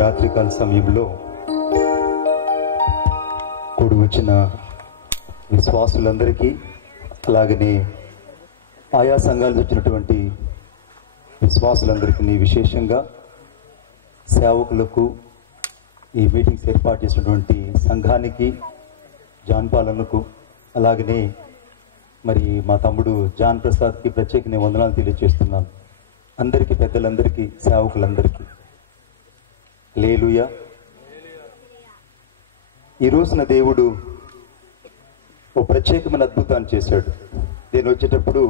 రాత్రికాల సమయంలో కూడి వచ్చిన విశ్వాసులందరికీ, అలాగనే ఆయా సంఘాలు వచ్చినటువంటి విశ్వాసులందరికీ, విశేషంగా సేవకులకు, ఈ మీటింగ్స్ ఏర్పాటు చేసినటువంటి సంఘానికి, జాన్పాలనకు, అలాగనే మరి మా తమ్ముడు జాన్ ప్రసాద్కి ప్రత్యేక నేను వందనాలు తెలియజేస్తున్నాను. అందరికీ, పెద్దలందరికీ, సేవకులందరికీ హల్లెలూయా. ఈ రోజున దేవుడు ఓ ప్రత్యేకమైన అద్భుతాన్ని చేశాడు. నేను వచ్చేటప్పుడు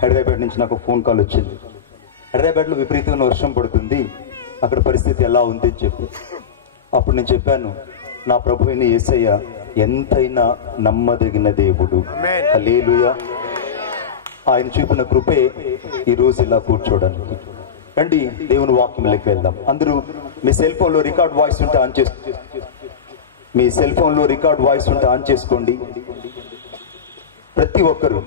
హైదరాబాద్ నుంచి నాకు ఫోన్ కాల్ వచ్చింది. హైదరాబాద్లో విపరీతమైన వర్షం పడుతుంది, అక్కడ పరిస్థితి ఎలా ఉంది అని చెప్పి. అప్పుడు నేను చెప్పాను, నా ప్రభు అయిన యేసయ్య ఎంతైనా నమ్మదగిన దేవుడు. హల్లెలూయా. ఆయన చూపిన కృపే ఈ రోజు ఇలా కూర్చోడానికి. రండి దేవుని వాక్యంలోకి వెళ్దాం. అందరూ మీ సెల్ ఫోన్లో రికార్డ్ వాయిస్ ఉంటే ఆన్ చేసుకోండి. మీ సెల్ ఫోన్లో రికార్డ్ వాయిస్ ఉంటే ఆన్ చేసుకోండి. ప్రతి ఒక్కరు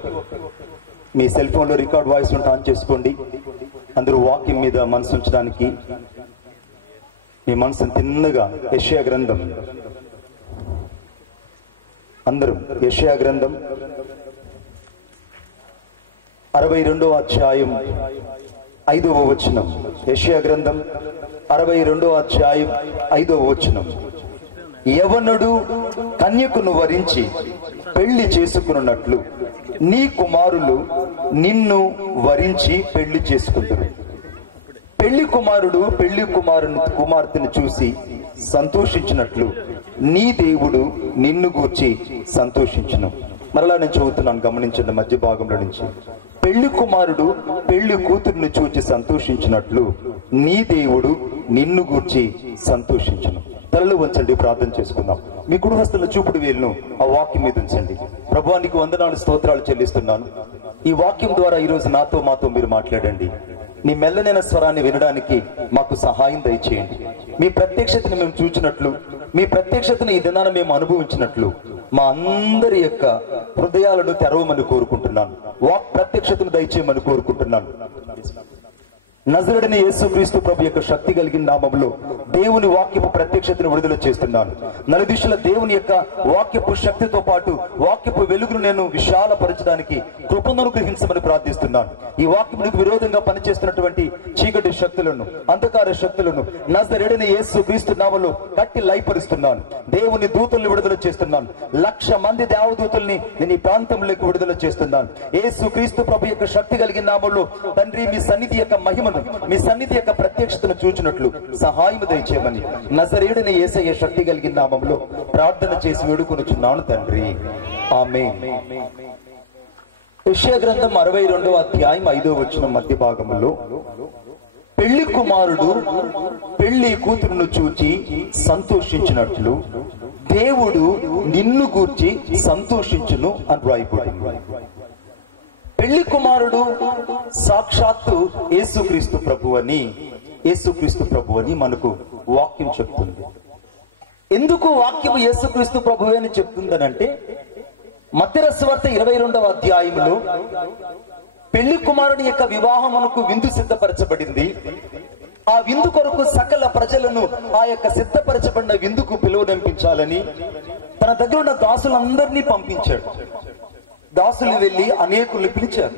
మీ సెల్ ఫోన్లో రికార్డ్ వాయిస్ ఉంటే ఆన్ చేసుకోండి. అందరూ వాక్యం మీద మనసు ఉంచడానికి మీ మనసును తిన్నగా యెషయా గ్రంథం, అందరూ యెషయా గ్రంథం 62వ అధ్యాయం 5వ వచనం. యెషయా గ్రంథం 62వ అధ్యాయం 5వ వచనం. యవనుడు కన్యకును వరించి పెళ్లి చేసుకున్నట్లు నీ కుమారులు నిన్ను వరించి పెళ్లి చేసుకుంటారు. పెళ్లి కుమారుడు పెళ్లి కుమార్తెను చూసి సంతోషించినట్లు నీ దేవుడు నిన్ను గూర్చి సంతోషించును. మరలా నేను చదువుతున్నాను, గమనించండి మధ్య భాగంలో నుంచి. పెళ్లి కుమారుడు పెళ్లి కూతురుని చూచి సంతోషించినట్లు నీ దేవుడు నిన్ను గూర్చి సంతోషించును. తలలు వంచండి, ప్రార్థన చేసుకుందాం. మీ కుడి హస్తల చూపుడు వేలును ఆ వాక్యం మీద ఉంచండి. ప్రభువానికి వందనాలు, స్తోత్రాలు చెల్లిస్తున్నాను. ఈ వాక్యం ద్వారా ఈరోజు మాతో మీరు మాట్లాడండి. నీ మెల్లనైన స్వరాన్ని వినడానికి మాకు సహాయం దయచేయండి. మీ ప్రత్యక్షతను మేము చూచినట్లు, మీ ప్రత్యక్షతను ఈ దినాన మేము అనుభవించినట్లు మా అందరి యొక్క హృదయాలను తెరవమని కోరుకుంటున్నాను. వాక్ ప్రత్యక్షతను దయచేయమని కోరుకుంటున్నాను. నజరేయుడైన యేసుక్రీస్తు ప్రభు యొక్క శక్తి కలిగిన నామములో దేవుని వాక్యపు ప్రత్యక్షతను విడుదల చేస్తున్నాను. నలుదిశల దేవుని యొక్క వాక్యపు శక్తితో పాటు వాక్యపు వెలుగును నేను విశాలపరచడానికి కృపను అనుగ్రహించమని ప్రార్థిస్తున్నాను. ఈ వాక్యమునికి విరోధంగా పనిచేస్తున్నటువంటి చీకటి శక్తులను, అంధకార శక్తులను నజరేయుడైన యేసుక్రీస్తు నామములో కట్టి లయపరుస్తున్నాను. దేవుని దూతల్ని విడుదల చేస్తున్నాను. 1,00,000 మంది దేవదూతల్ని నేను ఈ ప్రాంతంలోకి విడుదల చేస్తున్నాను. యేసుక్రీస్తు ప్రభు యొక్క శక్తి కలిగిన నామములో తండ్రి, మీ సన్నిధి యొక్క మహిమ, మీ సన్నిధి యొక్క ప్రత్యక్షతను చూచినట్లు సహాయం దయచేయమని నజరేయుడైన యేసయ్య శక్తి కలిగిన నామములో ప్రార్థన చేసి వేడుకొనుచున్నాను తండ్రి, ఆమేన్. యెషయా గ్రంథం 62వ అధ్యాయం 5వ వచనం మధ్య భాగములో, పెళ్లి కుమారుడు పెళ్లి కూతురును చూచి సంతోషించినట్లు దేవుడు నిన్ను గూర్చి సంతోషించును అని రాయబడింది. పెళ్లి కుమారుడు సాక్షాత్తు యేసుక్రీస్తు ప్రభు అని మనకు వాక్యం చెప్తుంది. ఎందుకు వాక్యము యేసుక్రీస్తు ప్రభు అని చెప్తుందనంటే, మత్తయి సువార్త 22వ అధ్యాయంలో పెళ్లి కుమారుని యొక్క వివాహమునకు విందు సిద్ధపరచబడింది. ఆ విందు కొరకు సకల ప్రజలను ఆ యొక్క సిద్ధపరచబడిన విందుకు పిలువనంపించాలని తన దగ్గర ఉన్న దాసులందరినీ పంపించాడు. దాసులు వెళ్లి అనేకుల్ని పిలిచారు,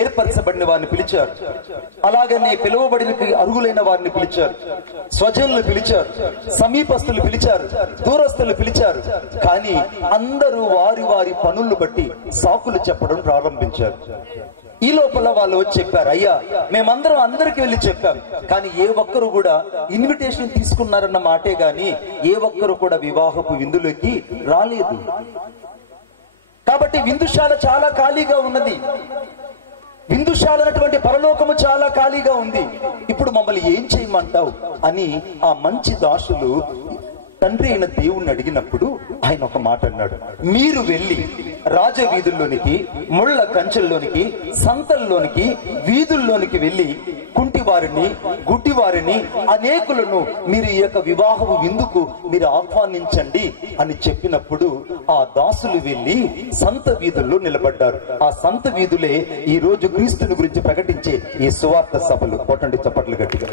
ఏర్పరచబడిన వారిని పిలిచారు, అలాగనే పిలువబడిన అర్హులైన వారిని పిలిచారు, స్వజనులు పిలిచారు, సమీపస్తులు పిలిచారు, దూరస్తులు పిలిచారు. కానీ అందరూ వారి వారి పనులను బట్టి సాకులు చెప్పడం ప్రారంభించారు. ఈ లోపల వాళ్ళు వచ్చి చెప్పారు, అయ్యా మేమందరం అందరికి వెళ్ళి చెప్పాం, కానీ ఏ ఒక్కరు కూడా ఇన్విటేషన్ తీసుకున్నారన్న మాటే గాని ఏ ఒక్కరు కూడా వివాహపు విందులోకి రాలేదు. కాబట్టి విందుశాల చాలా ఖాళీగా ఉన్నది. విందుశాల అన్నటువంటి పరలోకము చాలా ఖాళీగా ఉంది. ఇప్పుడు మమ్మల్ని ఏం చేయమంటావు అని ఆ మంచి దాసులు తండ్రి అయిన దేవుణ్ణి అడిగినప్పుడు ఆయన ఒక మాట అన్నాడు, మీరు వెళ్ళి రాజవీధుల్లోనికి, ముళ్ళ కంచెల్లోనికి, సంతల్లోనికి, వీధుల్లోనికి వెళ్ళి కుంటివారిని, గుడ్డివారిని, అనేకులను మీరు ఈ యొక్క వివాహము విందుకు మీరు ఆహ్వానించండి అని చెప్పినప్పుడు ఆ దాసులు వెళ్ళి సంత వీధుల్లో నిలబడ్డారు. ఆ సంత వీధులే ఈ రోజు క్రీస్తుని గురించి ప్రకటించే ఈ సువార్త సభలు. కొట్టండి చప్పట్లు గట్టిగా.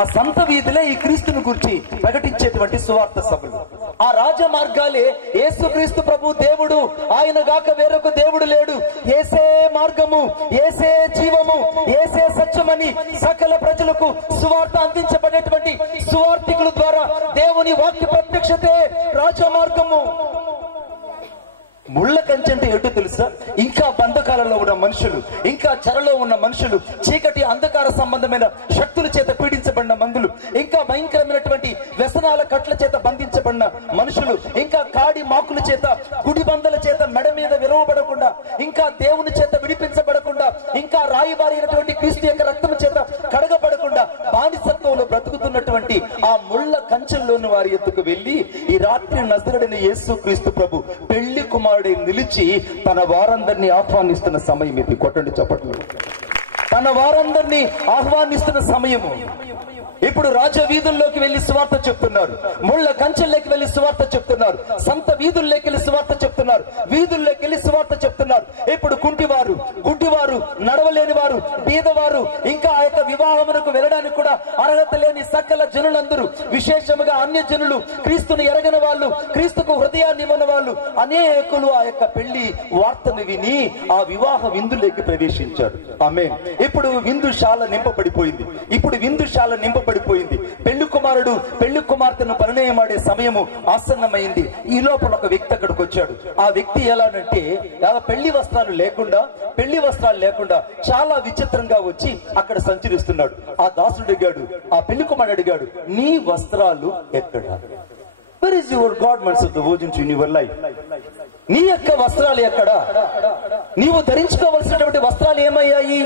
ఆ సంత వీధిలో ఈ క్రీస్తుని గురించి ప్రకటించేటువంటి సువార్త సభలు. ఆ రాజ మార్గాలే యేసు క్రీస్తు ప్రభు దేవుడు, ఆయన గాక వేరొక దేవుడు లేడు, యేసే మార్గము, యేసే జీవము, యేసే సత్యమని సకల ప్రజలకు సువార్త అందించబడేటువంటి సువార్థికుల ద్వారా దేవుని వాక్య ప్రత్యక్షతే రాజ మార్గము. ముళ్ళ కంచె అంటే ఏంటో తెలుసా? ఇంకా బంధకాలలో ఉన్న మనుషులు, ఇంకా చెరలో ఉన్న మనుషులు, చీకటి అంధకార సంబంధమైన శక్తుల చేత పీడించబడిన మందులు, ఇంకా భయంకరమైనటువంటి వ్యసనాల కట్ల చేత బంధించబడిన మనుషులు, ఇంకా కాడి మాకుల చేత, గుడి బందల చేత మెడ మీద విరవబడకుండా, ఇంకా దేవుని చేత విడిపించబడకుండా, ఇంకా రాయిబారైనటువంటి క్రీస్తు యొక్క రక్తం చేత కడగబడకుండా బానిసత్వంలో బ్రతుకుతున్నటువంటి ఆ ముళ్ళ కంచెల్లోని వారి ఎత్తుకు వెళ్లి ఈ రాత్రి నజరేయుడైన యేసు క్రీస్తు ప్రభు పెళ్లి కుమారుడు నిలిచి తన వారందరినీ ఆహ్వానిస్తున్న సమయం ఇది. కొట్టండి చప్పట్లు. తన వారందరినీ ఆహ్వానిస్తున్న సమయము. ఇప్పుడు రాజ వీధుల్లోకి వెళ్లి సువార్త చెప్తున్నారు, ముళ్ళ కంచెల్లోకి వెళ్లి సువార్త చెప్తున్నారు, సంత వీధుల్లోకి వెళ్లి సువార్త చెప్తున్నారు, వీధుల్లోకి వెళ్లి సువార్త చెప్తున్నారు. ఇప్పుడు కుంటివారు, గుడ్డివారు, నడవలేని వారు, బీదవారు, ఇంకా ఆ యొక్క వివాహమునకు వెళ్ళడానికి కూడా అర్హత లేని సకల జనులందరూ, విశేషముగా అన్య జనులు, క్రీస్తుని ఎరగని వాళ్ళు, క్రీస్తుకు హృదయాన్ని ఇవ్వని వాళ్ళు అనేకులు ఆ యొక్క పెళ్లి వార్తను విని ఆ వివాహ విందులోకి ప్రవేశించారు. ఆమేన్. ఇప్పుడు విందుశాల నింపబడిపోయింది. ఇప్పుడు విందుశాల నింపబడిపోయింది. పెళ్లి కుమారుడు పెళ్లి కుమార్తెను పరిణయమాడే సమయము ఆసన్నమైంది. ఈ లోపల ఒక వ్యక్తి అక్కడికి వచ్చాడు. ఆ వ్యక్తి ఎలానంటే పెళ్లి వస్త్రాలు లేకుండా చాలా విచిత్రంగా వచ్చి అక్కడ సంచరిస్తున్నాడు. ఆ దాసుడు అడిగాడు, ఆ పెళ్లి కుమారుడు అడిగాడు, నీ వస్త్రాలు ఎక్కడ? Where is your garments of the virgins in your life? నీ యొక్క వస్త్రాలు ఎక్కడ? నీవు ధరించుకోవలసినటువంటి వస్త్రాలు ఏమయ్యాయి?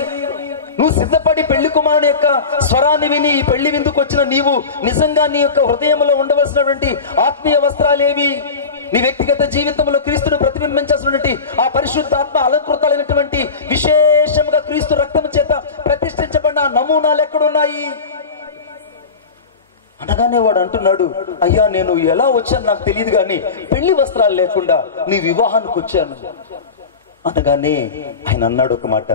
నువ్వు సిద్ధపడి పెళ్లి కుమారుని యొక్క స్వరాన్ని విని ఈ పెళ్లి విందుకు వచ్చిన నీవు నిజంగా నీ యొక్క హృదయంలో ఉండవలసినటువంటి ఆత్మీయ వస్త్రాలేవి? నీ వ్యక్తిగత జీవితంలో క్రీస్తును ప్రతిబింబించాల్సినటువంటి ఆ పరిశుద్ధాత్మ అలంకృతాలైనటువంటి విశేషంగా క్రీస్తు రక్తం చేత ప్రతిష్ఠించబడిన నమూనాలు ఎక్కడున్నాయి అనగానే వాడు అంటున్నాడు, అయ్యా నేను ఎలా వచ్చాను నాకు తెలియదు కానీ పెళ్లి వస్త్రాలు లేకుండా నీ వివాహానికి వచ్చాను అనగానే ఆయన అన్నాడు ఒక మాట,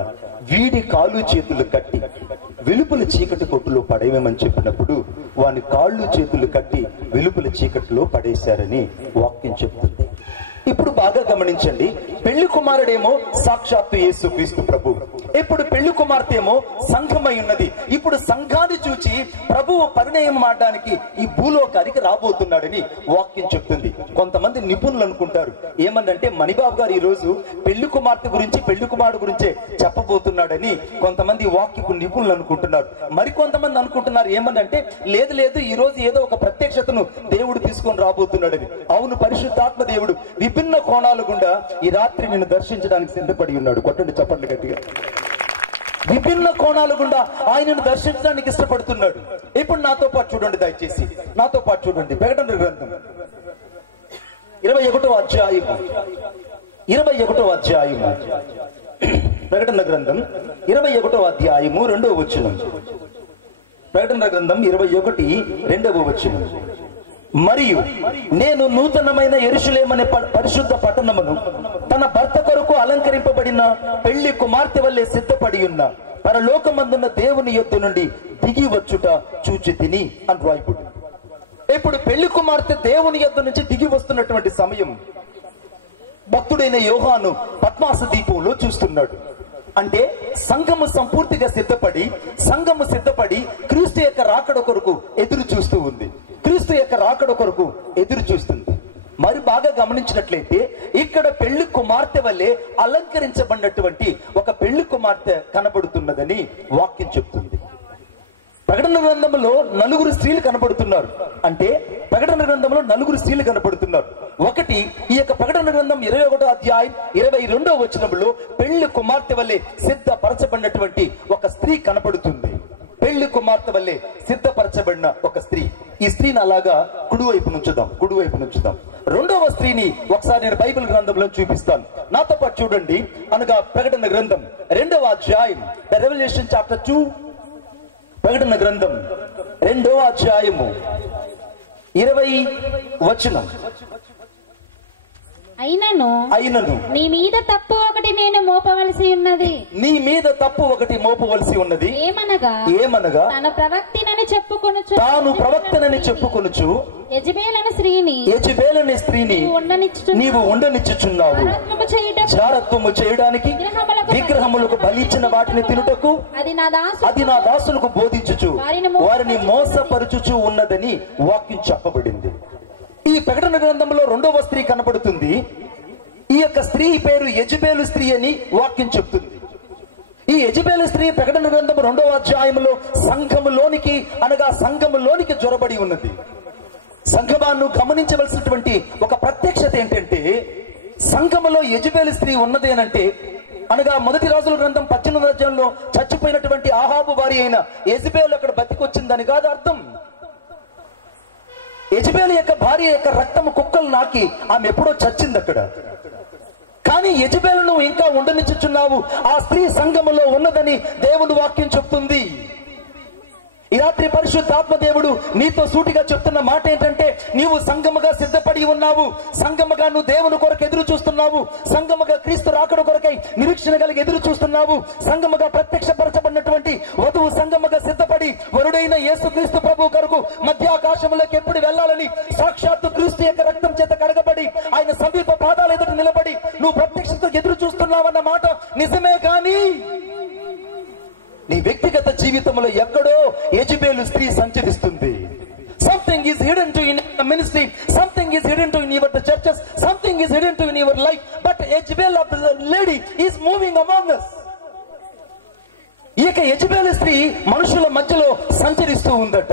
వీడి కాళ్ళు చేతులు కట్టి వెలుపల చీకటి కొట్టులో పడేయమని చెప్పినప్పుడు వాని కాళ్ళు చేతులు కట్టి వెలుపల చీకటిలో పడేశారని వాక్యం చెప్తుంది. ఇప్పుడు బాగా గమనించండి, పెళ్లి కుమారుడేమో సాక్షాత్తు యేసు క్రీస్తు ప్రభు, ఇప్పుడు పెళ్లి కుమార్తె ఏమో సంఘమై ఉన్నది. ఇప్పుడు సంఘాన్ని చూచి ప్రభువు పరిణయం ఆడడానికి ఈ భూలోకానికి రాబోతున్నాడని వాక్యం చెప్తుంది. కొంతమంది నిపుణులు అనుకుంటారు ఏమందంటే మణిబాబు గారు ఈ రోజు పెళ్లి కుమార్తె గురించి పెళ్లి కుమారుడు గురించే చెప్పబోతున్నాడని కొంతమంది వాక్యపు నిపుణులు అనుకుంటున్నారు. మరికొంతమంది అనుకుంటున్నారు ఏమందంటే లేదు ఈ రోజు ఏదో ఒక ప్రత్యక్షతను దేవుడు తీసుకొని రాబోతున్నాడని. అవును, పరిశుద్ధాత్మ దేవుడు విభిన్న కోణాలు గుండా ఈ రాత్రి నిన్ను దర్శించడానికి సిద్ధపడి ఉన్నాడు. కొట్టండి చప్పట్లు గట్టిగా. విభిన్న కోణాలు గుండా ఆయనను దర్శించడానికి ఇష్టపడుతున్నాడు. ఇప్పుడు నాతో పాటు చూడండి, దయచేసి నాతో పాటు చూడండి. ప్రకటన గ్రంథం 21వ అధ్యాయము ప్రకటన గ్రంథం 21వ అధ్యాయము 2వ వచనం. ప్రకటన గ్రంథం 21:2 వచనం. మరియు నేను నూతనమైన యెరూషలేమనే పరిశుద్ధ పట్టణమును తన భర్త కొరకు అలంకరింపబడిన పెళ్లి కుమార్తె వల్లే సిద్ధపడి ఉన్న పరలోకమందున్న దేవుని యొద్ద నుండి దిగి వచ్చుట చూచి తిని అని రాయబడి. ఇప్పుడు పెళ్లి కుమార్తె దేవుని యొద్ద నుంచి దిగి వస్తున్నటువంటి సమయం భక్తుడైన యోహాను పద్మాస దీపంలో చూస్తున్నాడు. అంటే సంఘము సంపూర్తిగా సిద్ధపడి క్రీస్తు యొక్క రాకడ కొరకు ఎదురు చూస్తూ ఉంది. క్రీస్తు యొక్క రాకడ కొరకు ఎదురు చూస్తుంది. మరి బాగా గమనించినట్లయితే ఇక్కడ పెళ్లి కుమార్తె వల్లే అలంకరించబడినటువంటి ఒక పెళ్లి కుమార్తె కనబడుతున్నదని వాక్యం చెప్తుంది. ప్రకటన గ్రంథంలో 4 స్త్రీలు కనబడుతున్నారు. అంటే ప్రకటన గ్రంథంలో 4 స్త్రీలు కనబడుతున్నారు. ఒకటి, ఈ యొక్క ప్రకటన గ్రంథం 21వ అధ్యాయం 22వ వచనంలో పెళ్లి కుమార్తె వల్లే సిద్ధపరచబడినటువంటి ఒక స్త్రీ కనబడుతుంది. పెళ్లి కుమార్తె వల్లే సిద్ధపరచబడిన ఒక స్త్రీ. ఈ స్త్రీని అలాగా కుడివైపు నుంచుదాం. రెండవ స్త్రీని ఒకసారి నేను బైబిల్ గ్రంథంలో చూపిస్తాను. నాతో పాటు చూడండి. అనగా ప్రకటన గ్రంథం 2వ అధ్యాయం, రెవల్యూషన్ చాప్టర్ 2, ప్రకటన గ్రంథం 2వ అధ్యాయము 20వ వచనం. అయినను నీ మీద తప్పు ఒకటి నేను మోపవలసి ఉన్నది. నీ మీద తప్పు ఒకటి మోపవలసి ఉన్నది. ఏమనగా తాను ప్రవక్తనని చెప్పుకొనుచు యెజబెలను స్త్రీని నీవు ఉండనిచ్చుచున్నావు. జారత్వము చేయడానికి విగ్రహములకు బలిచ్చిన వాటిని తినుటకు అది నా దాసులకు బోధించుచు వారిని మోసపరుచుచు ఉన్నదని వాక్యం చెప్పబడింది. ఈ ప్రకటన గ్రంథంలో 2వ స్త్రీ కనపడుతుంది. ఈ యొక్క స్త్రీ పేరు యెజబెలు స్త్రీ అని వాక్యం చెప్తుంది. ఈ యెజబెలు స్త్రీ ప్రకటన గ్రంథం 2వ అధ్యాయంలో సంఘములోనికి జొరబడి ఉన్నది. సంఘమాన్ని గమనించవలసినటువంటి ఒక ప్రత్యక్షత ఏంటంటే, సంఘములో యెజబెలు స్త్రీ ఉన్నది అనంటే అనగా మొదటి రాజుల గ్రంథం 18వ అధ్యాయంలో చచ్చిపోయినటువంటి ఆహాబు వారి అయిన యెజబెలు అక్కడ బతికొచ్చిందని కాదు అర్థం. యెజబెలు యొక్క భార్య యొక్క రక్తము కుక్కలు నాకి ఆమె ఎప్పుడో చచ్చింది అక్కడ. కానీ యెజబెలును ఇంకా ఉండనిచ్చుచున్నావు. ఆ స్త్రీ సంఘములో ఉన్నదని దేవుని వాక్యం చెప్తుంది. ఈ రాత్రి పరిశుద్ధాత్మ దేవుడు నీతో సూటిగా చెప్తున్న మాట ఏంటంటే, నీవు సంఘముగా సిద్ధపడి ఉన్నావు. సంఘముగా నువ్వు దేవుని కొరకు ఎదురు చూస్తున్నావు. సంఘముగా క్రీస్తు రాకడ కొరకై నిరీక్షణ కలిగి ఎదురు చూస్తున్నావు. సంఘముగా ప్రత్యక్షపరచబడినటువంటి వధువు సంఘముగా సిద్ధపడి వరుడైన యేసుక్రీస్తు ప్రభు కొరకు మధ్యాకాశములోకి ఎప్పుడు వెళ్ళాలని సాక్షాత్తు క్రీస్తు యొక్క రక్తం చేత కడగబడి ఆయన సమీప పాదాల ఎదుట నిలబడి నువ్వు ప్రత్యక్షతో ఎదురు చూస్తున్నావన్న మాట నిజమే. కానీ నీ వ్యక్తిగత జీవితంలో ఎక్కడో యెజబెలు స్త్రీ సంచరిస్తుంది. Something is hidden to in the ministry, something is hidden to in your churches, something is hidden to in your life, but Jezebel of the lady is moving among us. ఈ యొక్క యెజబెలు స్త్రీ మనుషుల మధ్యలో సంచరిస్తూ ఉందట.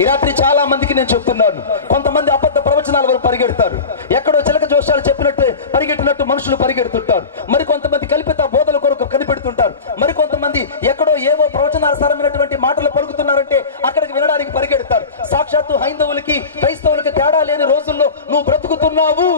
ఈ రాత్రి చాలా మందికి నేను చెప్తున్నాను, కొంతమంది అబద్ధ ప్రవచనాల వరకు పరిగెడతారు. ఎక్కడో చిలక జోషాలు చెప్పినట్టు పరిగెట్టినట్టు మనుషులు పరిగెడుతుంటారు. మరి కొంతమంది కల్పిత బోధల కొరకు కనిపెడుతుంటారు. మరి కొంతమంది ఎక్కడో ఏవో ప్రవచనాసారమైనటువంటి మాటలు పలుకుతున్నారంటే అక్కడికి వినడానికి పరిగెడతారు. సాక్షాత్తు హైందవులకి క్రైస్తవులకి తేడా లేని రోజుల్లో నువ్వు బ్రతుకుతున్నావు.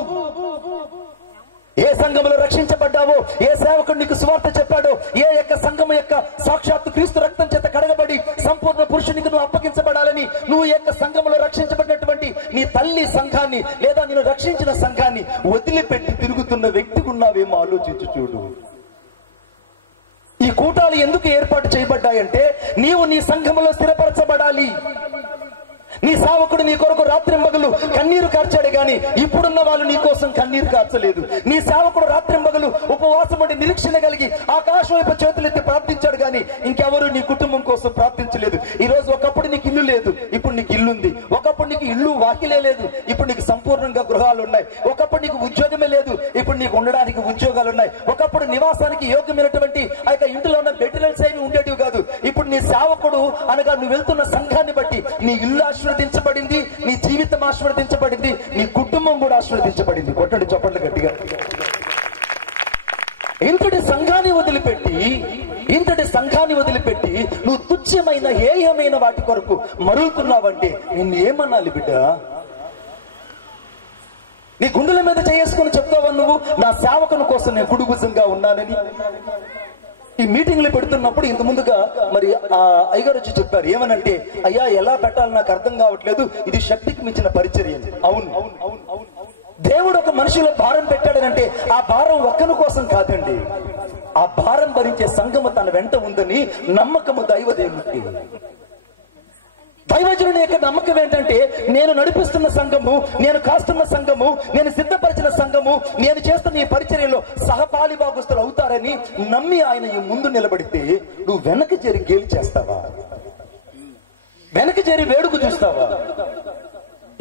ఏ సంఘములో రక్షించబడ్డావో, ఏ సేవకుడు నీకు సువార్త చెప్పాడో, ఏ యొక్క సంఘము యొక్క సాక్షాత్తు క్రీస్తు రక్తం చేత కడగబడి సంపూర్ణ పురుషునికి నువ్వు అప్పగించబడాలని నువ్వు యొక్క సంఘములో రక్షించబడినటువంటి నీ తల్లి సంఘాన్ని లేదా నేను రక్షించిన సంఘాన్ని వదిలిపెట్టి తిరుగుతున్న వ్యక్తికి ఉన్నావేమో ఆలోచించు చూడు. ఈ కూటాలు ఎందుకు ఏర్పాటు చేయబడ్డాయంటే నీవు నీ సంఘములో స్థిరపరచబడాలి. నీ సేవకుడు నీ కొరకు రాత్రింబగలు కన్నీరు కార్చాడు గాని ఇప్పుడున్న వాళ్ళు నీ కోసం కన్నీరు కార్చలేదు. నీ సేవకుడు రాత్రింబగలు ఉపవాసం ఉండి నిరీక్షణ కలిగి ఆకాశం వైపు చేతులెత్తి ప్రార్థించాడు గాని ఇంకెవరు నీ కుటుంబం కోసం ప్రార్థించలేదు. ఈ రోజు ఒకప్పుడు నీకు ఇల్లు లేదు, ఇప్పుడు నీకు ఇల్లు ఉంది. ఒకప్పుడు నీకు ఇల్లు వాకిలే లేదు, ఇప్పుడు నీకు సంపూర్ణంగా గృహాలు ఉన్నాయి. ఒకప్పుడు నీకు ఉద్యోగమే లేదు, ఇప్పుడు నీకు ఉండడానికి ఉద్యోగాలు ఉన్నాయి. ఒకప్పుడు నివాసానికి యోగ్యమైనటువంటి ఆ యొక్క ఇంటిలో ఉన్న మెటీరియల్స్ ఏమి ఉండేటివి కాదు. ఇప్పుడు నీ సేవకుడు అనగా నువ్వు వెళ్తున్న సంఘాన్ని బట్టి నీ ఇల్లు ఆశీర్వదించబడింది, నీ జీవితం ఆశీర్వదించబడింది, నీ కుటుంబం కూడా ఆశీర్వదించబడింది. కొట్టండి చప్పట్లు గట్టిగా. ఇంతటి సంఘాన్ని వదిలిపెట్టి నువ్వు తుచ్చమైన హేయమైన వాటి కొరకు మరుగుతున్నావంటే నిన్ను ఏమనాలి బిడ్డ? నీ గుండెల మీద చేసుకుని చెప్తావా నువ్వు, నా సేవకుని కోసం నేను కుడుగుసంగా ఉన్నానని? ఈ మీటింగ్లు పెడుతున్నప్పుడు ఇంత ముందుగా మరి ఆ అయ్యగారు వచ్చి చెప్పారు, ఏమనంటే, అయ్యా ఎలా పెట్టాలి నాకు అర్థం కావట్లేదు, ఇది శక్తికి మించిన పరిచర్య. అవును, దేవుడు ఒక మనిషిలో భారం పెట్టాడనంటే ఆ భారం ఒక్కని కోసం కాదండి, ఆ భారం భరించే సంఘము తన వెంట ఉందని నమ్మకము దైవదేవునికి. దైవజనుని యొక్క నమ్మకం ఏంటంటే, నేను నడిపిస్తున్న సంఘము, నేను కాస్తున్న సంఘము, నేను సిద్ధపరిచిన సంఘము, నేను చేస్తున్న ఈ పరిచర్యలో సహపాలి భాగస్తులు అవుతారని నమ్మి ఆయన ఈ ముందు నిలబడితే నువ్వు వెనక్కి చేరి గేలి చేస్తావా? వెనక్కి చేరి వేడుకు చూస్తావా?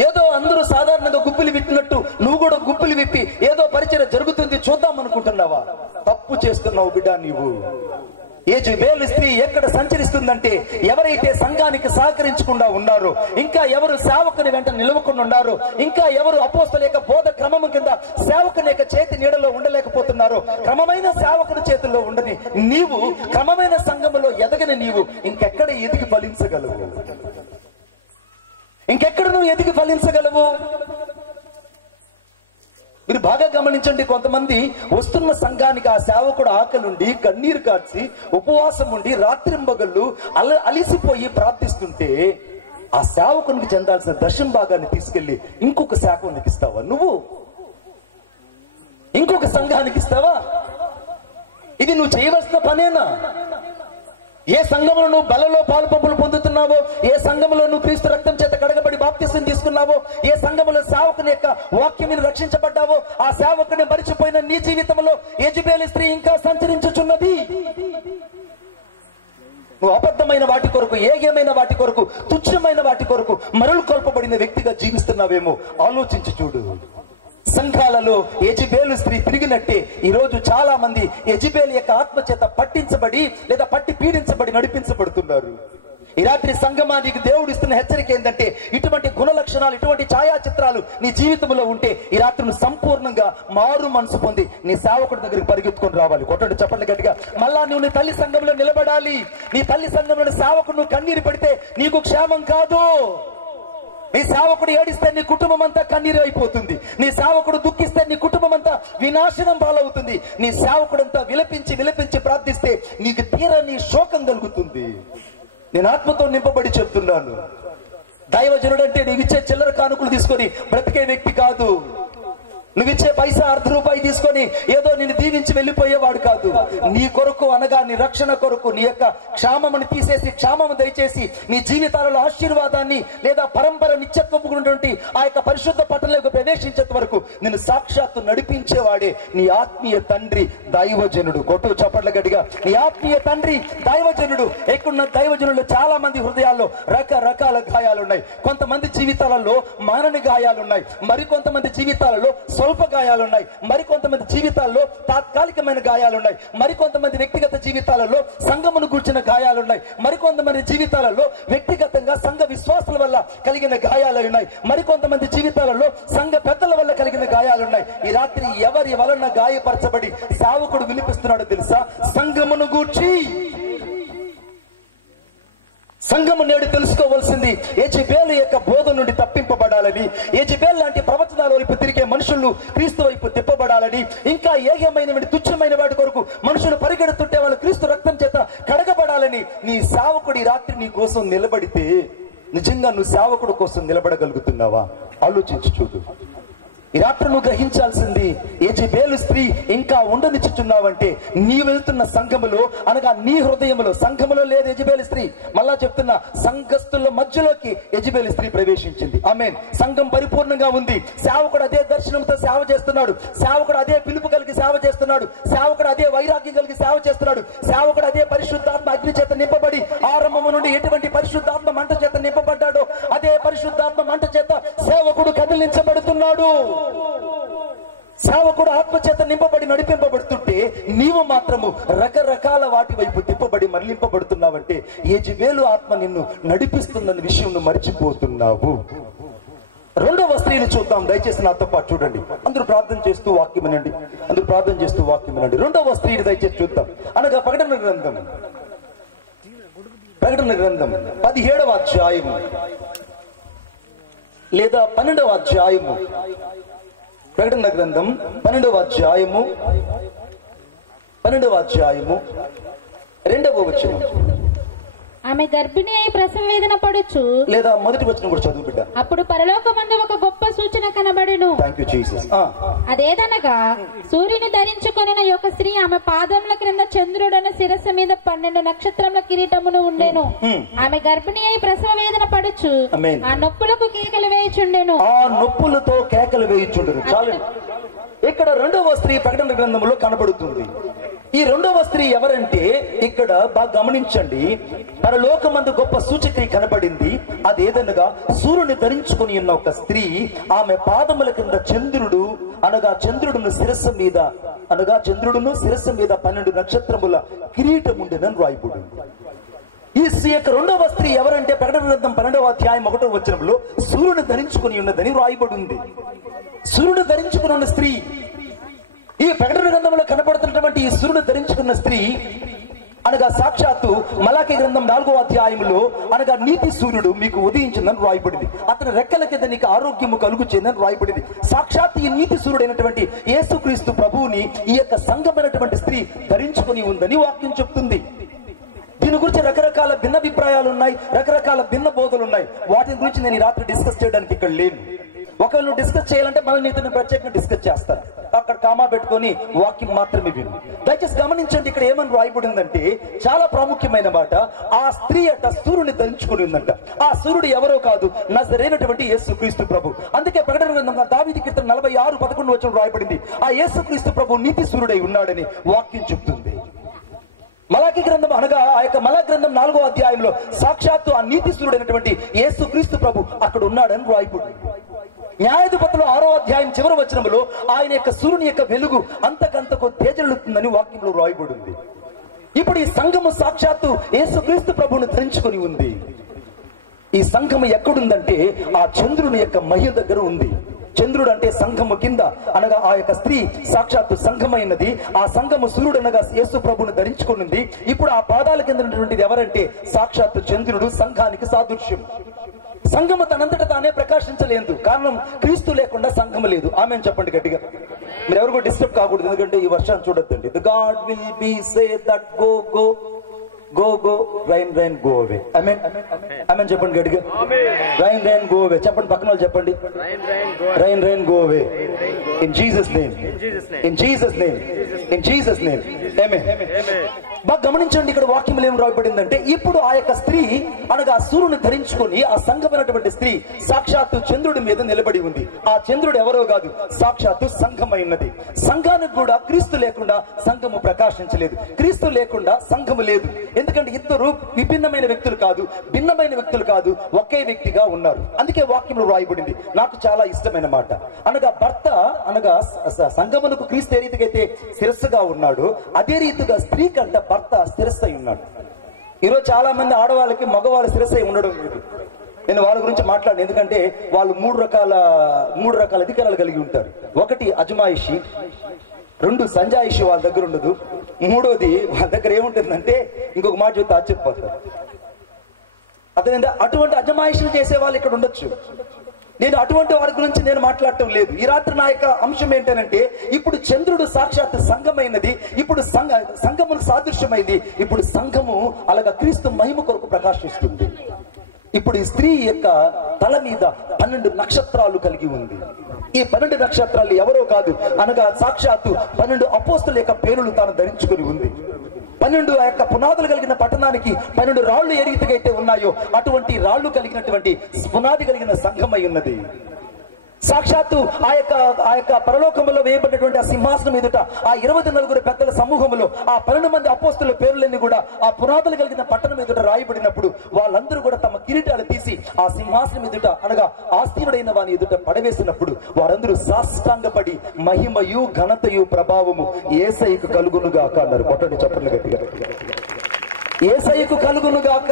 ఏదో అందరూ సాధారణంగా గుప్పిలు విప్పినట్టు నువ్వు కూడా గుప్పిలు విప్పి ఏదో పరిచర్య జరుగుతుంది చూద్దాం అనుకుంటున్నావా? తప్పు చేస్తున్నావు బిడ్డ నీవు. యెజబెలు స్త్రీ ఎక్కడ సంచరిస్తుందంటే, ఎవరైతే సంఘానికి సహకరించకుండా ఉన్నారో, ఇంకా ఎవరు సేవకుని వెంట నిలవకుండా ఉన్నారో, ఇంకా ఎవరు అపోస్తల యొక్క బోధ క్రమం కింద సేవకుని యొక్క చేతి నీడలో ఉండలేకపోతున్నారో, క్రమమైన సేవకుని చేతుల్లో ఉండని నీవు, క్రమమైన సంఘములో ఎదగని నీవు ఇంకెక్కడ ఎదిగి ఫలించగలవు? ఇంకెక్కడ నువ్వు ఎదిగి ఫలించగలవు? మీరు బాగా గమనించండి, కొంతమంది వస్తున్న సంఘానికి ఆ సేవకుడు ఆకలుండి కన్నీరు కార్చి ఉపవాసం ఉండి రాత్రింబగళ్ళు అలిసిపోయి ప్రార్థిస్తుంటే ఆ సేవకునికి చెందాల్సిన దశం భాగాన్ని తీసుకెళ్లి ఇంకొక సేవకునికి ఇస్తావా నువ్వు? ఇంకొక సంఘానికి ఇస్తావా? ఇది నువ్వు చేయవలసిన పనేనా? ఏ సంఘంలో నువ్వు బలలో పాలు పంపులు పొందుతున్నావో, ఏ సంఘంలో నువ్వు క్రీస్తు రక్తం చేత కడగబడి బాప్తిసం తీసుకున్నావో, ఏ సంఘంలో సేవకుని యొక్క వాక్యం మీద రక్షించబడ్డావో, ఆ సేవకుని మరిచిపోయిన నీ జీవితంలో యెజబెలు స్త్రీ ఇంకా సంచరించుచున్నది. నువ్వు అబద్ధమైన వాటి కొరకు, ఏగమైన వాటి కొరకు, తుచ్చమైన వాటి కొరకు మరలు కొల్పబడిన వ్యక్తిగా జీవిస్తున్నావేమో ఆలోచించి చూడు. సంఘాలలో యెజబెలు స్త్రీ తిరిగినట్టే ఈ రోజు చాలా మంది యెజబెలు యొక్క ఆత్మచేత పట్టించబడి లేదా పట్టి పీడించబడి నడిపించబడుతున్నారు. ఈ రాత్రి సంఘమానికి దేవుడు ఇస్తున్న హెచ్చరిక ఏంటంటే, ఇటువంటి గుణ లక్షణాలు, ఇటువంటి ఛాయాచిత్రాలు నీ జీవితంలో ఉంటే ఈ రాత్రి నువ్వు సంపూర్ణంగా మారు మనసు పొంది నీ సేవకుడి దగ్గరికి పరిగెత్తుకొని రావాలి. కొట్టండి చెప్పండి గట్టిగా. మళ్ళా నువ్వు నీ తల్లి సంఘంలో నిలబడాలి. నీ తల్లి సంఘంలో సేవకుడు నువ్వు కన్నీరు పడితే నీకు క్షేమం కాదు. నీ సేవకుడు ఏడిస్తే నీ కుటుంబం అంతా కన్నీరు అయిపోతుంది. నీ సేవకుడు దుఃఖిస్తే నీ కుటుంబం అంతా వినాశనం పాలవుతుంది. నీ సేవకుడంతా విలపించి విలపించి ప్రార్థిస్తే నీకు తీరని శోకం కలుగుతుంది. నేను ఆత్మతో నింపబడి చెప్తున్నాను, దైవజనుడు అంటే నీవిచ్చే చిల్లర కానుకలు తీసుకొని బ్రతికే వ్యక్తి కాదు. నువ్విచ్చే పైసా ₹1 తీసుకొని ఏదో నిన్ను దీవించి వెళ్ళిపోయేవాడు కాదు. నీ కొరకు అనగా నీ రక్షణ కొరకు, నీ యొక్క క్షామమును తీసేసి క్షామము దయచేసి నీ జీవితాలలో ఆశీర్వాదాన్ని లేదా పరంపర నిత్యత్వమైనటువంటి ఆ యొక్క పరిశుద్ధ పట్టణంలోకి ప్రవేశించేంత వరకు నిన్ను సాక్షాత్తు నడిపించేవాడే నీ ఆత్మీయ తండ్రి దైవజనుడు. కొట్టు చప్పట్ల గట్టిగా. నీ ఆత్మీయ తండ్రి దైవజనుడు. ఎక్కడున్న దైవజనులు చాలా మంది హృదయాల్లో రకరకాల గాయాలున్నాయి. కొంతమంది జీవితాలలో మానని గాయాలున్నాయి, మరికొంతమంది జీవితాలలో స్వల్ప గాయాలున్నాయి, మరికొంతమంది జీవితాల్లో తాత్కాలికమైన గాయాలున్నాయి, మరికొంతమంది వ్యక్తిగత జీవితాలలో సంఘమును కూర్చిన గాయాలున్నాయి, మరికొంతమంది జీవితాలలో వ్యక్తిగతంగా సంఘ విశ్వాసాల వల్ల కలిగిన గాయాలున్నాయి, మరికొంతమంది జీవితాలలో సంఘ పెద్దల వల్ల కలిగిన గాయాలున్నాయి. ఈ రాత్రి ఎవరి వలన గాయపరచబడి సేవకుడు వినిపిస్తున్నాడో తెలుసా? సంఘమును గూర్చి. సంఘము నేడు తెలుసుకోవాల్సింది యెజబెలు యొక్క బోధ నుండి తప్పింపబడాలని, యెజబెలు లాంటి ప్రవచనాల వైపు తిరిగే మనుషులు క్రీస్తు వైపు తిప్పబడాలని, ఇంకా ఏగమైన తుచ్చమైన వాటి కొరకు మనుషులు పరిగెడుతుంటే వాళ్ళు క్రీస్తు రక్తం చేత కడగబడాలని నీ సేవకుడి రాత్రి నీ కోసం నిలబడితే నిజంగా నువ్వు సేవకుడు కోసం నిలబడగలుగుతున్నావా? ఆలోచించి చూడు. ఈ రాత్రి నువ్వు గ్రహించాల్సింది, యెజబెలు స్త్రీ ఇంకా ఉండనిచ్చుచున్నావంటే నీ వెళ్తున్న సంఘములో అనగా నీ హృదయంలో, సంఘములో లేదు యెజబెలు స్త్రీ. మళ్ళా చెప్తున్నా, సంఘస్థుల మధ్యలోకి యెజబెలు స్త్రీ ప్రవేశించింది. ఆమేన్. సంఘం పరిపూర్ణంగా ఉంది. సేవకుడు అదే దర్శనంతో సేవ చేస్తున్నాడు, సేవకుడు అదే పిలుపు కలిగి సేవ చేస్తున్నాడు, సేవకుడు అదే వైరాగ్యం కలిగి సేవ చేస్తున్నాడు, సేవకుడు అదే పరిశుద్ధాత్మ అగ్ని చేత నింపబడి ఆరంభము నుండి ఎటువంటి పరిశుద్ధాత్మ మంట చేత నింపబడ్డాడో అదే పరిశుద్ధాత్మ మంట చేత సేవకుడు కదిలించబడుతున్నాడు. సేవకుడు ఆత్మచేత నింపబడి నడిపింపబడుతుంటే నీవు మాత్రము రకరకాల వాటి వైపు తిప్పబడి మరలింపబడుతున్నావంటే యెజబెలు ఆత్మ నిన్ను నడిపిస్తుందన్న విషయం నువ్వు మర్చిపోతున్నావు. రెండవ స్త్రీని చూద్దాం, దయచేసి నాతో పాటు చూడండి. అందరూ ప్రార్థన చేస్తూ వాక్యం వినండి, అందరూ ప్రార్థన చేస్తూ వాక్యం వినండి. రెండవ స్త్రీని దయచేసి చూద్దాం. అనగా ప్రకటన గ్రంథం 17వ అధ్యాయము లేదా 12వ అధ్యాయము. ప్రకటన గ్రంథం 12వ అధ్యాయము 2వ వచనం. ఆమె గర్భిణి అయి ప్రసవ వేదన పడుచు, లేదా మొదటి వచనం కూడా చదువు బిడ్డ. అప్పుడు పరలోకమందు ఒక గొప్ప సూచన కనబడెను. Thank you Jesus. అదేదనగా సూర్యుని ధరించుకొనిన యొక్క స్త్రీ ఆమె పాదముల క్రింద చంద్రుడన శిరస్సు మీద 12 నక్షత్రముల కిరీటమును ఉండెను. ఆమె గర్భిణి అయి ప్రసవ వేదన పడుచు ఆ నొప్పులకు కేకలు వేయుచుండెను. ఆ నొప్పులతో కేకలు వేయుచుండెను. చాలు. ఇక్కడ రెండవ స్త్రీ ప్రకటన గ్రంథంలో కనబడుతుంది. ఈ రెండవ స్త్రీ ఎవరంటే, ఇక్కడ బాగా గమనించండి, పరలోకమందు గొప్ప సూచక్రియ కనబడింది. అదేదనగా సూర్యుని ధరించుకుని ఉన్న ఒక స్త్రీ, ఆమె పాదముల కింద చంద్రుడు అనగా చంద్రుడును శిరస్సు మీద 12 నక్షత్రముల కిరీటం ఉండేనని రాయబడింది. ఈ యొక్క రెండవ స్త్రీ ఎవరంటే ప్రకటన గ్రంథం 12వ అధ్యాయం 1వ వచనంలో సూర్యుని ధరించుకుని ఉన్నదని రాయబడి ఉంది. సూర్యుడు ధరించుకుని ఉన్న స్త్రీ, ఈ ప్రకటన గ్రంథంలో కనబడుతున్నటువంటి ఈ సూర్యుడు ధరించుకున్న స్త్రీ అనగా సాక్షాత్తు మలాకి గ్రంథం 4వ అధ్యాయంలో అనగా నీతి సూర్యుడు మీకు ఉదయించిందని రాయబడింది. అతని రెక్కల కింద నీకు ఆరోగ్యము కలుగుచేందని రాయబడింది. సాక్షాత్తు ఈ నీతి సూర్యుడు అయినటువంటి యేసుక్రీస్తు ప్రభువుని ఈ యొక్క సంఘమైనటువంటి స్త్రీ ధరించుకుని ఉందని వాక్యం చెప్తుంది. దీని గురించి రకరకాల భిన్నాభిప్రాయాలు ఉన్నాయి, రకరకాల భిన్న బోధలు ఉన్నాయి. వాటిని గురించి నేను ఈ రాత్రి డిస్కస్ చేయడానికి ఇక్కడ లేను. ఒకవేళ నువ్వు డిస్కస్ చేయాలంటే మళ్ళీ నీతో నేను ప్రత్యేకంగా డిస్కస్ చేస్తాను. అక్కడ కామా పెట్టుకొని వాక్యం మాత్రమే విను. దయచేసి గమనించండి, ఇక్కడ ఏమని రాయబడిందంటే చాలా ప్రాముఖ్యమైన మాట. ఆ స్త్రీ అట సూర్యుని ధరించుకుని ఉందంట. ఆ సూర్యుడు ఎవరో కాదు, నజరేయుడైనటువంటి యేసుక్రీస్తు ప్రభు. అందుకే ప్రకటన గ్రంథంలో దావీదు కీర్తన 46:11 వచనం రాయబడింది, ఆ యేసుక్రీస్తు ప్రభు నీతి సూర్యుడై ఉన్నాడని వాక్యం చెప్తుంది. మలాకి గ్రంథం అనగా ఆ యొక్క మలాకి గ్రంథం 4వ అధ్యాయంలో సాక్షాత్తు ఆ నీతి సూర్యుడైనటువంటి యేసుక్రీస్తు ప్రభు అక్కడ ఉన్నాడని రాయబడింది. న్యాయాధిపతులు 6వ అధ్యాయం చివరి వచనంలో ఆయన యొక్క సూర్యుని యొక్క వెలుగు అంతకంతకు తేజలుతుందని వాక్యంలో రాయబడింది. ఇప్పుడు ఈ సంఘము సాక్షాత్తు యేసుక్రీస్తు ప్రభువుని ధరించుకొని ఉంది. ఈ సంఘము ఎక్కడుందంటే ఆ చంద్రుని యొక్క మహిమ దగ్గర ఉంది. చంద్రుడు అంటే సంఘము కింద అనగా ఆ యొక్క స్త్రీ సాక్షాత్తు సంఘమైనది. ఆ సంఘము సూర్యుడు అనగా యేసు ప్రభువుని ధరించుకున్నది. ఇప్పుడు ఆ పాదాల కింద ఉన్నటువంటిది ఎవరంటే సాక్షాత్తు చంద్రుడు, సంఘానికి సాదృశ్యం. సంఘము తనంతట తానే ప్రకాశించలేదు, కారణం క్రీస్తు లేకుండా సంఘము లేదు. ఆమెను చెప్పండి గట్టిగా. మీరు ఎవరు కూడా డిస్టర్బ్ కాకూడదు, ఎందుకంటే ఈ వర్షాన్ని చూడొద్దండి. The God will be say that go go go go rain rain go away. ఆమేన్ ఆమేన్ చెప్పండి గట్టిగా. రైన్ రైన్ గో అవే చెప్పండి. పక్కన వాళ్ళు చెప్పండి, rain rain go away in Jesus name, in Jesus name, in Jesus name. ఆమేన్. బాగా గమనించండి, ఇక్కడ వాక్యంలో ఏం రాయబడిందంటే ఇప్పుడు ఆ యొక్క స్త్రీ అనగా సూర్యుని ధరించుకొని ఆ సంఘమైనటువంటి స్త్రీ సాక్షాత్తు చంద్రుడి మీద నిలబడి ఉంది. ఆ చంద్రుడు ఎవరో కాదు, సాక్షాత్తు సంఘమైనది. సంఘానికి కూడా క్రీస్తు లేకుండా సంఘము ప్రకాశించలేదు, క్రీస్తు లేకుండా సంఘము లేదు. ఎందుకంటే ఇద్దరు విభిన్నమైన వ్యక్తులు కాదు, భిన్నమైన వ్యక్తులు కాదు, ఒకే వ్యక్తిగా ఉన్నారు. అందుకే వాక్యంలో రాయబడింది, నాకు చాలా ఇష్టమైన మాట. అనగా భర్త అనగా సంఘమునకు క్రీస్తు ఏ రీతిగా అయితే శిరస్సుగా ఉన్నాడు, అదే రీతిగా స్త్రీ కంట భర్త శిరస్సు అయి ఉన్నాడు. ఈరోజు చాలా మంది ఆడవాళ్ళకి మగవాళ్ళ శిరస్సు అయి ఉండడం లేదు. నేను వాళ్ళ గురించి మాట్లాడను, ఎందుకంటే వాళ్ళు మూడు రకాల అధికారాలు కలిగి ఉంటారు. ఒకటి అజమాయిషి, 2 సంజాయిషి వాళ్ళ దగ్గర ఉండదు, 3వది వాళ్ళ దగ్గర ఏముంటుందంటే ఇంకొక మాట చెప్తే ఆశ్చర్యపోతారు. అర్థమైందా? అటువంటి అజమాయిషులు చేసే వాళ్ళు ఇక్కడ ఉండొచ్చు. నేను అటువంటి వారి గురించి నేను మాట్లాడటం లేదు. ఈ రాత్రి నా యొక్క అంశం ఏంటంటే ఇప్పుడు చంద్రుడు సాక్షాత్ సంఘమైనది, ఇప్పుడు సంఘములకు సాదృశ్యమైంది. ఇప్పుడు సంఘము అలాగా క్రీస్తు మహిమ కొరకు ప్రకాశిస్తుంది. ఇప్పుడు ఈ స్త్రీ యొక్క తల మీద 12 నక్షత్రాలు కలిగి ఉంది. ఈ 12 నక్షత్రాలు ఎవరో కాదు అనగా సాక్షాత్తు 12 అపోస్తుల యొక్క పేరులు తాను ధరించుకుని ఉంది. 12 ఆ యొక్క పునాదులు కలిగిన పట్టణానికి 12 రాళ్లు ఏ రీతిగా అయితే ఉన్నాయో అటువంటి రాళ్లు కలిగినటువంటి పునాది కలిగిన సంఘమై ఉన్నది. సాక్షాత్తు ఆ యొక్క పరలోకములో వేయబడినటువంటి ఆ సింహాసనం ఎదుట ఆ 24 పెద్దల సమూహములో ఆ 12 మంది అపోస్తుల పేర్లన్నీ కూడా ఆ పునాదులు కలిగిన పట్టణం ఎదుట రాయబడినప్పుడు వాళ్ళందరూ కూడా తమ కిరీటాలు తీసి ఆ సింహాసనం ఎదుట అనగా ఆస్థీనుడైన వాని ఎదుట పడవేసినప్పుడు వారందరూ సాష్టాంగపడి మహిమయు ఘనతయు ప్రభావము యేసయ్యకు కలుగునుగాక అన్నారు. కొట్టండి చప్పట్లు గట్టిగా. యేసయ్యకు కలుగునుగాక.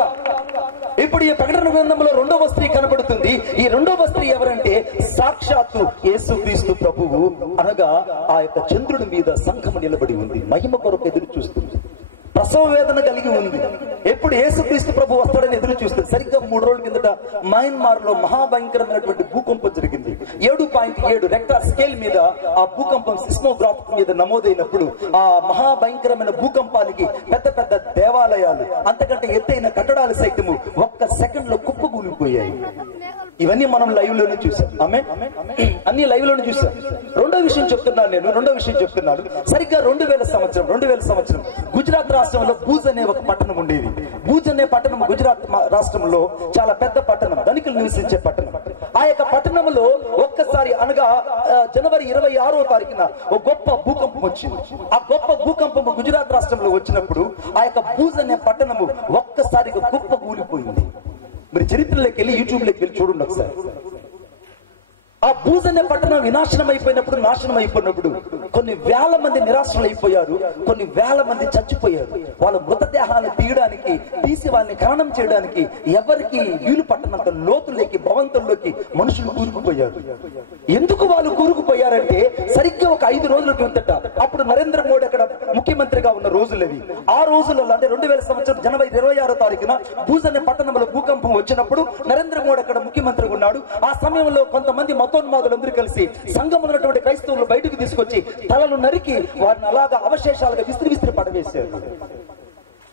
ఇప్పుడు ఈ ప్రకటన గ్రంథంలో 2వ స్త్రీ కనబడుతుంది. ఈ 2వ స్త్రీ ఎవరంటే సాక్షాత్తు యేసుక్రీస్తు ప్రభువు అనగా ఆ యొక్క చంద్రుడి మీద సంఘము నిలబడి ఉంది, మహిమ కొరకు ఎదురు చూస్తుంది, ప్రసవ వేదన కలిగి ఉంది. ఎప్పుడు యేసుక్రీస్తు ప్రభు వస్తాడని ఎదురు చూస్తుంది. సరిగ్గా 3 రోజుల కిందట మయన్మార్ లో మహాభయంకరమైనటువంటి భూకంపం జరిగింది. 7.7 రెక్టార్ స్కేల్ మీద ఆ భూకంపం సిస్మోగ్రాఫ్ మీద నమోదైనప్పుడు ఆ మహాభయంకరమైన భూకంపానికి పెద్ద పెద్ద దేవాలయాలు, అంతకంటే ఎత్తైన కట్టడాలు సైతము ఒక్క సెకండ్ లో కుప్పకూలిపోయాయి. ఇవన్నీ మనం లైవ్ లోనే చూసాం. ఆమె అన్ని లైవ్ లోనే చూసాం. రెండో విషయం చెప్తున్నాను. సరిగ్గా 2000 సంవత్సరం గుజరాత్ రాష్ట్రంలో భూజ్ అనే ఒక పట్టణం ఉండేది. భూజ్ అనే పట్టణం గుజరాత్ రాష్ట్రంలో చాలా పెద్ద పట్టణం, ధనికులు నివసించే పట్టణం. ఆ యొక్క పట్టణంలో ఒక్కసారి అనగా జనవరి 26వ తారీఖున ఒక గొప్ప భూకంపం వచ్చింది. ఆ గొప్ప భూకంపం గుజరాత్ రాష్ట్రంలో వచ్చినప్పుడు ఆ యొక్క భూజ్ అనే పట్టణము ఒక్కసారిగా గొప్ప కూలిపోయింది. మీరు చరిత్రలోకి వెళ్ళి యూట్యూబ్లోకి వెళ్ళి చూడండి ఒకసారి. ఆ భూజ్ అనే పట్టణం నాశనం అయిపోయినప్పుడు కొన్ని వేల మంది నిరాశలైపోయారు, కొన్ని వేల మంది చచ్చిపోయారు. వాళ్ళ మృతదేహాలను తీసి వాళ్ళని ఖననం చేయడానికి ఎవరికి వీలు పట్టనంత లోతులోకి భవంతుల్లోకి మనుషులు కూరుకుపోయారు. ఎందుకు వాళ్ళు కూరుకుపోయారంటే సరిగ్గా ఒక 5 రోజుల క్రిందట అప్పుడు నరేంద్ర మోడీ అక్కడ ముఖ్యమంత్రిగా ఉన్న రోజులవి. ఆ రోజులలో అంటే 2000 సంవత్సరం జనవరి 26వ తారీఖున భూజ్ అనే పట్టణంలో భూకంపం వచ్చినప్పుడు నరేంద్ర మోడీ అక్కడ ముఖ్యమంత్రిగా ఉన్నాడు. ఆ సమయంలో కొంతమంది మతోన్మాదులందరూ కలిసి సంఘం ఉన్నటువంటి క్రైస్తవులు బయటకు తీసుకొచ్చి తలలు నరికి వారిని అలాగా అవశేషాలుగా విసిరి పడవేశారు.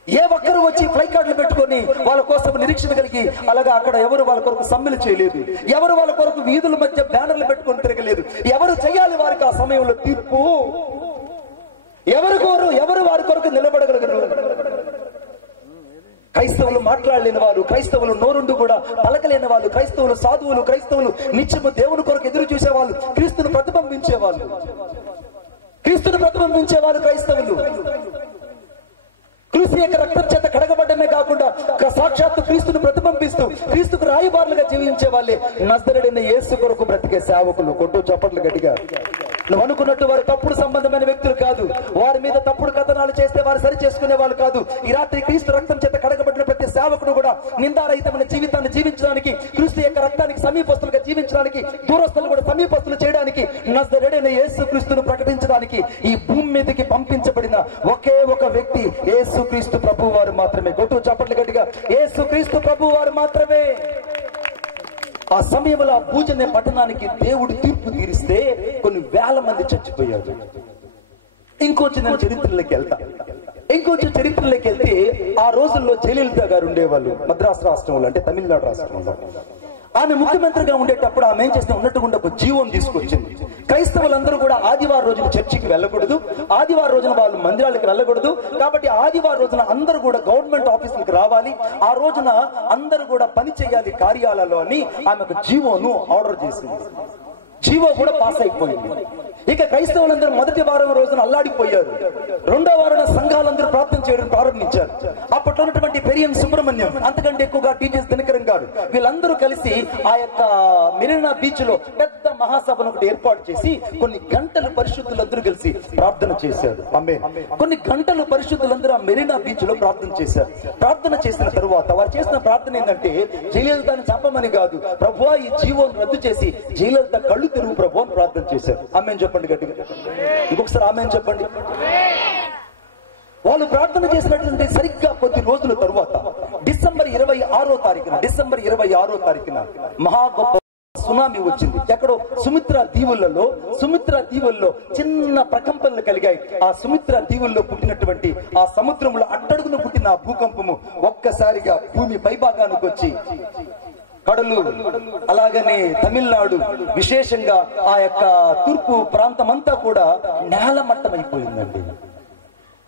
ఏ ఒక్కరు వచ్చి ఫ్లై కార్డులు పెట్టుకొని వాళ్ళ కోసం నిరీక్షణ కలిగి అలాగా అక్కడ ఎవరు వాళ్ళ కొరకు సమ్మెలు చేయలేదు, ఎవరు వాళ్ళ కొరకు వీధుల మధ్య బ్యానర్లు పెట్టుకొని తిరగలేదు. ఎవరు చేయాలి వారికి ఆ సమయంలో తీర్పు? ఎవరు వారి కొరకు నిలబడగలగరు? క్రైస్తవులు మాట్లాడలేని వారు, క్రైస్తవులు నోరుండు కూడా పలకలేని వాళ్ళు, క్రైస్తవులు సాధువులు, క్రైస్తవులు నిత్యము దేవుని కొరకు ఎదురు చూసేవాళ్ళు, క్రీస్తును ప్రతిబింబించేవాళ్ళు, క్రైస్తవులు. క్రీస్తు యొక్క రక్తం చేత కడగబడ్డమే కాకుండా సాక్షాత్తు క్రీస్తును ప్రతిబింబిస్తూ క్రీస్తుకు రాయబారులుగా జీవించే వాళ్ళే నజరేయుడైన యేసు కొరకు బ్రతికే సేవకులు. కొట్టు చప్పట్లు గట్టిగా. నువ్వు అనుకున్నట్టు వారు తప్పుడు సంబంధమైన వ్యక్తులు కాదు, వారి మీద తప్పుడు కథనాలు చేస్తే వారు సరి చేసుకునే వాళ్ళు కాదు. ఈ రాత్రి క్రీస్తు రక్తం చేత కడగబడిన ప్రతి సేవకుడు కూడా నిందారహితమైన జీవితాన్ని జీవించడానికి, క్రీస్తు యొక్క రక్తానికి సమీపస్తులుగా జీవించడానికి, దూరస్తులు కూడా సమీపస్తులు చేయడానికి, నజరేయుడైన యేసు క్రీస్తును ప్రకటించడానికి ఈ భూమి మీదకి పంపించబడిన ఒకే ఒక వ్యక్తి యేసు క్రీస్తు ప్రభు వారు మాత్రమే. కొట్టు చప్పట్లు గట్టిగా. యేసు క్రీస్తు ప్రభు వారు మాత్రమే. ఆ సమయంలో ఆ పూజనే పట్టణానికి దేవుడు తీర్పు తీరిస్తే కొన్ని వేల మంది చచ్చిపోయారు. ఇంకొంచెం నేను చరిత్రలోకి వెళ్తే ఆ రోజుల్లో జయలలిత గారు ఉండేవాళ్ళు మద్రాసు రాష్ట్రంలో, అంటే తమిళనాడు రాష్ట్రంలో. ఆమె ముఖ్యమంత్రిగా ఉండేటప్పుడు ఆమె ఏం చేస్తే ఉన్నట్టుగా ఒక జీవోని తీసుకొచ్చింది. క్రైస్తవులందరూ కూడా ఆదివారం రోజున చర్చికి వెళ్ళకూడదు, ఆదివారం రోజున వాళ్ళు మందిరాలకు వెళ్ళకూడదు. కాబట్టి ఆదివారం రోజున అందరూ కూడా గవర్నమెంట్ ఆఫీసులకు రావాలి, ఆ రోజున అందరూ కూడా పని చేయాలి కార్యాలయాల్లో అని ఆమె ఒక జీవోను ఆర్డర్ చేసింది. జీవో కూడా పాస్ అయిపోయింది. ఇక క్రైస్తవులందరూ మొదటి వారం రోజున అల్లాడిపోయారు. రెండో వారం సంఘాలందరూ ప్రార్థన చేయడం ప్రారంభించారు. అప్పట్లో ఉన్నటువంటి పెరియన్ సుబ్రహ్మణ్యం, అంతకంటే ఎక్కువగా టీజీఎస్ దినకరన్ గారు, వీళ్ళందరూ కలిసి ఆ యొక్క మెరీనా బీచ్ లో పెద్ద మహాసభను ఒకటి ఏర్పాటు చేసి కొన్ని గంటలు పరిశుద్ధులందరూ కలిసి ప్రార్థన చేశారు. కొన్ని గంటలు పరిశుద్ధులందరూ ఆ మెరీనా బీచ్ లో ప్రార్థన చేశారు. ప్రార్థన చేసిన తరువాత వారు చేసిన ప్రార్థన ఏంటంటే, జయలలితను చంపమని కాదు, ప్రభువా ఈ జీవోను రద్దు చేసి జయలలిత కళ్ళు తెరువు ప్రభు అని ప్రార్థన చేశారు. ఆమేన్ చెప్పండి గట్టిగా. ఇంకొకసారి ఆమేన్ చెప్పండి. వాళ్ళు ప్రార్థన చేసినటువంటి సరిగ్గా కొద్ది రోజుల తరువాత డిసెంబర్ 26వ తారీఖున మహా గొప్ప సునామీ వచ్చింది. ఎక్కడో సుమిత్రా దీవుల్లో చిన్న ప్రకంపనలు కలిగాయి. ఆ సుమిత్రా దీవుల్లో పుట్టినటువంటి ఆ సముద్రంలో అట్టడుగున పుట్టిన ఆ భూకంపము ఒక్కసారిగా భూమి పైభాగానికి వచ్చి కడలు, అలాగనే తమిళనాడు, విశేషంగా ఆ యొక్క తూర్పు ప్రాంతం అంతా కూడా నేలమట్టమైపోయిందండి.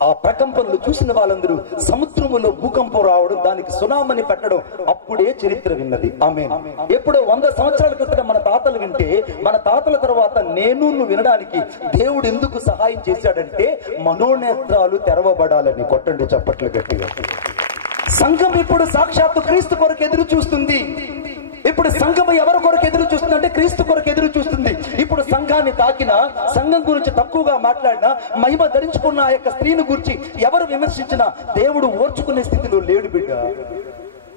ఆ ప్రకంపనలు చూసిన వాళ్ళందరూ సముద్రములో భూకంపం రావడం, దానికి సునామని పెట్టడం అప్పుడే చరిత్ర విన్నది. ఆమేన్. ఎప్పుడో 100 సంవత్సరాల క్రితం మన తాతలు వింటే, మన తాతల తర్వాత నేను వినడానికి దేవుడు ఎందుకు సహాయం చేశాడంటే మనోనేత్రాలు తెరవబడాలని. కొట్టండి చప్పట్లు గట్టిగా. సంఘం ఇప్పుడు సాక్షాత్తు క్రీస్తు కొరకు ఎదురు చూస్తుంది. ఇప్పుడు సంఘం ఎవరి కొరకు ఎదురు చూస్తుంది అంటే క్రీస్తు కొరకు ఎదురు చూస్తుంది. ఇప్పుడు సంఘాన్ని తాకినా, సంఘం గురించి తక్కువగా మాట్లాడినా, మహిమ ధరించుకున్న ఆ యొక్క స్త్రీని గురించి ఎవరు విమర్శించినా దేవుడు ఓర్చుకునే స్థితిలో లేడు బిడ్డ.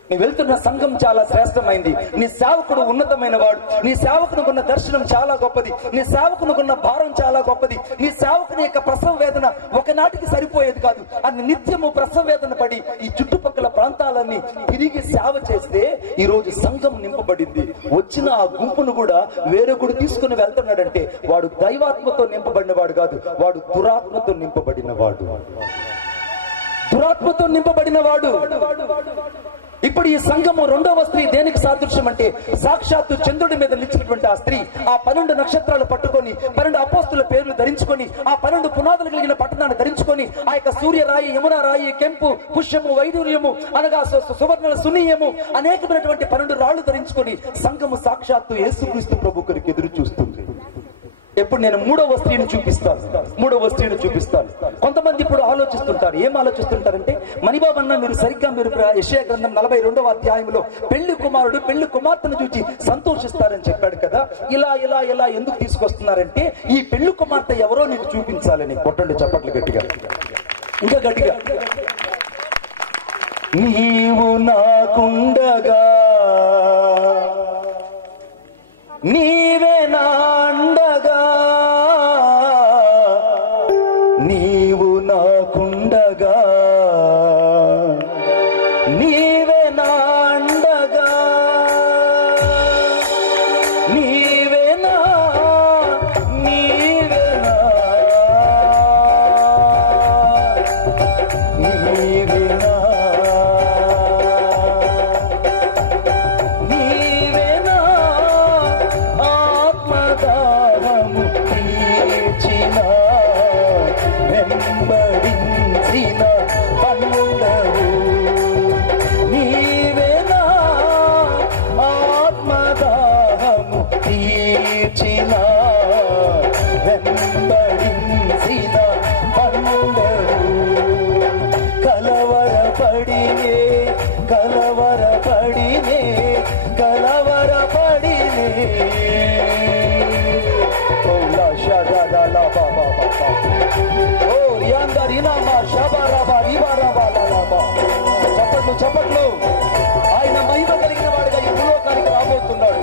నీ వెళ్తున్న సంఘం చాలా శ్రేష్టమైంది, నీ సేవకుడు ఉన్నతమైన వాడు, నీ సేవకునుకున్న దర్శనం చాలా గొప్పది, నీ సేవకునుకున్న భారం చాలా గొప్పది. నీ సేవకుని యొక్క ప్రసవ వేదన ఒకనాటికి సరిపోయేది కాదు. అది నిత్యము ప్రసవ వేదన పడి ఈ చుట్టుపక్కల ప్రాంతాలన్నీ తిరిగి సేవ చేస్తే ఈ రోజు సంఘం నింపబడింది. వచ్చిన ఆ గుంపును కూడా వేరొకడు తీసుకుని వెళ్తున్నాడంటే వాడు దైవాత్మతో నింపబడిన వాడు కాదు, వాడు దురాత్మతో నింపబడిన వాడు. ఇప్పుడు ఈ సంఘము రెండవ స్త్రీ దేనికి సాదృశ్యం అంటే, సాక్షాత్తు చంద్రుడి మీద నిలిచినటువంటి ఆ స్త్రీ ఆ 12 నక్షత్రాలు పట్టుకొని, 12 అపోస్తుల పేర్లు ధరించుకొని, ఆ 12 పునాదులు కలిగిన పట్టణాన్ని ధరించుకొని, ఆ యొక్క సూర్యరాయి, యమునా రాయి, కెంపు, పుష్యము, వైడూర్యము అనగా సువర్ణ, సునీయము అనేకమైనటువంటి 12 రాళ్లు ధరించుకొని సంఘము సాక్షాత్తు యేసుక్రీస్తు ప్రభు కొరకు ఎదురు చూస్తుంది. ఎప్పుడు నేను మూడవ స్త్రీని చూపిస్తాను. కొంతమంది ఇప్పుడు ఆలోచిస్తుంటారు. ఏం ఆలోచిస్తుంటారంటే, మణిబాబన్న మీరు సరిగ్గా యెషయా గ్రంథం 42వ అధ్యాయంలో పెళ్లి కుమారుడు పెళ్లి కుమార్తెను చూసి సంతోషిస్తారని చెప్పాడు కదా, ఇలా ఎందుకు తీసుకొస్తున్నారంటే ఈ పెళ్లి కుమార్తె ఎవరో నీకు చూపించాలని. కొట్టండి చప్పట్లు గట్టిగా, ఇంకా గట్టిగా. నీవు నాకుండగా నీవే నా అండగా, నీవు నాకుండగా నీవే నా అండగా, నీవే నా నీవే నా దాహము తీర్చిన వెంబడించిన పండరు కలవరపడినే కలవరపడినే కలవరపడినే ఓలా షాదాలా బాబా బాబా ఓ రియాందరినా మా షబారాబా రిబారాబా లాబా చప్పట్లు చప్పట్లు. ఆయన మహిమ కలిగిన వాడిగా ఈ భూలోకానికి రాబోతున్నాడు.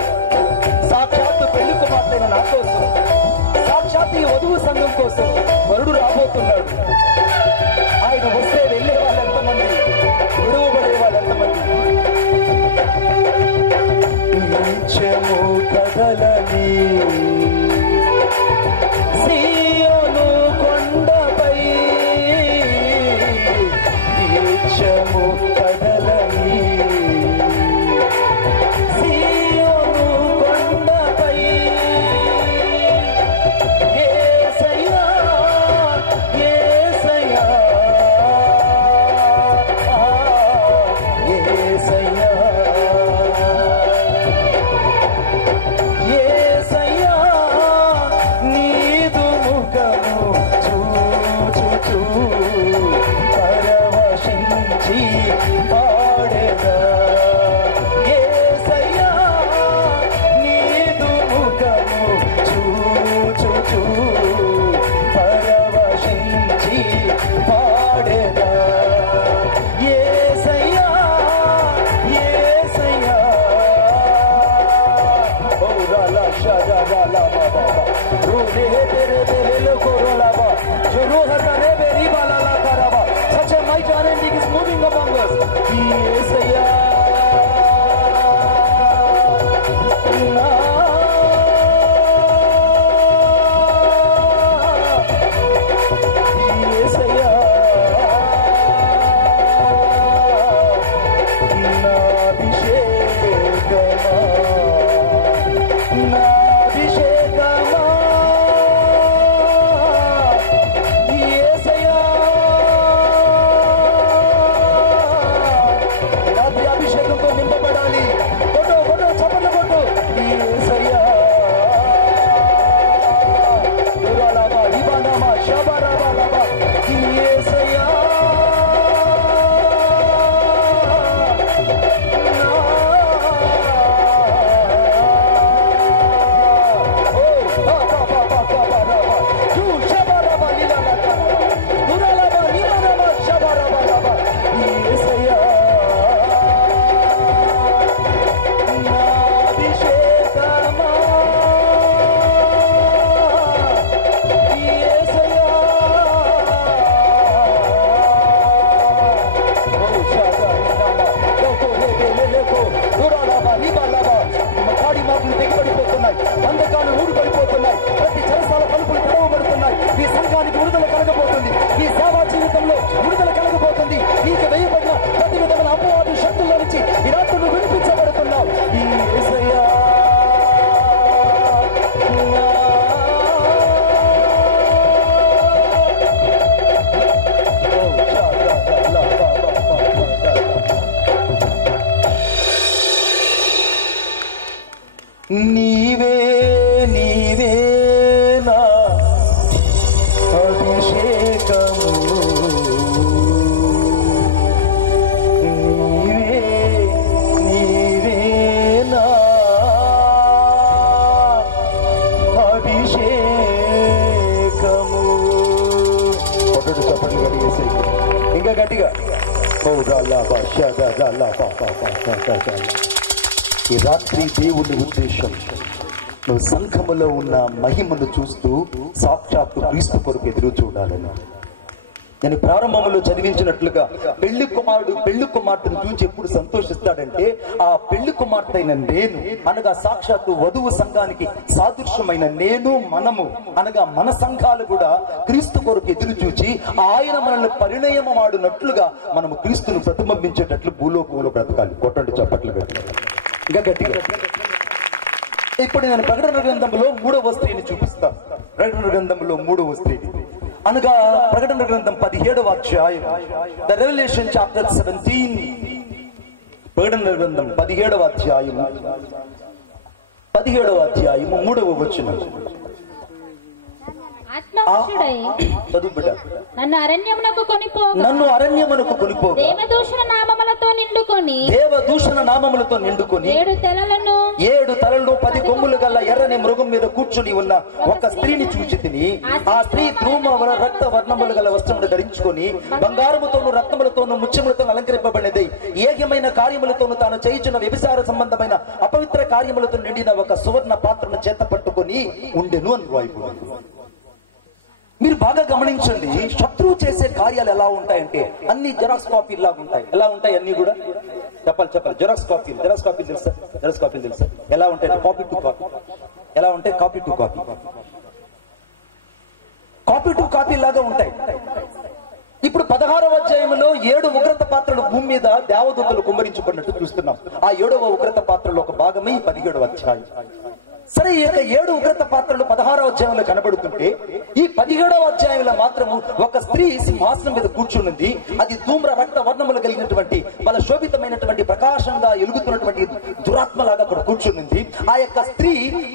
సాక్షాత్తు పెళ్లి కుమార్తెన నా కోసం, సాక్షాత్తు ఈ వధువు సంఘం కోసం వరుడు రాబోతున్నాడు. ఆయన వస్తే వెళ్ళే వాళ్ళు ఎంతమంది, విడువబడే వాళ్ళు ఎంతమంది. నిత్యము కదలని సీయోను కొండపై నిత్యము కదలని సీయోను కొండపై యేసయ్యా యేసయ్యా యేసయ్యా యేసయ్యా నీదు ముఖము చూచుచూ పరవశించి పాడెదా. యేసయ్యా నీదు ముఖము చూచుచూ పరవశించి పాడెదా. యేసయ్యా యేసయ్యా ఓరాలా షాదాలా బాబా రూలే తెరే తెరే కోరలాబా జురుహతా రే బెరి బాలాలా కరాబా. Such a mighty anointing is moving among us. యేసయ్యా నా యేసయ్యా నా అభిషేకమా నా అభిషేకమా యేసయ్యా రాత్రి అభిషేకంతో నింపబడాలి. కొట్టు కొట్టు చప్పట్లు కొట్టు. యేసయ్యా ఉరాలాబా రిబానామా షబారాబా లాబా యేసయ్యా బంధకాలు ఊడిపడిపోతున్నాయి. ప్రతి చెరసాల తలుపులు తెరవబడుతున్నాయి. ఈ సంఘానికి విడుదల కలగబోతుంది. ఈ సేవా జీవితంలో విడుదల కలగబోతుంది. నీకు వేయబడిన ప్రతి విధమైన అపవాది శక్తుల నుంచి ఈ రాత్రులు వినిపించబడుతున్నావు. ఈ యేసయ్యా నీవే నీవే నా అభిషేకము నీవే నీవే నా అభిషేకము. ఒకటి చప్పట్లు కడిగేసి ఇంకా గట్టిగా ఈ రాత్రి దేవుని ఉద్దేశం నువ్వు సంఘములో ఉన్న మహిమను చూస్తూ సాక్షాత్తు క్రీస్తు కొరకు ఎదురు చూడాలని. నేను ప్రారంభంలో చదివించినట్లుగా పెళ్లి కుమారుడు పెళ్లి కుమార్తెను చూసి ఎప్పుడు సంతోషిస్తాడంటే ఆ పెళ్లి కుమార్తె అయిన నేను అనగా సాక్షాత్తు వధువు సంఘానికి సాదృశ్యమైన నేను మనము అనగా మన సంఘాలు కూడా క్రీస్తు కొరకు ఎదురు చూచి ఆయన మనల్ని పరిణయమాడినట్లుగా మనము క్రీస్తును ప్రతిబింబించేటట్లు భూలోకంలో బ్రతకాలి. కొట్టండి చప్పట్లు ఇంకా గట్టిగా. ఇప్పుడు నేను ప్రకటన గ్రంథంలో 3వ స్త్రీని చూపిస్తాను. ప్రకటన గ్రంథంలో 3వ స్త్రీని అనగా ప్రకటన గ్రంథం 17వ అధ్యాయం, ద రెవల్యూషన్ చాప్టర్ 17. ప్రకటన గ్రంథం 17వ అధ్యాయం 17వ అధ్యాయము 3వ వచనం. ఆత్మవశుడై చదువు బిడ్డ. నన్ను అరణ్యమునకు కొనిపోగా దేవదూషణ నామములతో నిండుకొని 7 తలలను 10 కొమ్ములు గల ఎర్రని మృగం మీద కూర్చుని ఉన్న ఒక స్త్రీని చూచి తిని, ఆ స్త్రీ ధూమ రక్త వర్ణములు గల వస్త్రములు ధరించుకొని బంగారముతోను రత్నములతోను ముత్యములతో అలంకరింపబడినది ఏకమైన కార్యములతోను తాను చేయుచున్న వ్యభిచార సంబంధమైన అపవిత్ర కార్యములతో నిండిన ఒక సువర్ణ పాత్రను చేత పట్టుకొని ఉండెను అని వాయిపోయింది. మీరు బాగా గమనించండి, శత్రువు చేసే కార్యాలు ఎలా ఉంటాయంటే అన్ని జెరాక్స్ కాపీలు లాగా ఉంటాయి. ఎలా ఉంటాయి అన్ని కూడా? చెప్పాలి జెరాక్స్ కాపీలు తెలుసా? ఎలా ఉంటాయి? Copy to copy. ఎలా ఉంటాయి? కాపీ టు కాపీ లాగా ఉంటాయి. ఇప్పుడు 16వ అధ్యాయంలో 7 ఉగ్రత పాత్రలు భూమి మీద దేవదూతలు కుమ్మరించబడినట్టు చూస్తున్నాం. ఆ 7వ ఉగ్రత పాత్రలో ఒక భాగమే ఈ 17వ అధ్యాయం. సరే, ఈ యొక్క 7 ఉగ్రత పాత్రలు 16వ అధ్యాయంలో కనబడుతుంటే ఈ 17వ అధ్యాయంలో మాత్రము ఒక స్త్రీ సింహాసనం మీద కూర్చున్నది. అది ధూమ్ర రక్త వర్ణములు కలిగినటువంటి వాళ్ళ శోభితమైనటువంటి ప్రకాశంగా ఎలుగుతున్నటువంటి దురాత్మలాగా అక్కడ కూర్చున్నది. ఆ యొక్క స్త్రీ,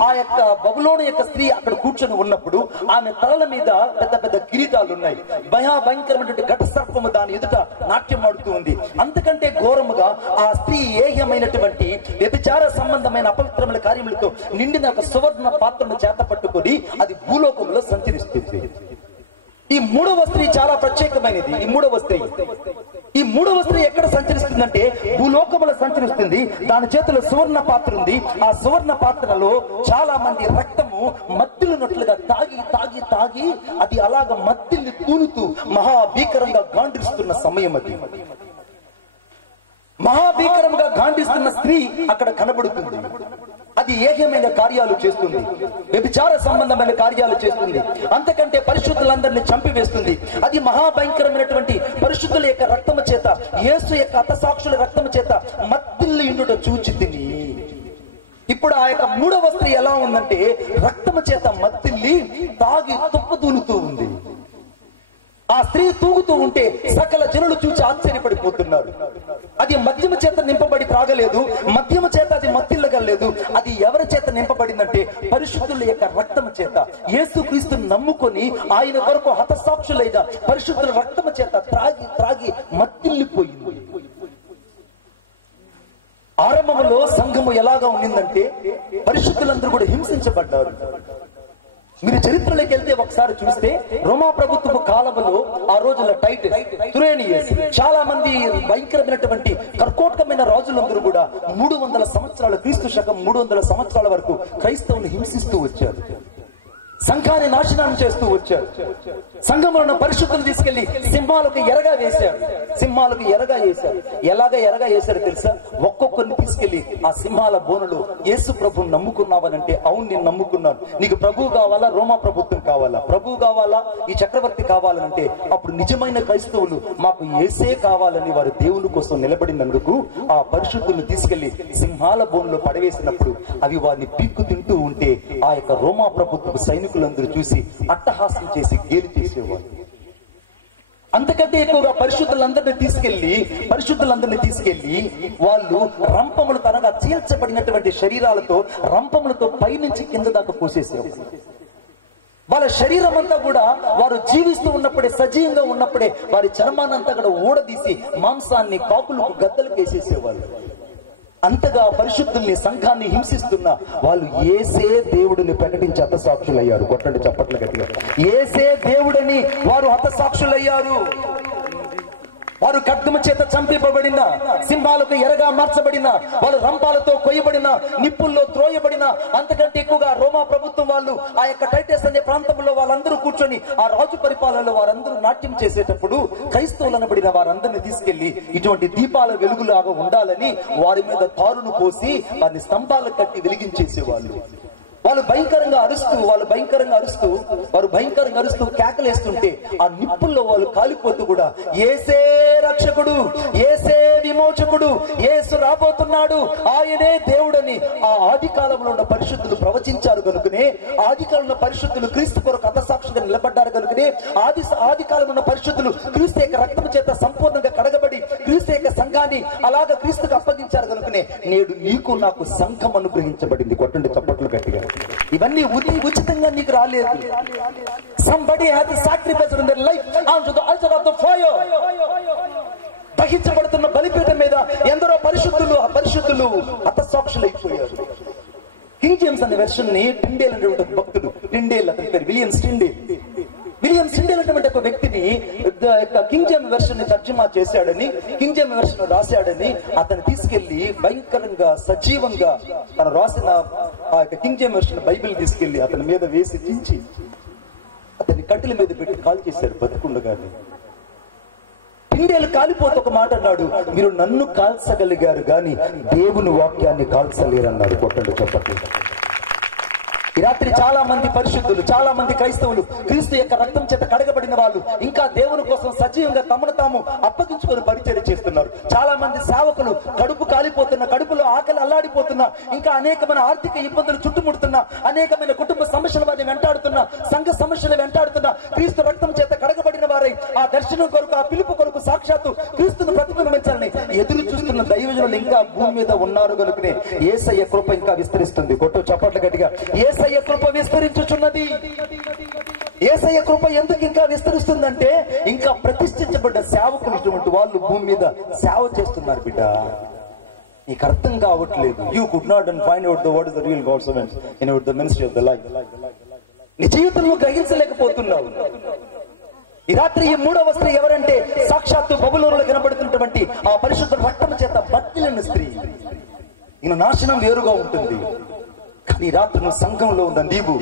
ఆ యొక్క బబులోను యొక్క స్త్రీ అక్కడ కూర్చొని ఉన్నప్పుడు ఆమె తలల మీద పెద్ద పెద్ద కిరీటాలు ఉన్నాయి. భయంకరమైనటువంటి ఘట సర్పము దాని ఎదుట నాట్యం ఆడుతూ ఉంది. అంతకంటే ఘోరముగా ఆ స్త్రీ ఏహ్యమైనటువంటి వ్యభిచార సంబంధమైన అపవిత్రమైన కార్యములతో నిండిన ఒక సువర్ణ పాత్రను చేత పట్టుకొని అది భూలోకంలో సంచరిస్తుంది. ఈ 3వ స్త్రీ చాలా ప్రత్యేకమైనది. ఈ మూడవ స్త్రీ ఎక్కడ సంచరిస్తుందంటే భూలోకములో సంచరిస్తుంది. దాని చేతిలో సువర్ణ పాత్ర ఉంది. ఆ సువర్ణ పాత్రలో చాలా మంది రక్తము మత్తిలున్నట్లుగా తాగి అది అలాగ మత్తిల్ని తూలుతూ మహాభీకరంగా గాండిస్తున్న సమయం అది. మహాభీకరంగా గాండిస్తున్న స్త్రీ అక్కడ కనబడుతుంది. అది ఏకమైన కార్యాలు చేస్తుంది, వ్యభిచార సంబంధమైన కార్యాలు చేస్తుంది, అంతకంటే పరిశుద్ధులందరినీ చంపివేస్తుంది. అది మహాభయంకరమైనటువంటి పరిశుద్ధుల యొక్క రక్తము చేత, యేసు యొక్క హతసాక్షుల రక్తము చేత మత్తిల్లి ఇండుట చూచి తిని. ఇప్పుడు ఆ యొక్క 3వ స్త్రీ ఎలా ఉందంటే రక్తము చేత మత్తిల్లి తాగి తుప్పదూలుతూ ఉంది. ఆ స్త్రీ తూగుతూ ఉంటే సకల జనులు చూసి ఆశ్చర్యపడిపోతున్నారు. అది మద్యము చేత నింపబడి త్రాగలేదు, మద్యము చేత అది మత్తిల్లగలేదు. అది ఎవరి చేత నింపబడిందంటే పరిశుద్ధుల యొక్క రక్తము చేత. యేసుక్రీస్తును నమ్ముకొని ఆయన కొరకు హతసాక్షులైన పరిశుద్ధుల రక్తము చేత త్రాగి మత్తిల్లిపోయింది. ఆరంభంలో సంఘము ఎలాగా ఉండిందంటే పరిశుద్ధులందరూ కూడా హింసించబడ్డారు. మీరు చరిత్రలోకి వెళ్తే ఒకసారి చూస్తే రోమా ప్రభుత్వపు కాలంలో ఆ రోజుల టైటస్, తురేనియస్, చాలా మంది భయంకరమైనటువంటి కర్కోటకమైన రాజులందరూ కూడా 300 సంవత్సరాలు, క్రీస్తు శకం 300 సంవత్సరాల వరకు క్రైస్తవుని హింసిస్తూ వచ్చారు. సంఘాన్ని నాశనం చేస్తూ వచ్చారు. సంఘములను పరిశుద్ధులు తీసుకెళ్లి సింహాలకు ఎరగా వేశారు. ఎలాగా ఎరగా వేశారు తెలుసా? ఒక్కొక్కరిని తీసుకెళ్లి ఆ సింహాల బోనులు, యేసు ప్రభువుని నమ్ముకున్నావనంటే అవును నేను నమ్ముకున్నాను, నీకు ప్రభువు కావాలా, రోమా ప్రభుత్వం కావాలా, ప్రభువు కావాలా, ఈ చక్రవర్తి కావాలంటే అప్పుడు నిజమైన క్రైస్తవులు మాకు యేసే కావాలని వారు దేవుని కోసం నిలబడినందుకు ఆ పరిశుద్ధులను తీసుకెళ్లి సింహాల బోనులో పడవేసినప్పుడు అవి వారిని పీక్కు తింటూ ఉంటే ఆ యొక్క రోమా ప్రభుత్వ సైనికులందరూ చూసి అట్టహాసం చేసి గేలి చేసేవారు. అంతకంటే ఎక్కువగా పరిశుద్ధులందరినీ తీసుకెళ్లి వాళ్ళు రంపములు తనగా చీల్చబడినటువంటి శరీరాలతో రంపములతో పైనుంచి కింద దాకా పోసేసేవారు. వాళ్ళ శరీరం అంతా కూడా వారు జీవిస్తూ ఉన్నప్పుడే, సజీవంగా ఉన్నప్పుడే వారి చర్మాన్నంతా కూడా ఊడదీసి మాంసాన్ని కాకులకు గద్దలకు వేసేసేవాళ్ళు. అంతగా పరిశుద్ధుల్ని, సంఘాన్ని హింసిస్తున్న వాళ్ళు యేసే దేవుడిని ప్రకటించి హతసాక్షులయ్యారు. కొట్టండి చప్పట్లు గట్టిగా. యేసే దేవుడని వారు హతసాక్షులయ్యారు. వారు ఖడ్గము చేత చంపింపబడిన, సింహాలకు ఎరగా మార్చబడిన, వాళ్ళు రంపాలతో కొయ్యబడిన, నిప్పుల్లో త్రోయబడిన, అంతకంటే ఎక్కువగా రోమా ప్రభుత్వం వాళ్ళు ఆ యొక్క టైటస్ అనే ప్రాంతంలో వాళ్ళందరూ కూర్చొని ఆ రాజు పరిపాలనలో వారందరూ నాట్యం చేసేటప్పుడు క్రైస్తవులు అనబడిన వారందరినీ తీసుకెళ్లి ఇటువంటి దీపాల వెలుగులాగా ఉండాలని వారి మీద తారును పోసి వారిని స్తంభాలకు కట్టి వెలిగించేసేవాళ్ళు. వాళ్ళు భయంకరంగా అరుస్తూ కేకలేస్తుంటే ఆ నిప్పుల్లో వాళ్ళు కాలిపోతూ కూడా యేసే రక్షకుడు, యేసే విమోచకుడు, యేసు రాబోతున్నాడు, ఆయనే దేవుడని ఆ ఆది కాలంలో ఉన్న పరిశుద్ధులు ప్రవచించారు కనుకనే, ఆది కాలంలో పరిశుద్ధులు క్రీస్తు కొరకు హతసాక్షిగా నిలబడ్డారు కనుకనే, ఆది కాలంలో ఉన్న పరిశుద్ధులు క్రీస్తు యొక్క రక్తము చేత సంపూర్ణంగా కడగబడి కడగబడి క్రీస్తు యొక్క సంఘాన్ని అలాగా క్రీస్తుకు అప్పగించారు కనుకనే నేడు నీకు నాకు సంఘం అనుగ్రహించబడింది. కొట్టండి చప్పట్లు గట్టిగా. ఇవన్నీ ఉచితంగా నీకు రాలేదు. Somebody has sacrificed in their life onto the altar of the fire. దహించబడుతున్న బలిపీఠం మీద ఎందరో పరిశుద్ధులు హతసాక్షులైపోయారు. కింగ్ జేమ్స్ అనే వెర్షన్ ని టిండేల్ అనేటువంటి భక్తుడు, టిండేల్ అతని పేరు విలియమ్స్ టిండేల్ అనేటువంటి ఒక వ్యక్తిని కింగ్ జేమ్స్ వెర్షన్ ని తర్జుమా చేశాడని, కింగ్ జేమ్స్ వెర్షన్ రాశాడని అతను తీసుకెళ్లి భయంకరంగా సజీవంగా తను రాసిన ఆ యొక్క కింగ్ జేమ్స్ వెర్షన్ బైబిల్ తీసుకెళ్లి అతని మీద వేసి దించి అతన్ని కట్టెల మీద పెట్టి కాల్ చేశారు బతుకుండగానే. టిండేలు కాలిపోతే ఒక మాట అన్నాడు, మీరు నన్ను కాల్చగలిగారు గాని దేవుని వాక్యాన్ని కాల్చలేరన్నాడు. కొట్టండి చెప్పండి. ఈ రాత్రి చాలా మంది పరిశుద్ధులు, చాలా మంది క్రైస్తవులు, క్రీస్తు యొక్క రక్తం చేత కడగబడిన వాళ్ళు ఇంకా దేవుని కోసం సజీవంగా తమను తాము అప్పగించుకొని పరిచర్య చేస్తున్నారు. చాలా మంది సేవకులు కడుపు కాలిపోతున్నా, కడుపులో ఆకలి అల్లాడిపోతున్నా, ఇంకా అనేకమైన ఆర్థిక ఇబ్బందులు చుట్టుముడుతున్నా, అనేకమైన కుటుంబ సమస్యల వారిని వెంటాడుతున్నా, సంఘ సమస్యలు వెంటాడుతున్నా, క్రీస్తు రక్తం చేత కడగబడిన వారై ఆ దర్శనం కొరకు, ఆ పిలుపు కొరకు సాక్షాత్తు క్రీస్తును ప్రతిబింబించాలని ఎదురు చూస్తున్న దైవజనులు ఇంకా భూమి మీద ఉన్నారు కనుకనే యేసయ్య కృప ఇంకా విస్తరిస్తుంది. కొట్టు చప్పట్ల గట్టిగా. యేసయ్య కృప విస్తరించుచున్నది. యేసయ్య కృప ఎందుకు ఇంకా విస్తరిస్తుందంటే ఇంకా ప్రతిష్ఠించబడ్డ సేవకులు ఇటువంటి వాళ్ళు భూమి మీద సేవ చేస్తున్నారు. బిడ్డ నీకు అర్థం కావట్లేదు. You could not and find out the what is the real God servants in out the ministry of the life. నీ జీవితంలో గ్రహించలేకపోతున్నావు. ఈ రాత్రి ఈ మూడవ స్త్రీ ఎవరంటే సాక్షాత్తు బబులోనులో కనబడుతున్నటువంటి ఆ పరిశుద్ధ రక్తం చేత బతికిన స్త్రీ. ఈయన నాశనం వేరుగా ఉంటుంది. కానీ రాత్రి నువ్వు సంఘంలో ఉన్న నీవు,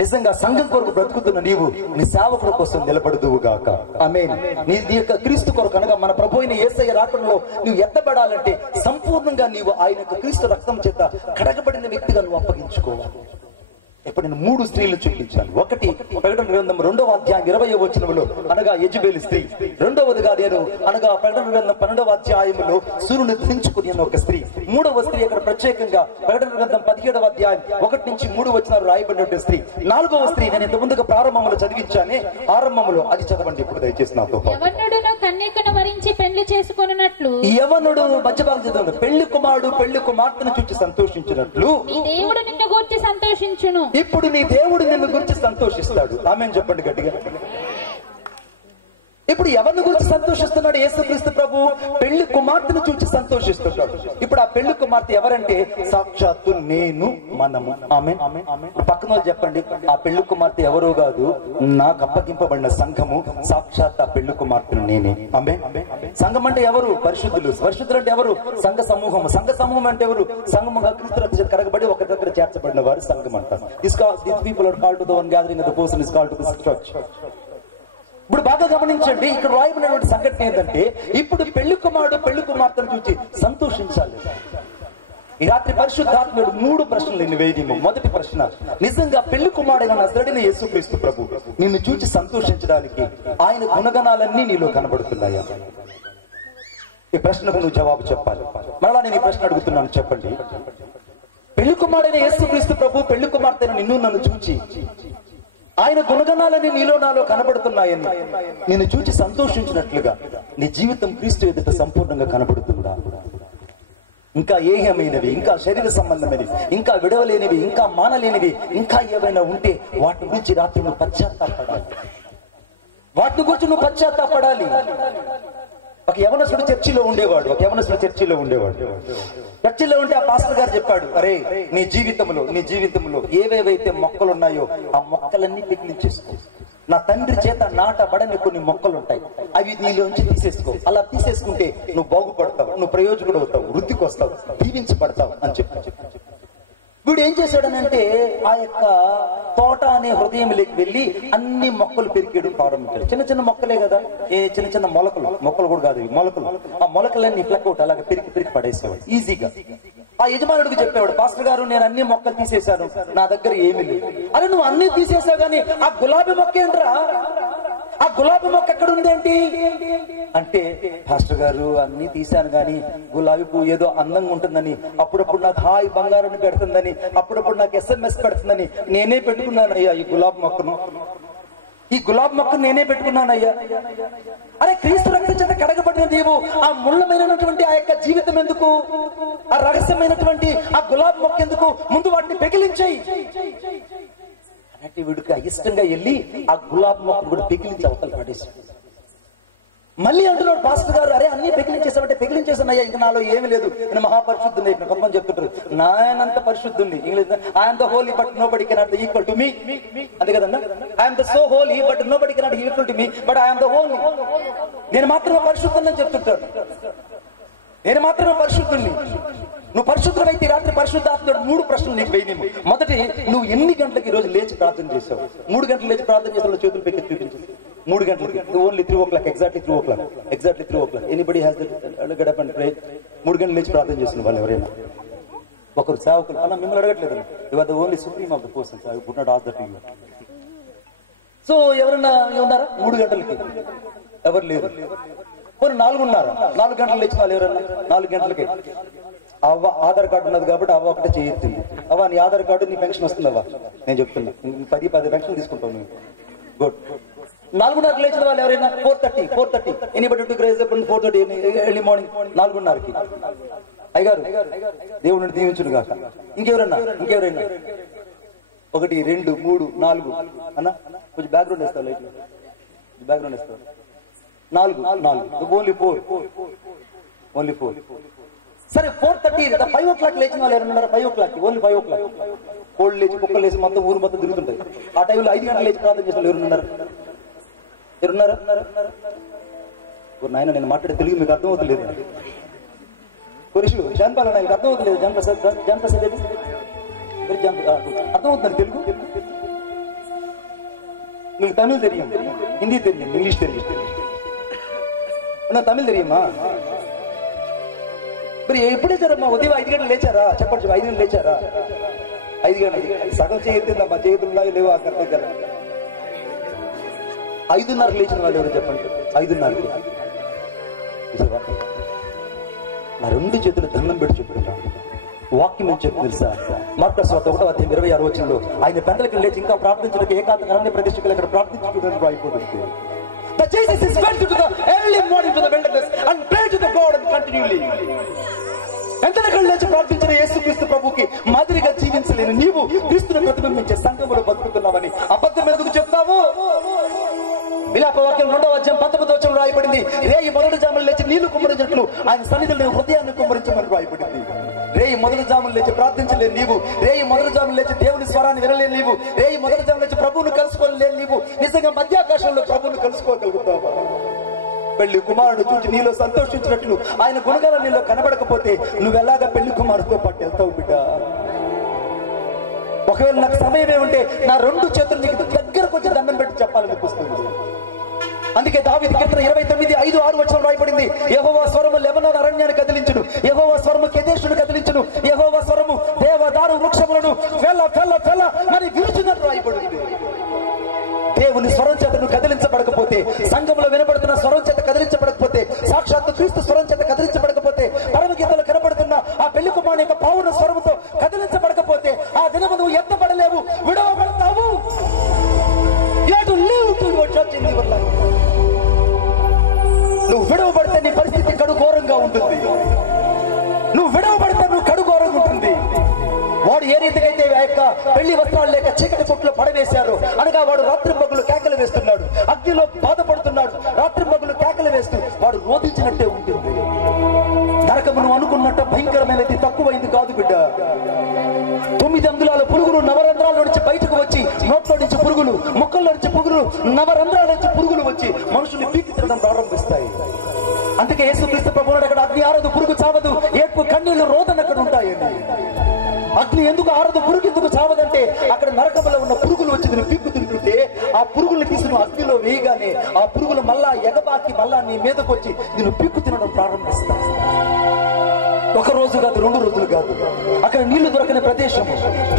నిజంగా సంఘం కొరకు బ్రతుకుతున్న నీవు నీ సేవకుల కోసం నిలబడుదువుగాక. ఆమేన్. నీ యొక్క క్రీస్తు కొరకు అనగా మన ప్రభు అయిన యేసయ్య రాకడలో నువ్వు ఎత్తబడాలంటే సంపూర్ణంగా నీవు ఆయన యొక్క క్రీస్తు రక్తం చేత కడగబడిన వ్యక్తిగా నువ్వు అప్పగించుకోవాలి. ఇప్పుడు నేను 3 స్త్రీలు చూపించాను. ఒకటి ప్రకటన గ్రంథం 2వ అధ్యాయం 20వ వచనములో అనగా యెజబెలు స్త్రీ. రెండవదిగా నేను అనగా ప్రకటన గ్రంథం 12వ అధ్యాయంలో సూర్యుని ధరించుకుని అన్న ఒక స్త్రీ. మూడవ స్త్రీ ఇక్కడ ప్రత్యేకంగా ప్రకటన గ్రంథం 17వ అధ్యాయం 1 నుంచి 3 వచనాలు రాయబడిన స్త్రీ. నాలుగవ స్త్రీ నేను ఇంత ముందుగా ప్రారంభంలో చదివించానే, ఆరంభంలో అది చదవండి ఇప్పుడు దయచేసి నాతో. యవనుడును కన్యకను వరించి పెళ్లి చేసుకొనున్నట్లు, యవనుడు మధ్యభాగం చదవండి. పెళ్లి కుమారుడు పెళ్లి కుమార్తెను చూచి సంతోషించినట్లు నీ దేవుడు నిన్ను గూర్చి సంతోషించును. ఇప్పుడు నీ దేవుడు నిన్ను గురించి సంతోషిస్తాడు. ఆమేన్ చెప్పండి గట్టిగా. ఇప్పుడు ఎవరిని గురించి సంతోషిస్తున్నాడు? యేసుక్రీస్తు ప్రభు పెళ్లి కుమార్తెను చూసి సంతోషిస్తున్నాడు. ఇప్పుడు ఆ పెళ్లి కుమార్తె ఎవరంటే సాక్షాత్తు నేను, మనము. ఆమేన్. పక్కన వాళ్ళు చెప్పండి, ఆ పెళ్లి కుమార్తె ఎవరో కాదు, నాకు అప్పగింపబడిన సంఘము. సాక్షాత్ ఆ పెళ్లి కుమార్తెను నేనే. ఆమేన్. సంఘం అంటే ఎవరు? పరిశుద్ధులు. పరిశుద్ధులు అంటే ఎవరు? సంఘ సమూహం. సంఘ సమూహం అంటే ఎవరు? సంఘముగా క్రీస్తు రక్తం కరగబడి ఒక దగ్గర చేర్చబడిన వారు సంఘం అంటారు. These people are called to the one gathering and the person is called to the church. ఇప్పుడు బాగా గమనించండి, ఇక్కడ రాయబడినటువంటి సంఘటన ఏంటంటే ఇప్పుడు పెళ్లి కుమారుడు పెళ్లి కుమార్తెను చూసి సంతోషించాలి. ఈ రాత్రి పరిశుద్ధాత్ముడు 3 ప్రశ్నలు నిన్ను వేయము. మొదటి ప్రశ్న, నిజంగా పెళ్లి కుమారుడైన నజరేయుడైన యేసుక్రీస్తు ప్రభు నిన్ను చూసి సంతోషించడానికి ఆయన గుణగణాలన్నీ నీలో కనబడుతున్నాయా? ఈ ప్రశ్నకు నువ్వు జవాబు చెప్పాలి. మరలా నేను ఈ ప్రశ్న అడుగుతున్నాను, చెప్పండి. పెళ్లి కుమారుడైన యేసుక్రీస్తు ప్రభు పెళ్లి కుమార్తెను నిన్ను నన్ను చూచి ఆయన గుణగణాలని నీలో నాలో కనబడుతున్నాయని నిన్ను చూచి సంతోషించినట్లుగా నీ జీవితం క్రీస్తు ఎదుట సంపూర్ణంగా కనబడుతుందా? ఇంకా ఏమైనవి, ఇంకా శరీర సంబంధమైనవి, ఇంకా విడవలేనివి, ఇంకా మానలేనివి, ఇంకా ఏవైనా ఉంటే వాటి గురించి రాత్రి నువ్వు పశ్చాత్తాపడాలి. వాటి గురించి నువ్వు పశ్చాత్తాపడాలి. ఒక యవనస్తుడు చర్చిలో ఉండేవాడు. చర్చిలో ఉంటే ఆ పాస్టర్ గారు చెప్పాడు, అరే నీ జీవితంలో ఏవేవైతే మొక్కలు ఉన్నాయో ఆ మొక్కలన్నీ పికిలించేసుకో. నా తండ్రి చేత నాటబడని కొన్ని మొక్కలు ఉంటాయి, అవి నీలోంచి తీసేసుకో. అలా తీసేసుకుంటే నువ్వు బాగుపడతావు, నువ్వు ప్రయోజకుడు అవుతావు, వృద్ధికి వస్తావు, దీవించబడతావు అని చెప్పాడు. వీడు ఏం చేశాడనంటే ఆ యొక్క తోట అనే హృదయంలోకి వెళ్ళి అన్ని మొక్కలు పెరికేయడం ప్రారంభించాడు. చిన్న చిన్న మొక్కలే కదా, చిన్న చిన్న మొక్కలు కూడా కాదు, మొలకలు. ఆ మొలకలన్నీ ఫ్లక్అవుట్ అలాగే పెరిగి పడేసేవాడు ఈజీగా. ఆ యజమానుడికి చెప్పేవాడు, పాస్టర్ గారు నేను అన్ని మొక్కలు తీసేశాను, నా దగ్గర ఏమీ లేదు. అరే నువ్వు అన్ని తీసేసావు కానీ ఆ గులాబీ మొక్క ఏంట్రా? ఆ గులాబీ మొక్క ఎక్కడుంది ఏంటి అంటే, పాస్టర్ గారు అన్ని తీశాను కానీ గులాబీ పువ్వు ఏదో అందంగా ఉంటుందని, అప్పుడప్పుడు నాకు హాయ్ బంగారం పెడుతుందని, అప్పుడప్పుడు నాకు SMS పెడుతుందని నేనే పెట్టుకున్నాను అయ్యా ఈ గులాబీ మొక్కను. ఈ గులాబ్ మొక్క నేనే పెట్టుకున్నానయ్యా. అరే క్రీస్తు రక్తం చేత కడగబడిన నీవు ఆ ముళ్ళమైనటువంటి ఆ యొక్క జీవితం ఎందుకు, ఆ రహస్యమైనటువంటి ఆ గులాబ్ మొక్క ఎందుకు, ముందు వాటిని పెకిలించాయి అన్నట్టు వీడికి ఇష్టంగా వెళ్ళి ఆ గులాబ్ మొక్కను కూడా పెకిలించి అవతల పడేసి మళ్ళీ అంటున్నాడు పాస్టర్ గారు, అరే అన్ని పెకిలించేసామంటే పెకిలించేసానయ్యా, ఇంకా నాలో ఏమీ లేదు, నేను మహాపరిశుద్ధుని. ఇక్కడ కొంతమంది చెప్తుంటారు నాయనంత పరిశుద్ధుని, English I'm the holy but nobody cannot equal to me, అంతే కదన్నా. I'm the so holy but nobody cannot equal to me but I'm the holy. నేను మాత్రమే పరిశుద్ధుని అని చెప్తుంటాడు. నేను మాత్రమే పరిశుద్ధుని. నువ్వు పరిశుద్ధమైతే రాత్రి పరిశుద్ధాత్ముడు 3 ప్రశ్నలు నీకు వేయి. మొదటి, నువ్వు ఎన్ని గంటలకు ఈ రోజు లేచి ప్రార్థన చేసావు? 3 గంటలు లేచి ప్రార్థన చేసిన చేతులు పెట్టి చూపించు. 3 గంటలకి, only 3 o'clock, exactly 3 o'clock. Anybody has that get up and pray. 3 గంటలు లేచి ప్రార్థన చేసిన వాళ్ళు ఎవరైనా ఒకరు సేవకులు అన్న మిమ్మల్ని అడగట్లేదు. You are the only supreme of the persons. I would not ask that you. So ఎవరన్నా ఉన్నారా 3 గంటలకి? ఎవరు లేరు. పోనీ 4 గంటలు లేచిన వాళ్ళు ఎవరన్నా? 4 గంటలకి అవ్వ ఆధార్ కార్డు ఉన్నది కాబట్టి అవ్వ ఒకటే చేయొచ్చింది. అవ్వ నీ ఆధార్ కార్డు, నీ పెన్షన్ వస్తుంది అవ్వ, నేను చెప్తున్నా 10 పెన్షన్ తీసుకుంటావు నువ్వు. గుడ్. 4:30 లేచిన వాళ్ళు ఎవరైనా? 4:30. Anybody to grace up 4:30 early morning 4:30కి. అయ్యగారు దేవుడిని దీవించును గాక. ఇంకెవరైనా? 1 2 3 4 అన్న కొంచెం బ్యాక్గ్రౌండ్ వేస్తావు, లైట్ బ్యాక్గ్రౌండ్ వేస్తావు. 4 ఓన్లీ 4. సరే 4:30 5 o'clock లేచిన వాళ్ళు ఎవరున్నారు? 5 o'clock, ఓన్లీ 5 o'clock. కోళ్ళు లేచి కుక్కలు లేచి మొత్తం ఊరు మొత్తం తిరుగుతుంటాయి. ఆ టైంలో 5 గంటలు లేచి ప్రార్థన చేసిన వాళ్ళు ఎవరున్నారు? నాయన నేను మాట్లాడే తెలుగు మీకు అర్థమవుతలేదు. కొరిషు జాన్పాల నాకు అర్థమవుతలేదు. జాన్ప్రసాద్ అర్థమవుతుంది తెలుగు? మీకు తమిళ్ తెలియం, హిందీ తెలియం, ఇంగ్లీష్ తెలియం, తమిళ్ తెలియమా? మరి ఎప్పుడు లేచారమ్మా? ఉదయం 5 గంటలు లేచారా? చెప్పండి, 5 గంటలు లేచారా? 5 గంటలకి సగం చేయొద్దిందమ్మా, చేతుల్లో లేవు ఆ కర్త కదా. 5:30 లేచిన వాళ్ళు ఎవరు చెప్పండి? 5:30కి నా 2 చేతులు దండం పెట్టి చెప్తున్నా. వాక్యం ఏం చెప్పి తెలుసా? మార్కస్ వార్త 1:26 వచనంలో ఆయన పెద్దలకి లేచి ఇంకా ప్రార్థించడానికి ఏకాంత అరణ్య ప్రదేశకులు ఇక్కడ ప్రార్థించుకోవడానికి అయిపోతుంది. That Jesus is went to the early morning to the wilderness and prayed to the God and continually. ఎంతనకళ్ళు లేచి ప్రార్థించిన యేసుక్రీస్తు ప్రభుకి మాదిరిగా జీవించలేని నీవు క్రీస్తుని ప్రతిబింబించే సంఘములో బతుకుతున్నావని అబద్ధం ఎందుకు చెప్తావు? విలాపవాక్యం 2వ అధ్యాయం 19వ వచనంలో రాయబడింది, రేయి మొదటి జాములు లేచి నీళ్లు కుమ్మరించినట్లు ఆయన సన్నిధిలో హృదయాన్ని కుమ్మరించమని రాయబడింది. రేయి మొదటి జాములు లేచి ప్రార్థించలేని నీవు, రేయి మొదటి జాములు లేచి దేవుని స్వరాన్ని వినలేని నీవు, రేయి మొదటి జాములు లేచి ప్రభువును కలుసుకోలేని నీవు నిజంగా మధ్యాకాశంలో ప్రభువును కలుసుకోగలుగుతావా? పెళ్లి కుమారుడు చూచి నీలో సంతోషించినట్లు ఆయన గుణగాల నీలో కనబడకపోతే నువ్వెలాగా పెళ్లి కుమారుడితో పాటు వెళ్తావు బిడ్డ? ఒకవేళ నాకు సమయమే ఉంటే నా 2 చేతులు నీకు దగ్గరకు వచ్చి దండం పెట్టి చెప్పాలనిపిస్తుంది. అందుకే దావీదు కీర్తన 29:5-6 వచనం రాయబడింది, యెహోవా స్వరము లెబనోను అరణ్యాన్ని కదిలించును, యెహోవా స్వరము కెదెషును కదిలించును, యెహోవా స్వరము దేవదారు వృక్షములను ఫెల మరి విరుచునని రాయబడింది. దేవుని స్వరం చేత నువ్వు కదిలించబడకపోతే, సంఘంలో వినబడుతున్న స్వరం చేత కదిలించబడకపోతే, సాక్షాత్తు క్రీస్తు స్వరం చేత కదిలించబడకపోతే, పరమగీతలు కనబడుతున్న ఆ పెళ్లి కుమారుని యొక్క పౌర స్వరంతో కదిలించబడకపోతే ఆ దినము నువ్వు ఎత్తబడలేవు, విడవబడతావు. నువ్వు విడవబడితే నీ పరిస్థితి కడుఘోరంగా ఉంటుంది. నువ్వు విడవబడితే నువ్వు కడుఘోరంగా ఉంటుంది. వాడు ఏ రీతికైతే ఆ యొక్క పెళ్లి వస్త్రాలు లేక చీకటి కొట్లో పడవేశారు అనగా వాడు రాత్రి పగులు కేకలు వేస్తున్నాడు, అగ్నిలో బాధపడుతున్నాడు, రాత్రి పగులు కేకలు వేస్తూ వాడు రోధించినట్టే ఉంటుంది. నరకము నువ్వు అనుకున్నట్టు భయంకరమైనది తక్కువైంది కాదు బిడ్డ. 9 అంగుళాల పురుగులు నవరంధ్రాల నుంచి బయటకు వచ్చి, నోట్లో నుంచి పురుగులు, ముక్కల్లో నుంచి పురుగులు, నవరంధ్రాల నుంచి పురుగులు వచ్చి మనుషుల్ని పీకి తినడం ప్రారంభిస్తాయి. అందుకే యేసుక్రీస్తు ప్రభువుడు అక్కడ అగ్ని ఆరదు, పురుగు చావదు, ఏడ్పు కన్నీళ్లు రోదన అక్కడ ఉంటాయండి. అగ్ని ఎందుకు ఆరదు, పురుగు ఎందుకు చావదంటే అక్కడ నరకములో ఉన్న పురుగులు వచ్చి దీన్ని పీక్కు తింటుంటే ఆ పురుగుల్ని తీసి నువ్వు అగ్నిలో వేయగానే ఆ పురుగులు మళ్ళా ఎగబాకి మళ్ళా నీ మీదకి వచ్చి దీన్ని పీక్కు తినడం ప్రారంభిస్తాయి. 1 రోజు కాదు, 2 రోజులు కాదు. అక్కడ నీళ్లు దొరకని ప్రదేశం,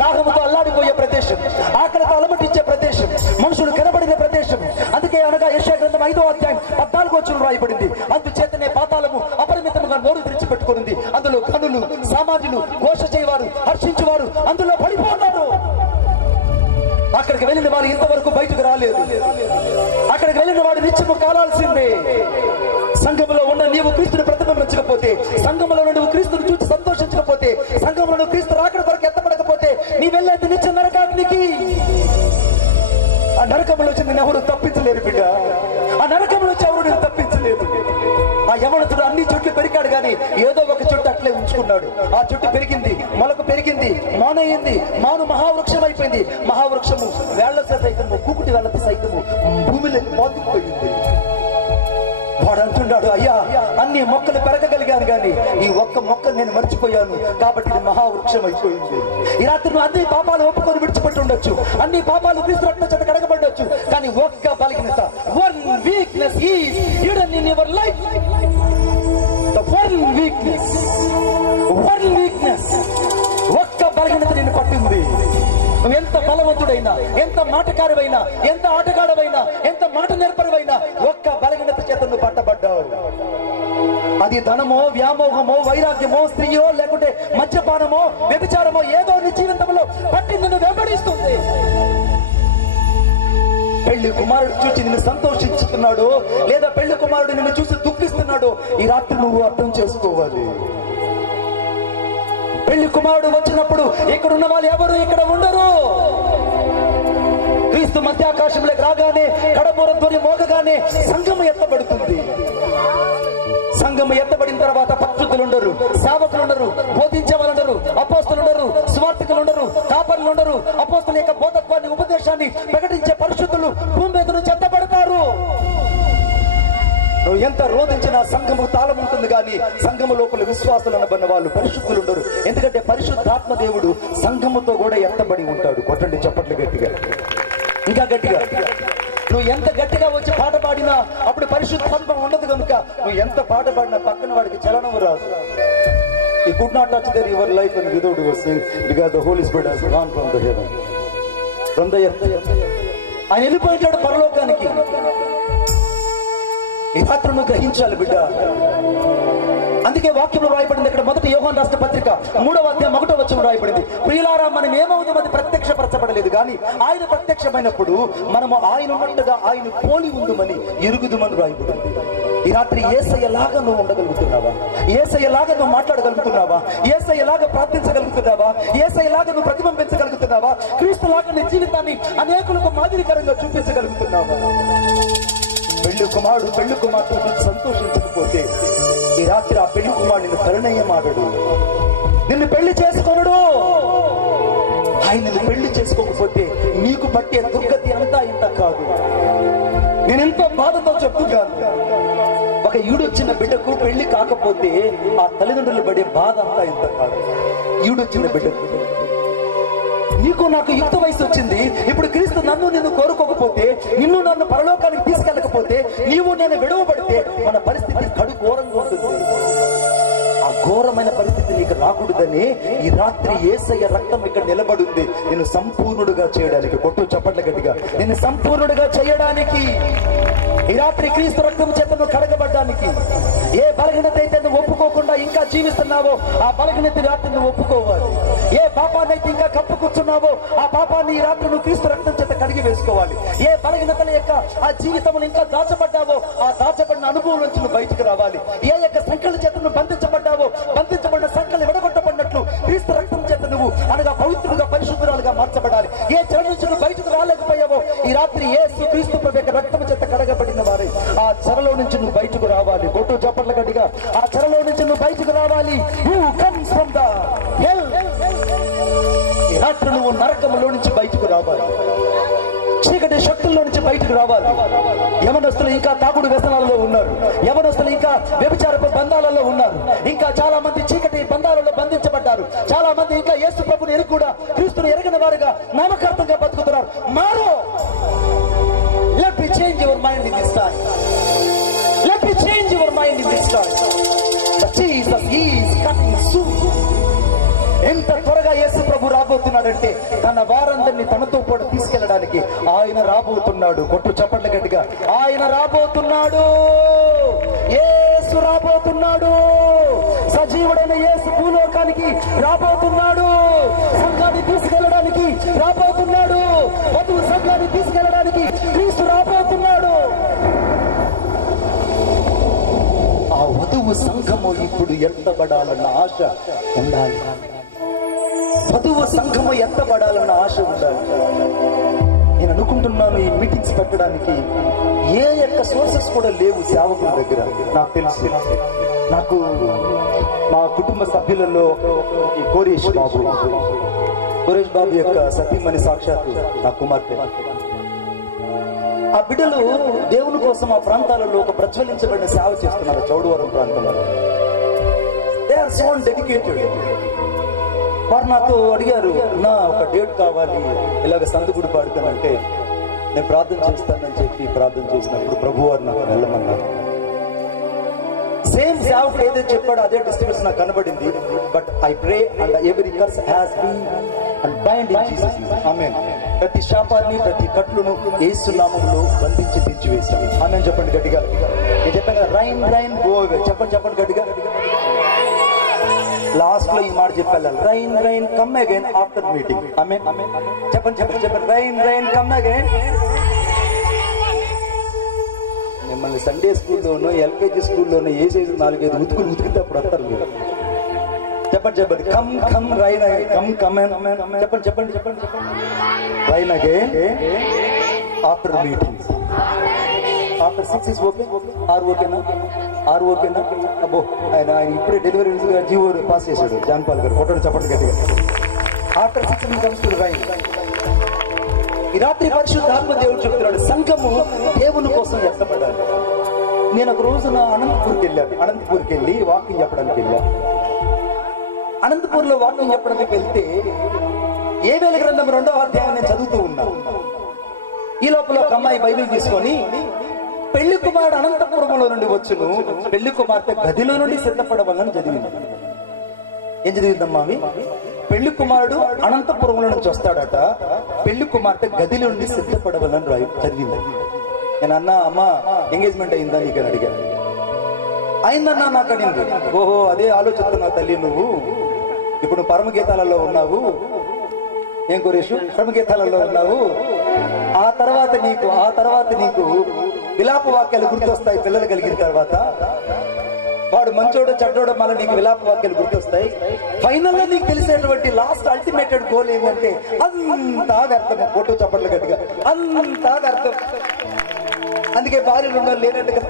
దాహముతో అల్లాడిపోయే ప్రదేశం, ఆకలితో అలమటించే ప్రదేశం, మనుషులు కనబడిన ప్రదేశం. అందుకే అనగా యెషయా గ్రంథం 5వ అధ్యాయం 14వ వచనం రాయబడింది, అందుచేతనే పాతాళము అపరిమితముగా నోరు తెరిచిపెట్టుకునింది, అందులో కనులు, సామాన్యులు, ఘోష చేయవారు, హర్షించేవారు అందులో పడిపోతారు. అక్కడికి వెళ్ళిన వాడు ఇంతవరకు బయటకు రాలేదు. అక్కడికి వెళ్ళిన వాడు నిత్యము కాలాల్సిందే. సంఘములో ఉన్న నీవు క్రీస్తుని ప్రతిబింబించకపోతే, సంఘములో నువ్వు క్రీస్తుని చూసి సంతోషించకపోతే, సంఘంలో నువ్వు క్రీస్తు రాకడ వరకు ఎత్తపడకపోతే నీ వెళ్ళేది నిత్య నరకాగ్నికి. ఆ నరకంలో వచ్చి నేను ఎవరు తప్పించలేరు బిడ్డ. ఆ నరకంలో వచ్చి ఎవరు నేను తప్పించలేదు. ఆ యవనతుడు అన్ని చెట్లు పెరిగాడు కానీ ఏదో ఒక చెట్టు అట్లే ఉంచుకున్నాడు. ఆ చెట్టు పెరిగింది, మొలకు పెరిగింది, మానయ్యింది. మాను మహావృక్షం అయిపోయింది. మహావృక్షము వేళ్లతో సైతము, కూకుటి వేళ్లతో సైతము భూమిలోకి పాతుకుపోయింది. వాడు అంటున్నాడు, అయ్యా అన్ని మొక్కలు పెరగగలిగాను కానీ ఈ ఒక్క మొక్క నేను మర్చిపోయాను కాబట్టి ఇది మహావృక్షం అయిపోయింది. ఈ రాత్రి నువ్వు అన్ని పాపాలు ఒప్పుకొని విడిచిపెట్టి ఉండొచ్చు, అన్ని పాపాలు క్రీస్తు రక్తం చేత కడగబడొచ్చు, కానీ ఒక్క బలహీనత, one weakness is hidden in your life. The one weakness, ఒక్క బలహీనత నిన్ను పట్టింది. నువ్వు ఎంత బలవంతుడైనా, ఎంత మాటకారువైనా, ఎంత ఆటగాడవైనా, ఎంత మాట నేర్పరువైనా ఒక్క బలహీనత చేత నువ్వు పట్టబడ్డావు. అది ధనమో, వ్యామోహమో, వైరాగ్యమో, స్త్రీయో, లేకుంటే మద్యపానమో, వ్యభిచారమో ఏదో నీ జీవితంలో పట్టి నిన్ను వెంబడిస్తుంది. పెళ్లి కుమారుడు చూసి నిన్ను సంతోషిస్తున్నాడు, లేదా పెళ్లి కుమారుడు నిన్ను చూసి దుఃఖిస్తున్నాడు. ఈ రాత్రి నువ్వు అర్థం చేసుకోవాలి. పెళ్లి కుమారుడు వచ్చినప్పుడు ఇక్కడ ఉన్న వాళ్ళు ఎవరు ఇక్కడ ఉండరు. క్రీస్తు మధ్యాకాశంలోకి రాగానే, కడమూర ధ్వని మోగగానే సంఘము ఎత్తబడుతుంది. సంఘము ఎత్తబడిన తర్వాత పరిశుద్ధులు ఉండరు, సేవకులు ఉండరు, బోధించే వాళ్ళు ఉండరు, అపోస్తలు ఉండరు, సువార్తికులు ఉండరు, కాపరులు ఉండరు. అపోస్తల యొక్క బోధత్వాన్ని, ఉపదేశాన్ని ప్రకటించే పరిశుద్ధులు భూమి మీద నుంచి ఎత్తబడతారు. నువ్వు ఎంత రోధించినా సంఘము తాళం ఉంటుంది కానీ సంఘము లోపల విశ్వాసులు అనబడిన వాళ్ళు పరిశుద్ధులు ఉండరు. ఎందుకంటే పరిశుద్ధాత్మ దేవుడు సంఘముతో కూడా ఎత్తబడి ఉంటాడు. కొట్టండి చప్పట్లు గట్టిగా, ఇంకా గట్టిగా. నువ్వు ఎంత గట్టిగా వచ్చి పాట పాడినా అప్పుడు పరిశుద్ధాత్మ ఉండదు కనుక నువ్వు ఎంత పాట పాడినా పక్కన వాడికి చలనం రాదు. You could not touch their your life and without your sin because the Holy Spirit has gone from the heaven, from the earth. ఆయన వెళ్ళిపోయినాడు పరలోకానికి. ఈ రాత్రి నువ్వు గ్రహించాలి బిడ్డ. అందుకే వాక్యంలో రాయబడింది, ఇక్కడ మొదటి యోహాను రాసిన పత్రిక 3వ అధ్యాయం 1వ వచనం రాయబడింది, ప్రియులారా మనం ఏమవుతామని ప్రత్యక్షపరచబడలేదు కానీ ఆయన ప్రత్యక్షమైనప్పుడు మనము ఆయన ఉన్నట్టుగా ఆయన పోలి ఉందమని ఎరుగుదుమని రాయబడింది. ఈ రాత్రి యేసయ్యలాగా నువ్వు ఉండగలుగుతున్నావా? యేసయ్యలాగా నువ్వు మాట్లాడగలుగుతున్నావా? యేసయ్యలాగా ప్రార్థించగలుగుతున్నావా? యేసయ్యలాగా నువ్వు ప్రతిబింబించగలుగుతున్నావా? క్రీస్తులాగా నీ జీవితాన్ని అనేకులకు మాదిరికరంగా చూపించగలుగుతున్నావా? పెళ్లి కుమారుడు పెళ్లి కుమార్తె సంతోషించకపోతే ఈ రాత్రి ఆ పెళ్లి కుమారుడిని పరిణయమాడడు, నిన్ను పెళ్లి చేసుకోనుడు. ఆయనను పెళ్లి చేసుకోకపోతే నీకు పట్టే దుర్గతి అంతా ఇంత కాదు. నేనెంతో బాధతో చెప్తున్నాను. ఒక ఈడొచ్చిన బిడ్డకు పెళ్లి కాకపోతే ఆ తల్లిదండ్రులు పడే బాధ అంతా ఇంత కాదు. ఈడొచ్చిన బిడ్డకు, నీకు నాకు యుక్త వయసు వచ్చింది, ఇప్పుడు క్రీస్తు నన్ను నిన్ను కోరుకోకపోతే, నిన్ను నన్ను పరలోకానికి తీసుకెళ్ళకపోతే, నీవు నేను విడవబడితే మన పరిస్థితి కడు ఘోరంగా ఉంటుంది. ఆ ఘోరమైన పరిస్థితి నీకు రాకూడదని ఈ రాత్రి యేసయ్య రక్తం ఇక్కడ నిలబడింది నిన్ను సంపూర్ణుడుగా చేయడానికి. కొట్టు చప్పట్ల గట్టిగా, నిన్ను సంపూర్ణుడుగా చేయడానికి. ఈ రాత్రి క్రీస్తు రక్తం చేత నువ్వు కడగబడ్డానికి. ఏ బలహీనత అయితే నువ్వు ఒప్పుకోకుండా ఇంకా జీవిస్తున్నావో ఆ బలహీనత రాత్రి నువ్వు ఒప్పుకోవాలి. ఏ పాపాన్ని అయితే ఇంకా కప్పుకూర్చున్నావో ఆ పాపాన్ని ఈ రాత్రి నువ్వు క్రీస్తు రక్తం చేత కడిగి వేసుకోవాలి. ఏ బలహీనతల యొక్క ఆ జీవితంలో ఇంకా దాచబడ్డావో ఆ దాచబడిన అనుభవం నుంచి నువ్వు బయటకు రావాలి. ఏ యొక్క సంకల చేత నువ్వు బంధించబడ్డావో బంధించబడిన సంకలు విడగొట్టబడినట్లు క్రీస్తు రక్తం చేత నువ్వు అనగా పవిత్రుడుగా పరిశుద్ధురాలుగా మార్చబడాలి. ఏ చెడు నుంచి నువ్వు బయటకు రాలేకపోయావో ఈ రాత్రి యేసు క్రీస్తు ప్రభు యొక్క రక్తం చేత కడగబడిన వారే ఆ చెరలో నుంచి నువ్వు బయటకు రావాలి. కొట్టు చప్పట్ల గట్టిగా, ఆ చెరలో నుంచి నువ్వు బయటకు రావాలి. You comes from the hell. ఈ రాత్రి నువ్వు నరకములో నుంచి బయటకు రావాలి, చీకటి శక్తుల్లో నుంచి బయటకు రావాలి. యవనస్తులు ఇంకా తాగుడు వ్యసనాలలో ఉన్నారు, యవనస్తులు ఇంకా వ్యభిచారపు బంధాలలో ఉన్నారు, ఇంకా చాలా మంది చీకటి బంధాలలో బంధించబడ్డారు, చాలా మంది ఇంకా యేసు ప్రభుని ఎరుగు కూడా క్రీస్తుని ఎరగని వారుగా నామకార్థంగా బతుకుతున్నారు. మారో, let me change your mind in this time. Let me change your mind in this time. The Jesus is coming soon. ఎంత త్వరగా యేసు ప్రభు రాబోతున్నాడంటే తన వారందరినీ తనతో పాటు తీసుకెళ్ళడానికి ఆయన రాబోతున్నాడు. కొట్టు చప్పట్ల గట్టిగా, ఆయన రాబోతున్నాడు. యేసు రాబోతున్నాడు. సజీవుడైన యేసు భూలోకానికి రాబోతున్నాడు. సంఘాన్ని తీసుకెళ్ళడానికి రాబోతున్నాడు. వధువు సంఘము ఇప్పుడు ఎత్తబడాలన్న ఆశ ఉండాలి. వధువు సంఘము ఎత్తబడాలన్న ఆశ ఉండాలి. నేను అనుకుంటున్నాను ఈ మీటింగ్స్ పెట్టడానికి ఏ యొక్క సోర్సెస్ కూడా లేవు సేవకుల దగ్గర. నాకు తెలుసు, నాకు మా కుటుంబ సభ్యులలో ఈ కోరేష్ బాబు యొక్క సతీమణి సాక్షాత్తు నా కుమార్తె. ఆ బిడ్డలు దేవుని కోసం ఆ ప్రాంతాలలో ఒక ప్రజ్వలించబడిన సేవ చేస్తున్నారు. చౌడవరం ప్రాంతంలో దే ఆర్ సో డెడికేటెడ్. వారు నాతో అడిగారు, నా ఒక డేట్ కావాలి, ఇలాగ సందుగుడు పాడుతానంటే నేను ప్రార్థన చేస్తానని చెప్పి ప్రార్థన చేసినప్పుడు ప్రభు వారు నాకు వెళ్ళమన్నారు. సేమ్ సేవకుడు ఏదైతే చెప్పాడో అదే డిస్టర్బెన్స్ నాకు కనబడింది. But I pray and every curse has been and bind in Jesus name. ఆమేన్. ప్రతి శాపాన్ని ప్రతి కట్లును యేసు నామములో బంధించి తీర్చివేశాం. ఆమేన్ చెప్పండి గట్టిగా. నేను చెప్పాను కదా, రైన్ రైన్ గో అవే. చెప్పండి గట్టిగా. లాస్ట్ లో ఈ మాట చెప్పాలి, rain rain come again after meeting. ఆమేన్. చెప్పండి రైన్ రైన్ కమ్ అగైన్. మిమ్మల్ని సండే స్కూల్లోనూ ఎల్కేజీ స్కూల్లోనూ ఏ సైజు 4-5 ఉతికితే అప్పుడు వస్తారు మీరు. చెప్పండి కమ్ రైన్ కమ్ చెప్పండి rain again after meeting. After 6 is okay. 6 ఓకేనా? అబ్బో, ఆయన ఇప్పుడే డెలివరీ జీవో పాస్ చేశాడు జాన్పాల్ గారు. ఫోటోలు చెప్పండి గట్టిగా. After 6 comes to rain. ఈ రాత్రి పరిశుద్ధాత్మ దేవుడు చెప్తున్నాడు, సంఘము దేవుని కోసం ఎత్తపడాలి. నేను ఒక రోజున అనంతపూర్కి వెళ్ళి వాకింగ్ చెప్పడానికి వెళ్ళాను. అనంతపూర్ లో వాకింగ్ చెప్పడానికి వెళ్తే ఏవేల గ్రంథం 2వ అధ్యాయం నేను చదువుతూ ఉన్నా. ఈ లోపల ఒక అమ్మాయి బైబిల్ తీసుకొని, పెళ్లి కుమారుడు అనంతపురంలో నుండి వచ్చును, పెళ్లి కుమార్తె గదిలో నుండి సిద్ధపడవాలని చదివింది. ఏం చదివిందమ్మా? పెళ్లి కుమారుడు అనంతపురంలో నుంచి వస్తాడట, పెళ్లి కుమార్తె గదిలో నుండి సిద్ధపడవాలని చదివింది. నేను అన్నా, అమ్మా ఎంగేజ్మెంట్ అయిందా నీకు అని అడిగాను. అయిందన్నా నాకు అడిగింది. ఓహో, అదే ఆలోచిస్తున్నావు తల్లి, నువ్వు ఇప్పుడు పరమగీతాలలో ఉన్నావు. ఏం కోరేషు? పరమగీతాలలో ఉన్నావు. ఆ తర్వాత నీకు విలాప వాక్యాలు గుర్తొస్తాయి. పిల్లలు కలిగిన తర్వాత వాడు మంచోడో చెడ్డోడో మళ్ళీ నీకు విలాప వాక్యాలు గుర్తొస్తాయి. ఫైనల్ గా నీకు తెలిసేటువంటి లాస్ట్ అల్టిమేటెడ్ గోల్ ఏంటంటే అంతా వ్యర్థం. ఫోటో చప్పట్లు గట్టిగా, అంతా వ్యర్థం. అందుకే భార్యలు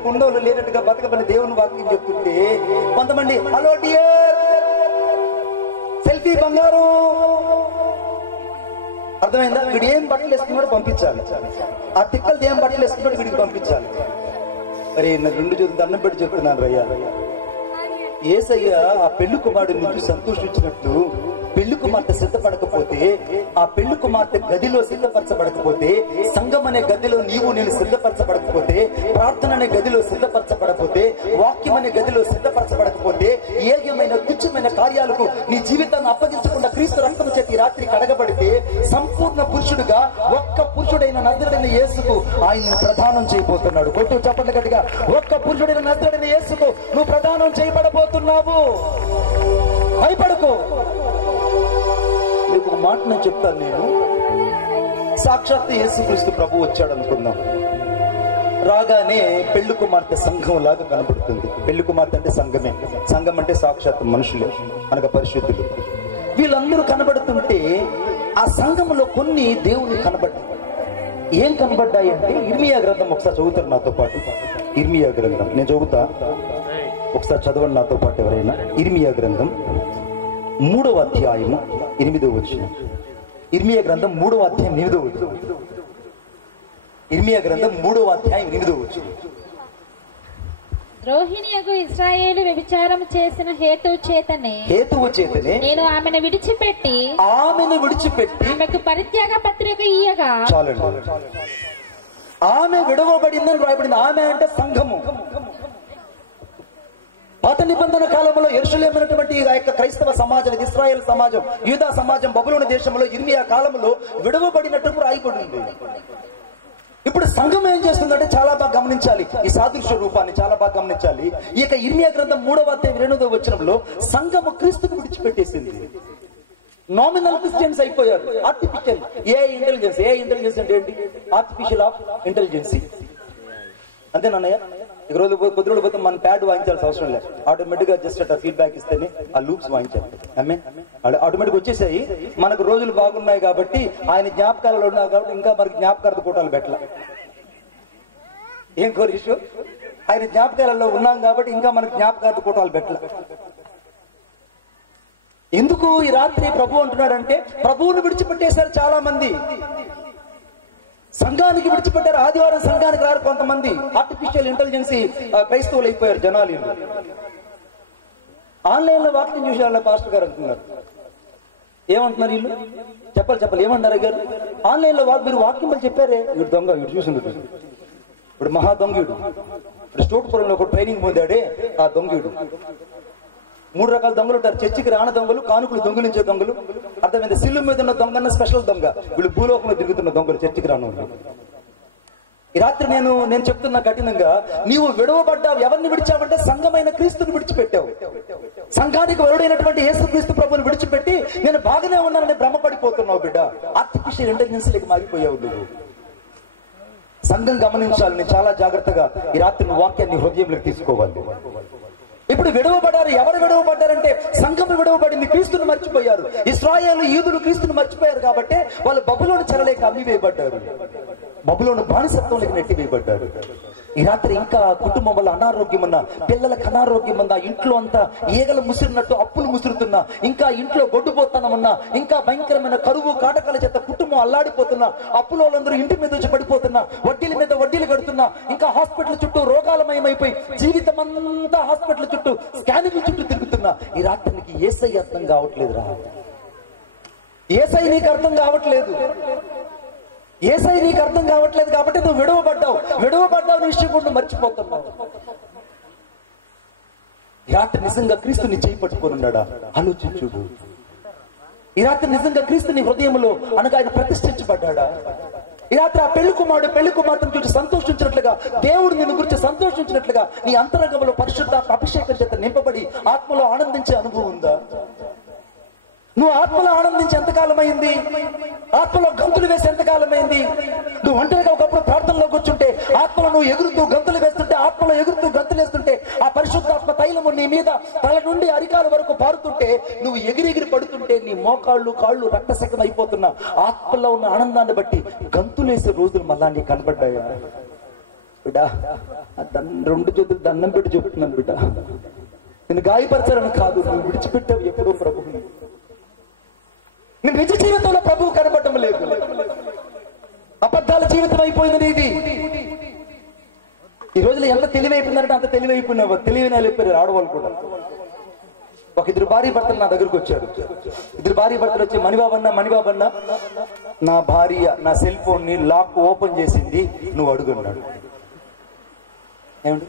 ఉండోళ్ళు లేనట్టుగా బతకమని దేవుని వాక్యం చెప్తుంటే కొంతమంది హలో డియర్ సెల్ఫీ బంగారు. అర్థమైందా? వీడు ఏం బట్టలు వేసుకున్నాడు పంపించాలి, ఆ తిక్కలు ఏం బట్టలు వేసుకున్నాడు వీడికి పంపించాలి. మరి నా 2 చేతులు దండం పెట్టి చెప్తున్నాను రయ్యా, యేసయ్య ఆ పెళ్లి కుమారుడి నుంచి సంతోషించినట్టు పెళ్లి కుమార్తె సిద్ధపడకపోతే, ఆ పెళ్లి కుమార్తె గదిలో సిద్ధపరచబడకపోతే, సంఘం అనే గదిలో నేను సిద్ధపరచబడకపోతే, ప్రార్థన అనే గదిలో సిద్ధపరచబడకపోతే, వాక్యం అనే గదిలో సిద్ధపరచబడకపోతే, ఏమైన తుచ్చమైన కార్యాలకు నీ జీవితాన్ని అప్పగించకుండా క్రీస్తు రక్తం చేతి రాత్రి కడగబడితే, సంపూర్ణ పురుషుడుగా ఒక్క పురుషుడైన నజరుడైన యేసుకు ఆయన్ని ప్రదానం చేయబోతున్నాడు. కొట్టు చెప్పండి గట్టిగా, ఒక్క పురుషుడైన నజరుడైన యేసుకు నువ్వు ప్రదానం చేయబడబోతున్నావు. భయపడకు. మీకు ఒక మాట నేను చెప్తాను. నేను సాక్షాత్ యేసుక్రీస్తు ప్రభు వచ్చాడు అనుకుందాం. రాగానే పెళ్లి కుమార్తె సంఘం లాగా కనబడుతుంది. పెళ్లి కుమార్తె అంటే సంఘమే. సంఘం అంటే సాక్షాత్ మనుషులే, అనగా పరిశుద్ధులు. వీళ్ళందరూ కనబడుతుంటే ఆ సంఘంలో కొన్ని దేవుని కనబడ్డాయి. ఏం కనబడ్డాయి అంటే, ఇర్మియా గ్రంథం ఒకసారి చదువుతారు నాతో పాటు. ఇర్మియా గ్రంథం నేను చదువుతా, ఒకసారి చదవండి నాతో పాటు ఎవరైనా. ఇర్మియా గ్రంథం 3వ అధ్యాయము 8వ వచనం. ఇర్మియా గ్రంథం 3వ అధ్యాయం 8వ వచనం. ఇర్మియా గ్రంథం 3వ అధ్యాయం 8వ వచనం. ద్రోహిణియగు ఇశ్రాయేలు వ్యభిచారం చేసిన హేతువు చేతనే నేను ఆమెను విడిచిపెట్టి ఆమెకు పరిత్యాగ పత్రిక ఇయ్యగా. చాలండి, ఆమె విడవబడిందని రాయబడింది. ఆమె అంటే సంఘము. పాత నిబంధన కాలంలో యెరూషలేమునటువంటి ఆ యొక్క క్రైస్తవ సమాజం, ఇశ్రాయేల్ సమాజం, యూదా సమాజం బబులోను దేశంలో ఇర్మియా కాలంలో విడవబడినట్టు రాయబడింది. ఇప్పుడు సంఘం ఏం చేస్తుందంటే చాలా బాగా గమనించాలి, ఈ సాదృశ్య రూపాన్ని చాలా బాగా గమనించాలి. ఈ యొక్క ఇర్మియా గ్రంథం 3వ అధ్యాయం 8వ వచనంలో సంఘము క్రీస్తును విడిచిపెట్టేసింది. నామినల్ క్రిస్టియన్స్ అయిపోయారు. ఆర్టిఫిషియల్ ఇంటెలిజెన్స్ అంటే ఏంటి? Artificial of intelligence. అంతేనన్నయ్య? ఇక రోజు కొద్ది రోజులు పోతే మన ప్యాడ్ వాయించాల్సిన అవసరం లేదు, ఆటోమేటిక్ గా జస్ట్ అట్లా ఫీడ్బ్యాక్ ఇస్తేనే ఆ లూప్స్ వాయించాలి. ఆటోమేటిక్ వచ్చేసాయి. మనకు రోజులు బాగున్నాయి కాబట్టి, ఆయన జ్ఞాపకాలలో ఉన్నాయి కాబట్టి ఇంకా మనకి జ్ఞాపకార్థ కూటాలు పెట్టాల. ఏం కోరిషు, ఆయన జ్ఞాపకాలలో ఉన్నాం కాబట్టి ఇంకా మనకు జ్ఞాపకార్థ కూటాలు పెట్టాల. ఎందుకు ఈ రాత్రి ప్రభు అంటున్నాడంటే, ప్రభువును విడిచిపెట్టేశారు చాలా మంది, సంఘానికి విడిచిపెట్టారు. ఆదివారం సంఘానికి రారు కొంతమంది. ఆర్టిఫిషియల్ ఇంటెలిజెన్సీ క్రైస్తవులు అయిపోయారు జనాలు. ఆన్లైన్ లో వాక్యం చూసేవాళ్ళ పాస్టర్ గారు అంటున్నారు. ఏమంటున్నారు వీళ్ళు? చెప్పాలి ఏమంటారు గారు? ఆన్లైన్ లో మీరు వాక్యం చెప్పారే, వీడు దొంగ, వీడు చూసింది, ఇప్పుడు మహా దొంగీడు. ఇప్పుడు స్టోట్పురంలో ఒక ట్రైనింగ్ పొందాడే ఆ దొంగీడు. 3 రకాల దొంగలు ఉంటారు. చర్చికి రాన దొంగలు, కానుకలు దొంగిలించే దొంగలు, అర్థమైంది. సిల్లు మీద ఉన్న దొంగన్న స్పెషల్ దొంగ. వీళ్ళు భూలోకంలో తిరుగుతున్న దొంగలు, చర్చికి రాను. ఈ రాత్రి నేను చెప్తున్నా కఠినంగా, నీవు విడవబడ్డావు. ఎవరిని విడిచావంటే సంఘమైన క్రీస్తుని విడిచిపెట్టావు. సంఘానికి వరుడైనటువంటి యేసుక్రీస్తు ప్రభుని విడిచిపెట్టి నేను బాగానే ఉన్నానని భ్రమపడిపోతున్నావు బిడ్డ. ఆర్టిఫిషియల్ ఇంటెలిజెన్స్ లేక మారిపోయావు నువ్వు. సంఘం గమనించాలి. నేను చాలా జాగ్రత్తగా ఈ రాత్రి వాక్యాన్ని హృదయంలోకి తీసుకోవాలి. ఇప్పుడు విడవబడ్డారు. ఎవరు విడవబడ్డారంటే సంఘం విడవబడింది, క్రీస్తుని మర్చిపోయారు. ఇశ్రాయేలు యూదులు క్రీస్తుని మర్చిపోయారు కాబట్టి వాళ్ళు బబులోను చెరలేక అమ్మివేయబడ్డారు, బబులోను బానిసత్వంలోకి నెట్టివేయబడ్డారు. ఈ రాత్రి ఇంకా కుటుంబం వల్ల అనారోగ్యం ఉన్నా, పిల్లలకు అనారోగ్యం ఉన్నా, ఇంట్లో అంతా ఈగలు ముసిరినట్టు అప్పులు ముసురుతున్నా, ఇంకా ఇంట్లో గొడ్డుపోతానమన్నా, ఇంకా భయంకరమైన కరువు కాటకాల చేత కుటుంబం అల్లాడిపోతున్నా, అప్పుల వాళ్ళందరూ ఇంటి మీద వచ్చి పడిపోతున్నా, వడ్డీల మీద వడ్డీలు కడుతున్నా, ఇంకా హాస్పిటల్ చుట్టూ రోగాలమయమైపోయి జీవితం అంతా హాస్పిటల్ చుట్టూ స్కానింగ్ చుట్టూ తిరుగుతున్నా, ఈ రాత్రి నీకు యేసై అర్థం కావట్లేదు రా. యేసై నీకు అర్థం కావట్లేదు. యేసై నీకు అర్థం కావట్లేదు కాబట్టి నువ్వు విడవబడ్డావు విషయం కూడా మర్చిపోతున్నావు. ఈ రాత్రి నిజంగా క్రీస్తుని చేయి పట్టుకొని ఉన్నాడా? ఆలోచించుడు. ఈ రాత్రి నిజంగా క్రీస్తుని హృదయంలో అనగా ఆయన ప్రతిష్ఠించబడ్డాడా? ఈ రాత్రి ఆ పెళ్లి కుమార్తెను చూసి సంతోషించినట్లుగా, దేవుడు నిన్ను గురించి సంతోషించినట్లుగా నీ అంతరంగంలో పరిశుద్ధ అభిషేకం చేత నింపబడి ఆత్మలో ఆనందించే అనుభవం ఉందా? నువ్వు ఆత్మలో ఆనందించి ఎంతకాలమైంది? ఆత్మలో గంతులు వేసి ఎంతకాలమైంది? నువ్వు ఒంటరిగా ఒకప్పుడు ప్రార్థనలో కూర్చుంటే ఆత్మలో నువ్వు ఎగురుతూ గంతులు వేస్తుంటే, ఆత్మలో ఎగురుతూ గంతులు వేస్తుంటే, ఆ పరిశుద్ధాత్మ తైలము నీ మీద తల నుండి అరికాల వరకు పారుతుంటే, నువ్వు ఎగిరి పడుతుంటే నీ మోకాళ్ళు కాళ్ళు రక్తశకం అయిపోతున్నా ఆత్మలో ఉన్న ఆనందాన్ని బట్టి గంతులేసే రోజులు మళ్ళా నీ కనబడ్డాయా? బిడ్డా, 2 చేతులు దండం పెట్టి చెప్తున్నాను బిడ్డ, నేను గాయపరచాలని కాదు, నువ్వు విడిచిపెట్టావు ఎప్పుడో ప్రభువుని. నీ నిజ జీవితంలో ప్రభువు కనబడటం లేదు. అబద్ధాల జీవితం అయిపోయింది నీది. ఈ రోజులో ఎంత తెలివైపోయిందంటే అంత తెలివైపోయినావు. తెలివైన వెళ్ళిపోయారు ఆడవాళ్ళు కూడా. ఒక 2 భార్య భర్తలు నా దగ్గరకు వచ్చారు. 2 భార్య భర్తలు వచ్చి, మణిబాబన్న నా భార్య నా సెల్ ఫోన్ ని లాక్ ఓపెన్ చేసింది, నువ్వు అడుగున్నాడు. ఏమండి?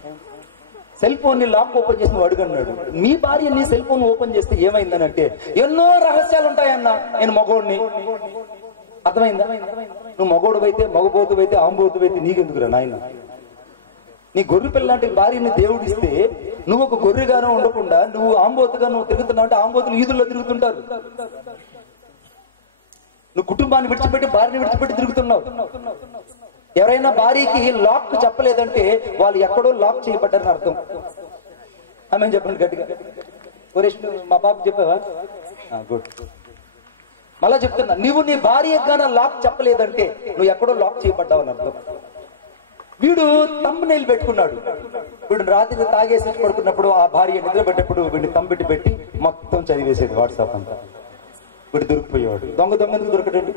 సెల్ ఫోన్ ని లాక్ ఓపెన్ చేసి నువ్వు అడుగన్నాడు. మీ భార్య నీ సెల్ ఫోన్ ఓపెన్ చేస్తే ఏమైందనంటే, ఎన్నో రహస్యాలు ఉంటాయన్నా, నేను మగోడిని. అర్థమైందా? నువ్వు మగోడు అయితే, మగబోతు అయితే, ఆంబోతు అయితే నీకెందుకురా నాయన? నీ గొర్రె పిల్ల లాంటి భార్యని దేవుడిస్తే నువ్వు ఒక గొర్రెగానో ఉండకుండా నువ్వు ఆంబోతుగా నువ్వు తిరుగుతున్నావు అంటే, ఆంబోతులు ఈదుల్లో తిరుగుతుంటారు. నువ్వు కుటుంబాన్ని విడిచిపెట్టి భార్యని విడిచిపెట్టి తిరుగుతున్నావు. ఎవరైనా భార్యకి లాక్ చెప్పలేదంటే వాళ్ళు ఎక్కడో లాక్ చేయబడ్డారని అర్థం. ఆమె చెప్పండి గట్టిగా. మా బాబు చెప్పావా? గుడ్. మళ్ళా చెప్తున్నా, నువ్వు నీ భార్యకు గాన లాక్ చెప్పలేదంటే నువ్వు ఎక్కడో లాక్ చేయబడ్డావు అని అర్థం. వీడు తంబ్ నెయిల్ పెట్టుకున్నాడు. వీడు రాత్రి తాగేసి పడుకున్నప్పుడు ఆ భార్య నిద్రపెట్టేప్పుడు వీడిని తంబెట్టి పెట్టి మొత్తం చదివేసేది వాట్సాప్ అంతా. వీడు దొరికిపోయేవాడు. దొంగ ఎందుకు దొరకటండి?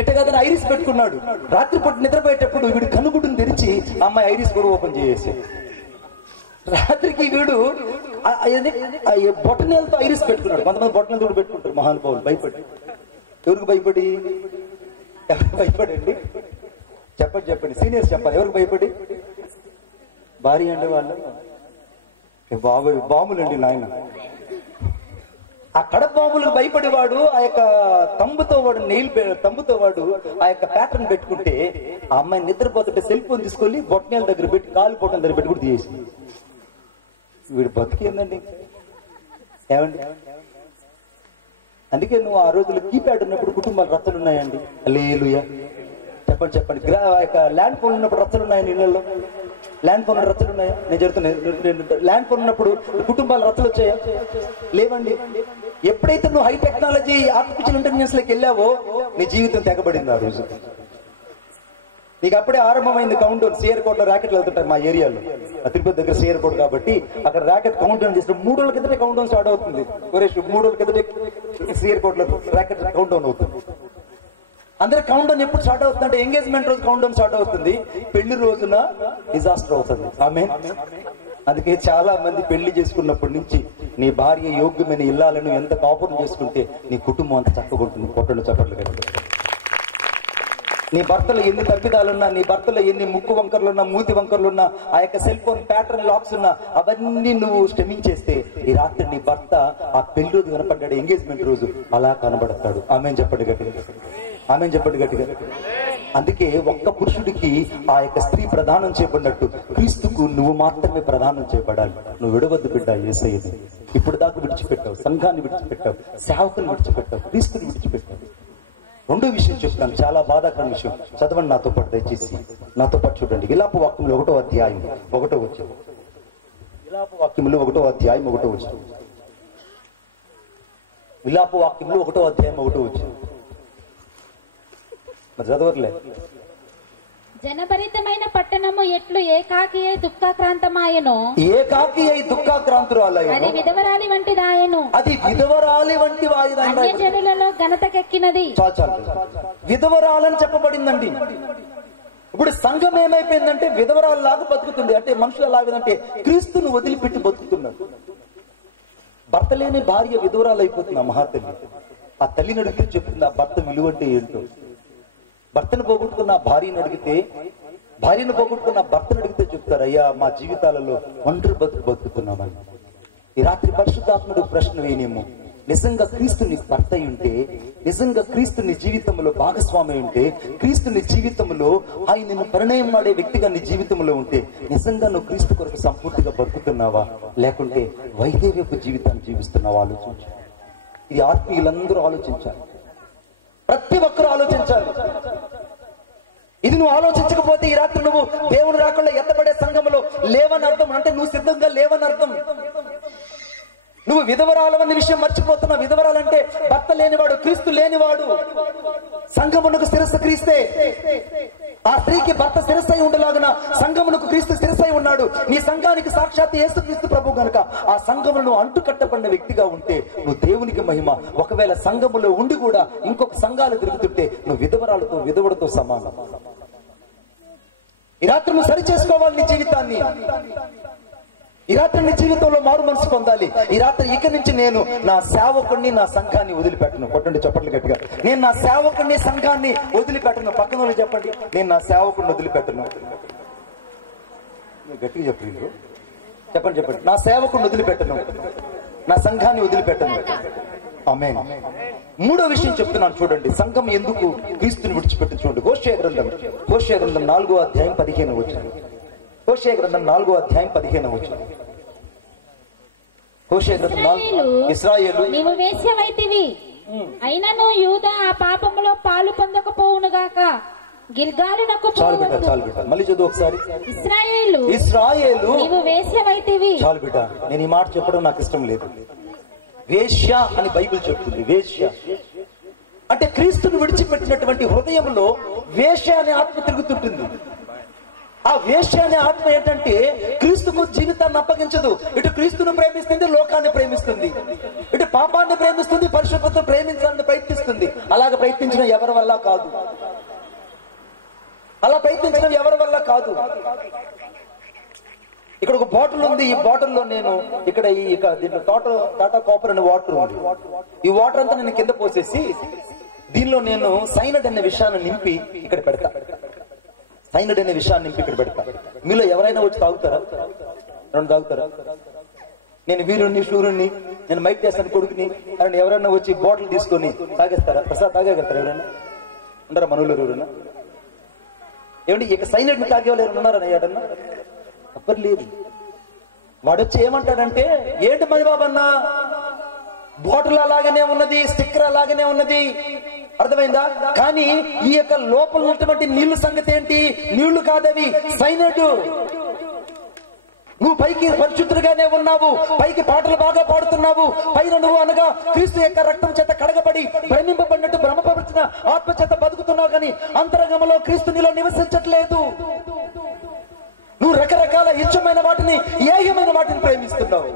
ఇట్టగా ఐరిస్ పెట్టుకున్నాడు. రాత్రిపూట నిద్రపోయేటప్పుడు వీడు కనుగుడ్డును తెరిచి అమ్మాయి ఐరిస్ కూడా ఓపెన్ చేసేసి, రాత్రికి వీడు బొటనేలతో ఐరిస్ పెట్టుకున్నాడు. కొంతమంది బొటనేలతో కూడా పెట్టుకుంటారు మహానుభావులు, భయపడి. ఎవరికి భయపడి? ఎవరికి భయపడండి? చెప్పండి సీనియర్స్ చెప్పాలి. ఎవరికి భయపడి? భార్య అంటే వాళ్ళు బాములండి నాయన. ఆ కడప బాంబులకు భయపడేవాడు ఆ యొక్క తంబుతో వాడు ఆ యొక్క ప్యాటర్న్ పెట్టుకుంటే, ఆ అమ్మాయి నిద్రపోతుంటే సెల్ ఫోన్ తీసుకొని బొట్టనేల దగ్గర పెట్టి, కాలు బొట్టల దగ్గర పెట్టి కూడా తీసేసి, వీడు బతికేందండి. ఏమండి? అందుకే నువ్వు ఆ రోజుల్లో కీప్యాడ్ ఉన్నప్పుడు కుటుంబాలు రచ్చలు ఉన్నాయండి. హల్లెలూయా చెప్పండి. ల్యాండ్ ఫోన్ ఉన్నప్పుడు రచ్చలు ఉన్నాయండి ఇళ్లలో. ల్యాండ్ ఫోన్ రచ్చలు ఉన్నాయా? నేను చెప్తున్నా, ల్యాండ్ ఫోన్ ఉన్నప్పుడు కుటుంబాల రచ్చలు వచ్చాయా? లేవండి. ఎప్పుడైతే నువ్వు హై టెక్నాలజీ ఆర్టిఫిషియల్ ఇంటెలిజెన్స్ లోకి వెళ్ళావో నీ జీవితం తెగబడింది. ఆ రోజు నీకు అప్పుడే ఆరంభమైంది కౌంట్ డౌన్. సిఆర్ కోట్ లో ర్యాకెట్లు వెళ్తుంటాయి మా ఏరియాలో, తిరుపతి దగ్గర సిఆర్ కోట్ కాబట్టి అక్కడ ర్యాకెట్ కౌంట్ డౌన్ చేసిన 3 రోజుల కిందటే కౌంట్ డౌన్ స్టార్ట్ అవుతుంది. 3 రోజుల కిందటే సిఆర్ కోట్ లో ర్యాకెట్ కౌంట్ డౌన్ అవుతుంది. అందరూ కౌంట్ డౌన్ ఎప్పుడు స్టార్ట్ అవుతుంది అంటే ఎంగేజ్మెంట్ రోజు కౌంట్ డౌన్ స్టార్ట్ అవుతుంది, పెళ్లి రోజున డిజాస్టర్ అవుతుంది. ఆమేన్. అందుకే చాలా మంది పెళ్లి చేసుకున్నప్పటి నుంచి నీ భార్య యోగ్యమైన ఇల్లాలను ఎంత కాపురం చేసుకుంటే నీ కుటుంబం అంత చక్కగా ఉంటుంది. పొట్టలు చక్కట్లు కట్టి నీ భర్తలో ఎన్ని తప్పిదాలున్నా, నీ భర్తలో ఎన్ని ముక్కు వంకర్లున్నా, మూతి వంకర్లున్నా, ఆ యొక్క సెల్ ఫోన్ ప్యాటర్న్ లాక్స్ ఉన్నా, అవన్నీ నువ్వు క్షమించేస్తే ఈ రాత్రి నీ భర్త ఆ పెళ్లి రోజు కనపడ్డాడు, ఎంగేజ్మెంట్ రోజు అలా కనబడతాడు. ఆమెన్ చెప్పండి గట్టిగా, ఆమెన్ చెప్పండి గట్టిగా. అందుకే ఒక్క పురుషుడికి ఆ యొక్క స్త్రీ ప్రదానం చేయబడినట్టు క్రీస్తుకు నువ్వు మాత్రమే ప్రదానం చేయబడాలి. నువ్వు విడవద్దు బిడ్డ యేసయ్యని. ఇప్పుడు దాకా విడిచిపెట్టావు, సంఘాన్ని విడిచిపెట్టావు, సేవకుని విడిచిపెట్టావు, క్రీస్తుని విడిచిపెట్టావు. రెండో విషయం చెప్తాను, చాలా బాధాకరమైన విషయం. చదవండి నాతో పాటు, దయచేసి నాతో పాటు చూడండి. విలాప వాక్యములు 1వ అధ్యాయం 1వ వచనం. విలాప వాక్యములు 1వ అధ్యాయం 1వ వచనం. విలాప వాక్యములు 1వ అధ్యాయం 1వ వచనం. మరి చదవట్లే. జనభరితమైన పట్టణము ఎట్లు ఏకాకి అయి దుఃఖాక్రాంతమాయను, ఏకాకి అయి దుఃఖాక్రాంతురాలయ్యను, అది విధవరాలి వంటిదాయను, అది విధవరాలి వంటి అన్యజనులలో ఘనతకెక్కినది. విధవరాలని చెప్పబడిందండి. ఇప్పుడు సంఘం ఏమైపోయిందంటే విధవరాల్లాగా బతుకుతుంది. అంటే మనుషులు ఎలాగంటే క్రీస్తును వదిలిపెట్టి బతుకుతున్నారు. భర్త లేని భార్య విధవరాలు అయిపోతుంది. ఆ మహాతల్లి ఆ తల్లిని అడిగితే చెప్తుంది ఆ భర్త విలువ అంటే ఏంటో. భర్తను పోగొట్టుకున్న భార్యను అడిగితే, భార్యను పోగొట్టుకున్న భర్తను అడిగితే చెప్తారు, అయ్యా మా జీవితాలలో ఒంటరి బతుకుతున్నామని. ఈ రాత్రి పరిశుద్ధాత్ముడు ప్రశ్న వేయనేమో, నిజంగా క్రీస్తుని భర్త ఉంటే, నిజంగా క్రీస్తుని జీవితంలో భాగస్వామి ఉంటే, క్రీస్తుని జీవితంలో ఆయన పరిణయం ఆడే వ్యక్తిగా నీ జీవితంలో ఉంటే, నిజంగా నువ్వు క్రీస్తు కొరకు సంపూర్తిగా బతుకుతున్నావా, లేకుంటే వైదేవ్యపు జీవితాన్ని జీవిస్తున్నావా? ఆలోచించు. ఇది ఆత్మీయులందరూ ఆలోచించాలి. ప్రతి ఒక్కరూ ఆలోచించాలి. ఇది నువ్వు ఆలోచించకపోతే ఈ రాత్రి నువ్వు దేవుని రాకుండా ఎత్తబడే సంఘంలో లేవని అర్థం. అంటే నువ్వు సిద్ధంగా లేవని అర్థం. నువ్వు విధవరాలవన్న విషయం మర్చిపోతున్నా. విధవరాలంటే భర్త లేనివాడు, క్రీస్తు లేనివాడు. సంఘమునకు శిరస్సు క్రీస్తే. ఆ స్త్రీకి భర్త శిరస్సై ఉండలాగున సంఘమునకు క్రీస్తు శిరస్సై ఉన్నాడు. నీ సంఘానికి సాక్షాత్ యేసు క్రీస్తు ప్రభు గనుక ఆ సంఘమును నువ్వు అంటుకట్టబడిన వ్యక్తిగా ఉంటే నువ్వు దేవునికి మహిమ. ఒకవేళ సంఘములో ఉండి కూడా ఇంకొక సంఘాలు తిరుగుతుంటే నువ్వు విధవరాలతో, విధవుడితో సమానం. ఈ రాత్రి నువ్వు సరి చేసుకోవాలి నీ జీవితాన్ని. ఈ రాత్రి నీ జీవితంలో మారు మనసు పొందాలి. ఈ రాత్రి ఇక నుంచి నేను నా సేవకుడిని, నా సంఘాన్ని వదిలిపెట్టను. కొట్టండి చప్పట్లు గట్టిగా. నేను నా సేవకుడిని, సంఘాన్ని వదిలిపెట్టను. పక్కన వాళ్ళు చెప్పండి, నేను నా సేవకుడిని వదిలిపెట్టను. గట్టిగా చెప్పండి, చెప్పండి చెప్పండి. నా సేవకుడిని వదిలిపెట్టను, నా సంఘాన్ని వదిలిపెట్టను. ఆమేన్. మూడో విషయం చెప్తున్నాను చూడండి, సంఘం ఎందుకు క్రీస్తుని విడిచిపెట్టి చూడండి. హోషేయ గ్రంథం 4వ అధ్యాయం 15వ వచనం. హోషేయ గ్రంథం 4వ అధ్యాయం 15వ వచనం. హోషేయ గ్రంథం 4. ఇశ్రాయేలు నీవు వేశ్యవైతివి, అయినను యూదా ఆ పాపములో పాలు పొందకపోవునుగాక. గిల్గాలునకు చాలు బిడ్డ, చాలు బిడ్డ. మళ్ళీ చదువు ఒకసారి. ఇశ్రాయేలు నీవు వేశ్యవైతివి. చాలు బిడ్డ, నేను ఈ మాట చెప్పడం నాకు ఇష్టం లేదు. వేశ్య అని బైబిల్ చెప్తుంది. వేశ్య అంటే క్రీస్తును విడిచిపెట్టినటువంటి హృదయంలో వేశ్య అనే ఆత్మ తిరుగుతుంటుంది. ఆ వేశ్య అనే ఆత్మ ఏంటంటే క్రీస్తుకు జీవితాన్ని అప్పగించదు. ఇటు క్రీస్తును ప్రేమిస్తుంది, లోకాన్ని ప్రేమిస్తుంది. ఇటు పాపాన్ని ప్రేమిస్తుంది, పరిశుద్ధతను ప్రేమించాలని ప్రయత్నిస్తుంది. అలాగ ప్రయత్నించడం ఎవరి వల్ల కాదు. అలా ప్రయత్నించడం ఎవరి వల్ల కాదు. ఇక్కడ ఒక బాటిల్ ఉంది. ఈ బాటిల్లో నేను ఇక్కడ దీంట్లో టాటా కాపర్ అనే వాటర్ ఉంది. ఈ వాటర్ అంతా నేను కింద పోసేసి దీనిలో నేను సైనడ్ అనే విషయాన్ని నింపి ఇక్కడ పెడతా. సైనడ్ అనే విషయాన్ని నింపి ఇక్కడ పెడతా. మీలో ఎవరైనా వచ్చి తాగుతారా? రెండు తాగుతారా? నేను వీరుణ్ణి, శూరుణ్ణి, నేను మైక్ చేస్తాను కొడుకుని అని ఎవరైనా వచ్చి బాటిల్ తీసుకొని తాగేస్తారా? ప్రసాద్ తాగేస్తారా? ఎవరైనా ఉండరా? మనవులు ఎవరైనా? ఏమండి ఇక సైనడ్ ని తాగేవాళ్ళు ఎవరైనా ఉన్నారని ఏడన్నా? ఎవ్వరు లేదు. వాడొచ్చి ఏమంటాడంటే, ఏంటి మరి బాబన్నా బాటిల్ అలాగనే ఉన్నది, స్టిక్కర్ అలాగనే ఉన్నది, అర్థమైందా? కానీ ఈ యొక్క లోపల ఉన్నటువంటి నీళ్లు సంగతి ఏంటి? నీళ్లు కాదవి, సైనడ్. నువ్వు పైకి పరిశుద్ధుడిగానే ఉన్నావు, పైకి పాటలు బాగా పాడుతున్నావు, పైన నువ్వు అనగా క్రీస్తు యొక్క రక్తం చేత కడగబడి ప్రేమింపబడినట్టు భ్రమపరిచిన ఆత్మ చేత బతుకుతున్నావు, కానీ అంతరంగంలో క్రీస్తు నీలో నివసించట్లేదు. నువ్వు రకరకాల ఇష్టమైన వాటిని, ఏయమైన వాటిని ప్రేమిస్తున్నావు.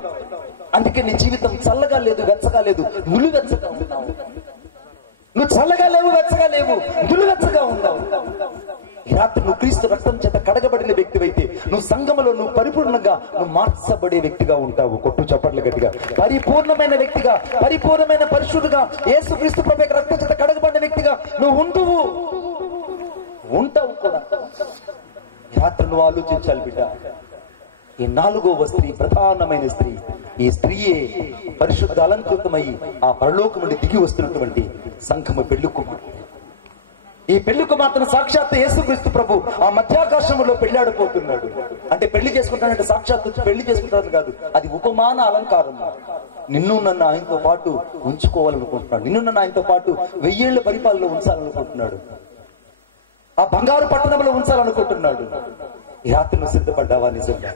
అందుకే నీ జీవితం చల్లగా లేదు, వెచ్చగా లేదు, నులివెచ్చగా ఉన్నావు. నువ్వు చల్లగా లేవు, వెచ్చగా లేవు, నులివెచ్చగా ఉన్నావు. ఈ రాత్రి నువ్వు క్రీస్తు రక్తం చేత కడగబడిన వ్యక్తివైతే నువ్వు సంఘములో నువ్వు పరిపూర్ణంగా నువ్వు మార్చబడే వ్యక్తిగా ఉంటావు. కొట్టు చప్పట్లు గట్టిగా. పరిపూర్ణమైన వ్యక్తిగా, పరిపూర్ణమైన పరిశుద్ధుగా, యేసు క్రీస్తు ప్రభు యొక్క రక్తం చేత కడగబడిన వ్యక్తిగా నువ్వు ఉంటావు కూడా. ఈ రాత్రి నువ్వు ఆలోచించాలి బిడ్డ. ఈ 4వ స్త్రీ ప్రధానమైన స్త్రీ. ఈ స్త్రీయే పరిశుద్ధ అలంకృతమై ఆ పరలోకం నుండి దిగి వస్తున్నటువంటి సంఘము పెళ్లి కుమార్తె. ఈ పెళ్లి కుమార్తెను సాక్షాత్ యేసుక్రీస్తు ప్రభు ఆ మధ్యాకాశంలో పెళ్లాడిపోతున్నాడు. అంటే పెళ్లి చేసుకుంటానంటే సాక్షాత్ పెళ్లి చేసుకుంటాను కాదు, అది ఉపమాన అలంకారం. నిన్ను నన్ను ఆయనతో పాటు ఉంచుకోవాలనుకుంటున్నాడు, నిన్ను నన్ను ఆయనతో పాటు 1000 ఏళ్ల పరిపాలనలో ఉంచాలనుకుంటున్నాడు, ఆ బంగారు పట్టణంలో ఉంచాలనుకుంటున్నాడు. ఈ రాత్రి నువ్వు సిద్ధపడ్డావా? నిజంగా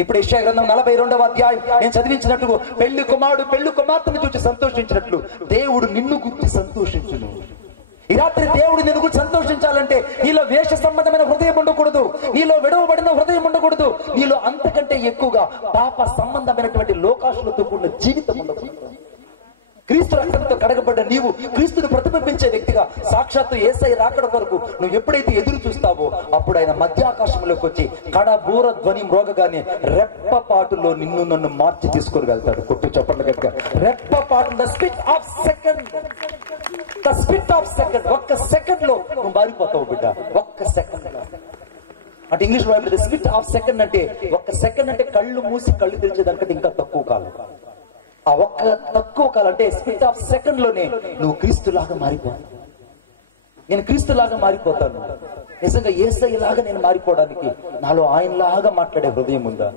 ఇప్పుడు యెషయా గ్రంథం 42వ అధ్యాయం నేను చదివించినట్టు పెళ్లి కుమారుడు పెళ్లి కుమార్తెను చూసి సంతోషించినట్లు దేవుడు నిన్ను గురించి సంతోషించును. ఈ రాత్రి దేవుడు నిన్ను గురించి సంతోషించాలంటే నీలో వేష సంబంధమైన హృదయం ఉండకూడదు, నీలో విడవబడిన హృదయం ఉండకూడదు, నీలో అంతకంటే ఎక్కువగా పాప సంబంధమైనటువంటి లోకాశులతో కూడిన జీవితం ఉండకూడదు. క్రీస్తు రక్తంతో కడగబడ్డ నీవు క్రీస్తును ప్రతిబింబించే వ్యక్తిగా సాక్షాత్తు యేసయ్య రాకడ కొరకు నువ్వు ఎప్పుడైతే ఎదురు చూస్తావో అప్పుడు ఆయన మధ్యాకాశంలోకి వచ్చి కడబూర ధ్వని మ్రోగగానే రెప్పపాటులో నిన్ను నన్ను మార్చి తీసుకొని వెళ్తాడు. కొట్టు చప్పట్ల గట్టిగా. రెప్పపాటు, the split of second, the split of second. ఒక్క సెకండ్ లో నువ్వు మారిపోతావు బిడ్డ, ఒక్క సెకండ్ లో. అంటే ఇంగ్లీష్ లో ద స్పిట్ ఆఫ్ సెకండ్ అంటే ఒక్క సెకండ్ అంటే కళ్ళు మూసి కళ్ళు తెరిచేదానికంటే ఇంకా తక్కువ కాలం. ఆ ఒక్క తక్కువ కాలం అంటే స్పిట్ ఆఫ్ సెకండ్ లోనే నువ్వు క్రీస్తులాగా మారిపోతావు. నేను క్రీస్తులాగా మారిపోతాను. నిజంగా యేసయ్యలాగా నేను మారిపోవడానికి నాలో ఆయనలాగా మాట్లాడే హృదయం ఉందా?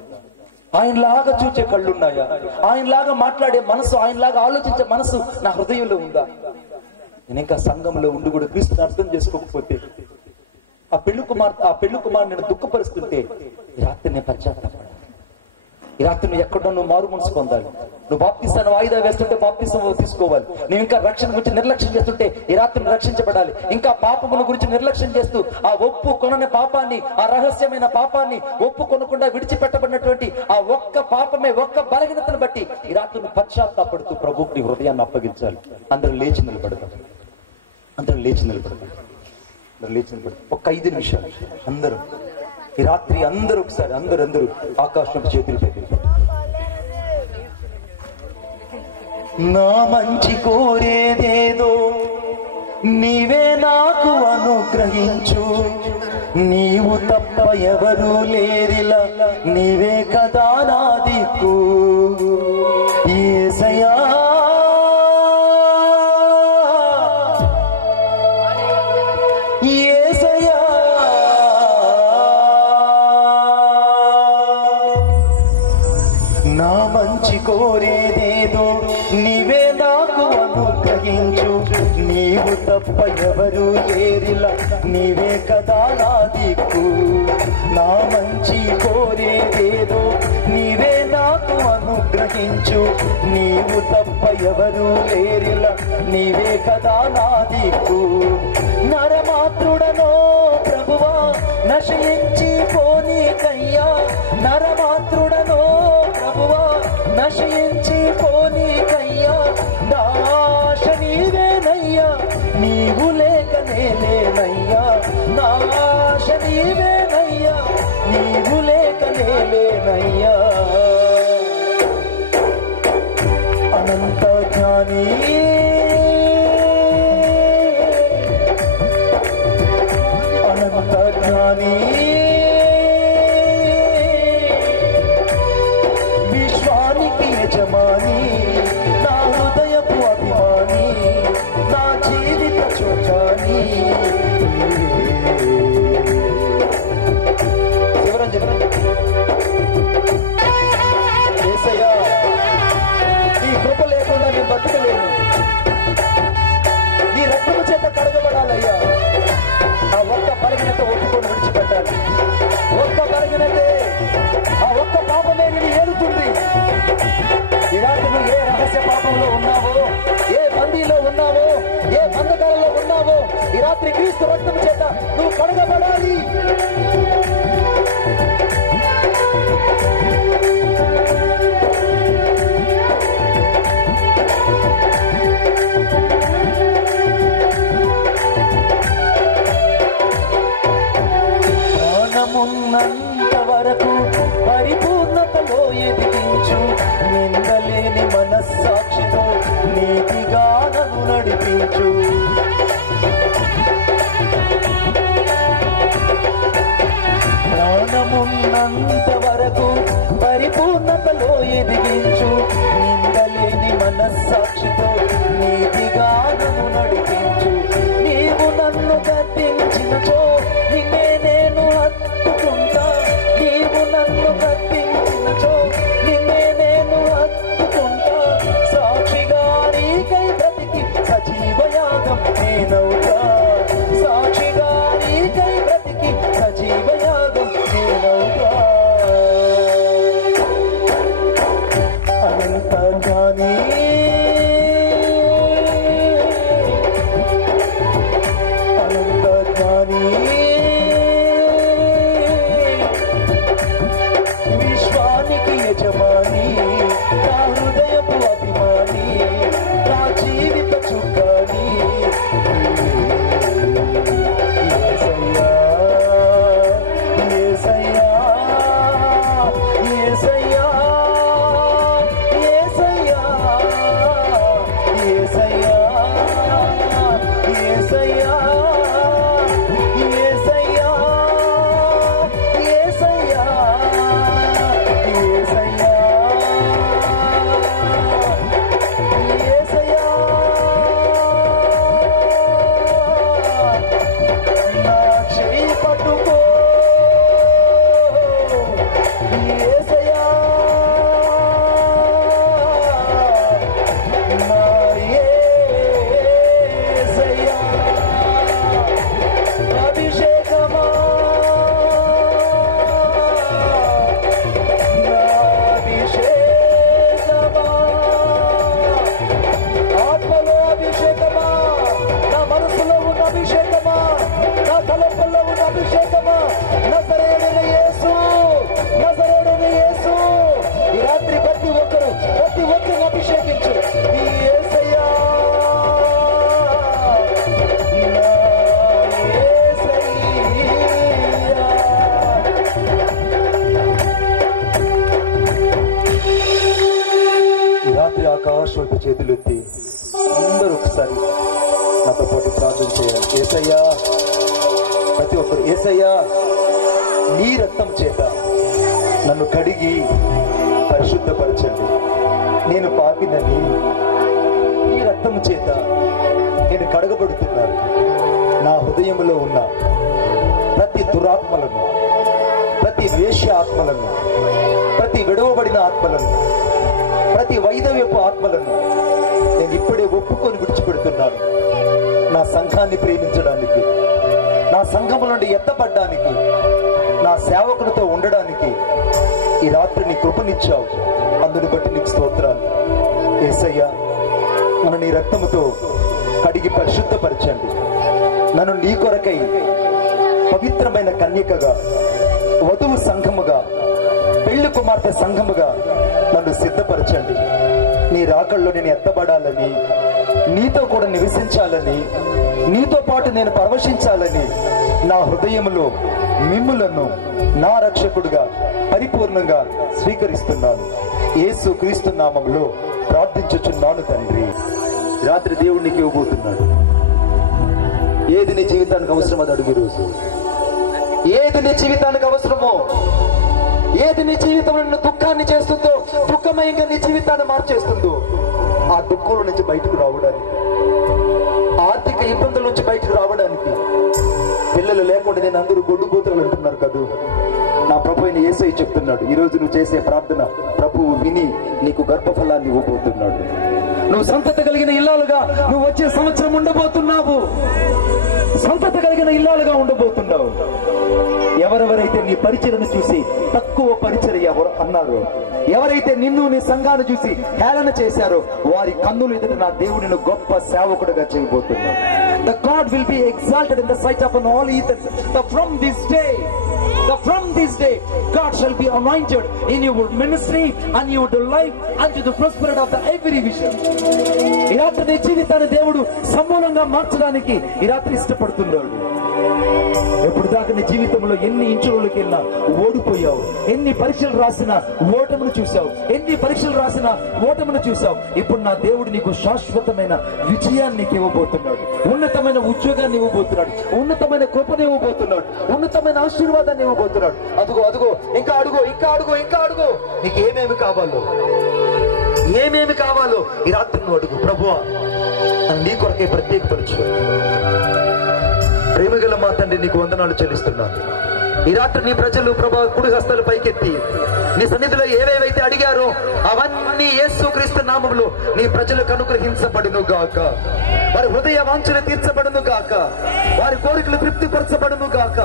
ఆయనలాగా చూచే కళ్ళున్నాయా? ఆయనలాగా మాట్లాడే మనసు, ఆయనలాగా ఆలోచించే మనసు నా హృదయంలో ఉందా? నేను ఇంకా సంఘంలో ఉండి కూడా క్రీస్తుని అర్థం చేసుకోకపోతే ఆ పెళ్లి కుమార్ నేను దుఃఖపరుస్తుంటే ఈ రాత్రి నేను పశ్చాత్తాపడాలి. ఈ రాత్రి నువ్వు ఎక్కడో నువ్వు మారు మనసు పొందాలి. నువ్వు బాప్తిసాన్ని వాయిదా వేస్తుంటే బాప్తిసం తీసుకోవాలి. నువ్వు ఇంకా రక్షణ గురించి నిర్లక్ష్యం చేస్తుంటే ఈ రాత్రి రక్షించబడాలి. ఇంకా పాపముల గురించి నిర్లక్ష్యం చేస్తూ ఆ ఒప్పుకొనని పాపాన్ని, ఆ రహస్యమైన పాపాన్ని ఒప్పుకొనకుండా విడిచిపెట్టబడినటువంటి ఆ ఒక్క పాపమే, ఒక్క బలహీనతను బట్టి ఈ రాత్రి నువ్వు పశ్చాత్తాపడుతూ ప్రభువుకి నీ హృదయాన్ని అప్పగించాలి. అందరూ లేచి నిలబడతాం, అందరూ లేచి నిలబడతాం, అందరూ లేచి నిలబడతాం. ఒక 5 నిమిషాలు అందరూ ఈ రాత్రి అందరూ ఒకసారి అందరూ ఆకాశం చేతులు పెట్టి నా మంచి కోరేదేదో నీవే నాకు అనుగ్రహించు, నీవు తప్ప ఎవరు లేరిలా, నీవే కదా నా దిక్కు. యేసయ్యా యేసయ్యా నా మంచి కోరేదేదో నీవే నాకు అనుగ్రహించు, నీవు తప్ప ఎవరు లేరిలా, నీవే కదా నా దిక్కు. నా మంచి కోరేదేదో నీవే నాకు అనుగ్రహించు, నీవు తప్ప ఎవరు లేరిలా, నీవే కదా నా దిక్కు. నరమాత్రుడనో ప్రభువా నశయించి పోనీకయ్యా, నరమాత్రుడనో ప్రభువా నశయించి పోనీకయ్యా, నాశ నీవేనయ్యా, నీవు లేక నేలేనయ్యా, నాశ నీవేనయ్యా, నీవు లేక నేలేనయ్యా. అనంత జ్ఞాని అనంత జ్ఞాని విశ్వానికి యజమాని, నా హృదయపు అభిమాని, నా జీవిత చూచాని. యేసయ్యా నీ కృప లేకుండా నేను బతకలేను, నీ రక్తము చేత కడగబడాలయ్యా. ఆ ఒక్క బలహీనత ఒప్పుకొని విడిచిపెట్టాలి. కప్పించినచో నిన్నే నేను హత్తుకుంటా. నీవు నన్ను కప్పించినచో నిన్నే నేను హత్తుకుంటా. సాక్షిగా నీకై బ్రతికి సజీవయాగం నేనవుతా. సాక్షిగా నీకై బ్రతికి సజీవయాగం నేనవుతా. అనంత జ్ఞాని విశ్వానికి యజమాని నా హృదయపు అభిమాని నా జీవిత చుక్కాని యేసయ్యా యేసయ్యా యేసయ్యా యేసయ్యా యేసయ్యా యేసయ్యా ఆకాశంతో చేతులెత్తి అందరూ ఒకసారి నాతో పాటు ప్రార్థన చేయాలి. యేసయ్యా, ప్రతి ఒక్కరు యేసయ్యా నీ రక్తం చేత నన్ను కడిగి పరిశుద్ధపరచండి. నేను పాపినని నీ రక్తం చేత నేను కడగబడుతున్నాను. నా హృదయంలో ఉన్న ప్రతి దురాత్మలను, ప్రతి వేశ్య ఆత్మలను, ప్రతి విడవబడిన ఆత్మలను, ప్రతి వైదవ్యపు ఆత్మలను నేను ఇప్పుడే ఒప్పుకొని విడిచిపెడుతున్నాను. నా సంఘాన్ని ప్రేమించడానికి, నా సంఘము నుండి ఎత్తపడ్డానికి, నా సేవకులతో ఉండడానికి ఈ రాత్రి నీ కృపనిచ్చావు. అందుని బట్టి నీకు స్తోత్రాలు. యేసయ్యా, నన్ను నీ రక్తముతో కడిగి పరిశుద్ధపరచండి. నన్ను నీ కొరకై పవిత్రమైన కన్యకగా, వధువు సంఘముగా, పెళ్లి కుమార్తె సంఘముగా నన్ను సిద్ధపరచండి. నీ రాకల్లో నేను ఎత్తబడాలని, నీతో కూడా నివసించాలని, నీతో పాటు నేను పరవశించాలని నా హృదయంలో మిమ్ములను నా రక్షకుడిగా పరిపూర్ణంగా స్వీకరిస్తున్నాను. యేసు క్రీస్తు నామములో ప్రార్థించుచున్నాను తండ్రి. రాత్రి దేవుడికి ఇవ్వబోతున్నాడు. ఏది నీ జీవితానికి అవసరమో అది అడుగు. రోజు ఏది నీ జీవితానికి అవసరమో, ఏది నీ జీవితంలో నిన్ను దుఃఖాన్ని చేస్తుందో, దుఃఖమయంగా నీ జీవితాన్ని మార్చేస్తుందో, ఆ దుఃఖంలో నుంచి బయటకు రావడానికి, ఆర్థిక ఇబ్బందుల నుంచి బయటకు రావడానికి, పిల్లలు లేకుండా నేను అందరూ గొడ్డుగోతులు అంటున్నారు కదా, నా ప్రభు అయిన యేసయ్య చెప్తున్నాడు, ఈ రోజు నువ్వు చేసే ప్రార్థన ప్రభువు విని నీకు గర్భఫలాన్ని ఇవ్వబోతున్నాడు. నువ్వు సంతత కలిగిన ఇల్లాలుగా నువ్వు వచ్చే సంవత్సరం ఉండబోతున్నావు. సంతత కలిగిన ఇల్లాలుగా ఉండబోతున్నావు. ఎవరెవరైతే నీ పరిచర్యను చూసి తక్కువ పరిచర్య అన్నారు, ఎవరైతే నిన్ను నీ సంఘాన్ని చూసి హేళన చేశారో, వారి కన్నులు ఎదుట నా దేవుడిని గొప్ప సేవకుడుగా చేయబోతున్నాడు. The God will be exalted in the sight of all heathens. From this day, God shall be anointed in your ministry and your life unto the prosperity of the every vision. ఈ రాత్రి నీ జీవితాన్ని దేవుడు సమూలంగా మార్చడానికి ఈ రాత్రి ఇష్టపడుతున్నాడు. ఎప్పుడు దాకా నీ జీవితంలో ఎన్ని ఇంచులోకి వెళ్ళినా ఓడిపోయావు, ఎన్ని పరీక్షలు రాసినా ఓటమును చూసావు, ఎన్ని పరీక్షలు రాసినా ఓటమును చూసావు. ఇప్పుడు నా దేవుడు నీకు శాశ్వతమైన విజయాన్ని నీకు ఇవ్వబోతున్నాడు, ఉన్నతమైన ఉద్యోగాన్ని ఇవ్వబోతున్నాడు, ఉన్నతమైన కృపను ఇవ్వబోతున్నాడు, ఉన్నతమైన ఆశీర్వాదాన్ని ఇవ్వబోతున్నాడు. అదుగో అదుగో, ఇంకా అడుగు, ఇంకా అడుగు, ఇంకా అడుగు. నీకు ఏమేమి కావాలో, ఏమేమి కావాలో ఈ రాత్రి నువ్వు అడుగు. ప్రభువా, నీ కొరకే ప్రత్యేకపరచు. ప్రేమగల మా తండ్రి, నీకు వందనాలు చెల్లిస్తున్నాను. ఈ రాత్రి నీ ప్రజలు ప్రభా కుడి హస్తాలు పైకెత్తి నీ సన్నిధిలో ఏవేవైతే అడిగారో అవన్నీ యేసుక్రీస్తు నామములో నీ ప్రజలకు అనుగ్రహించబడును గాక. వారి హృదయ వాంఛలు తీర్చబడును గాక. వారి కోరికలు తృప్తిపరచబడును గాక.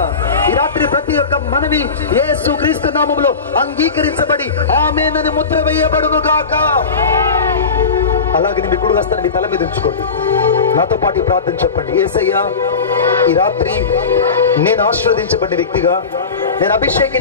ఈ రాత్రి ప్రతి ఒక్క మనవి యేసుక్రీస్తు నామములో అంగీకరించబడి ఆమేనని ముద్ర వేయబడును గాక. అలాగే మీ కుడి హస్తాన్ని మీ తల మీద ఉంచుకోండి. నాతో పాటు ప్రార్థన చెప్పండి. యేసయ్యా, ఈ రాత్రి నేను ఆశీర్వదించబడిన వ్యక్తిగా, నేను అభిషేకించ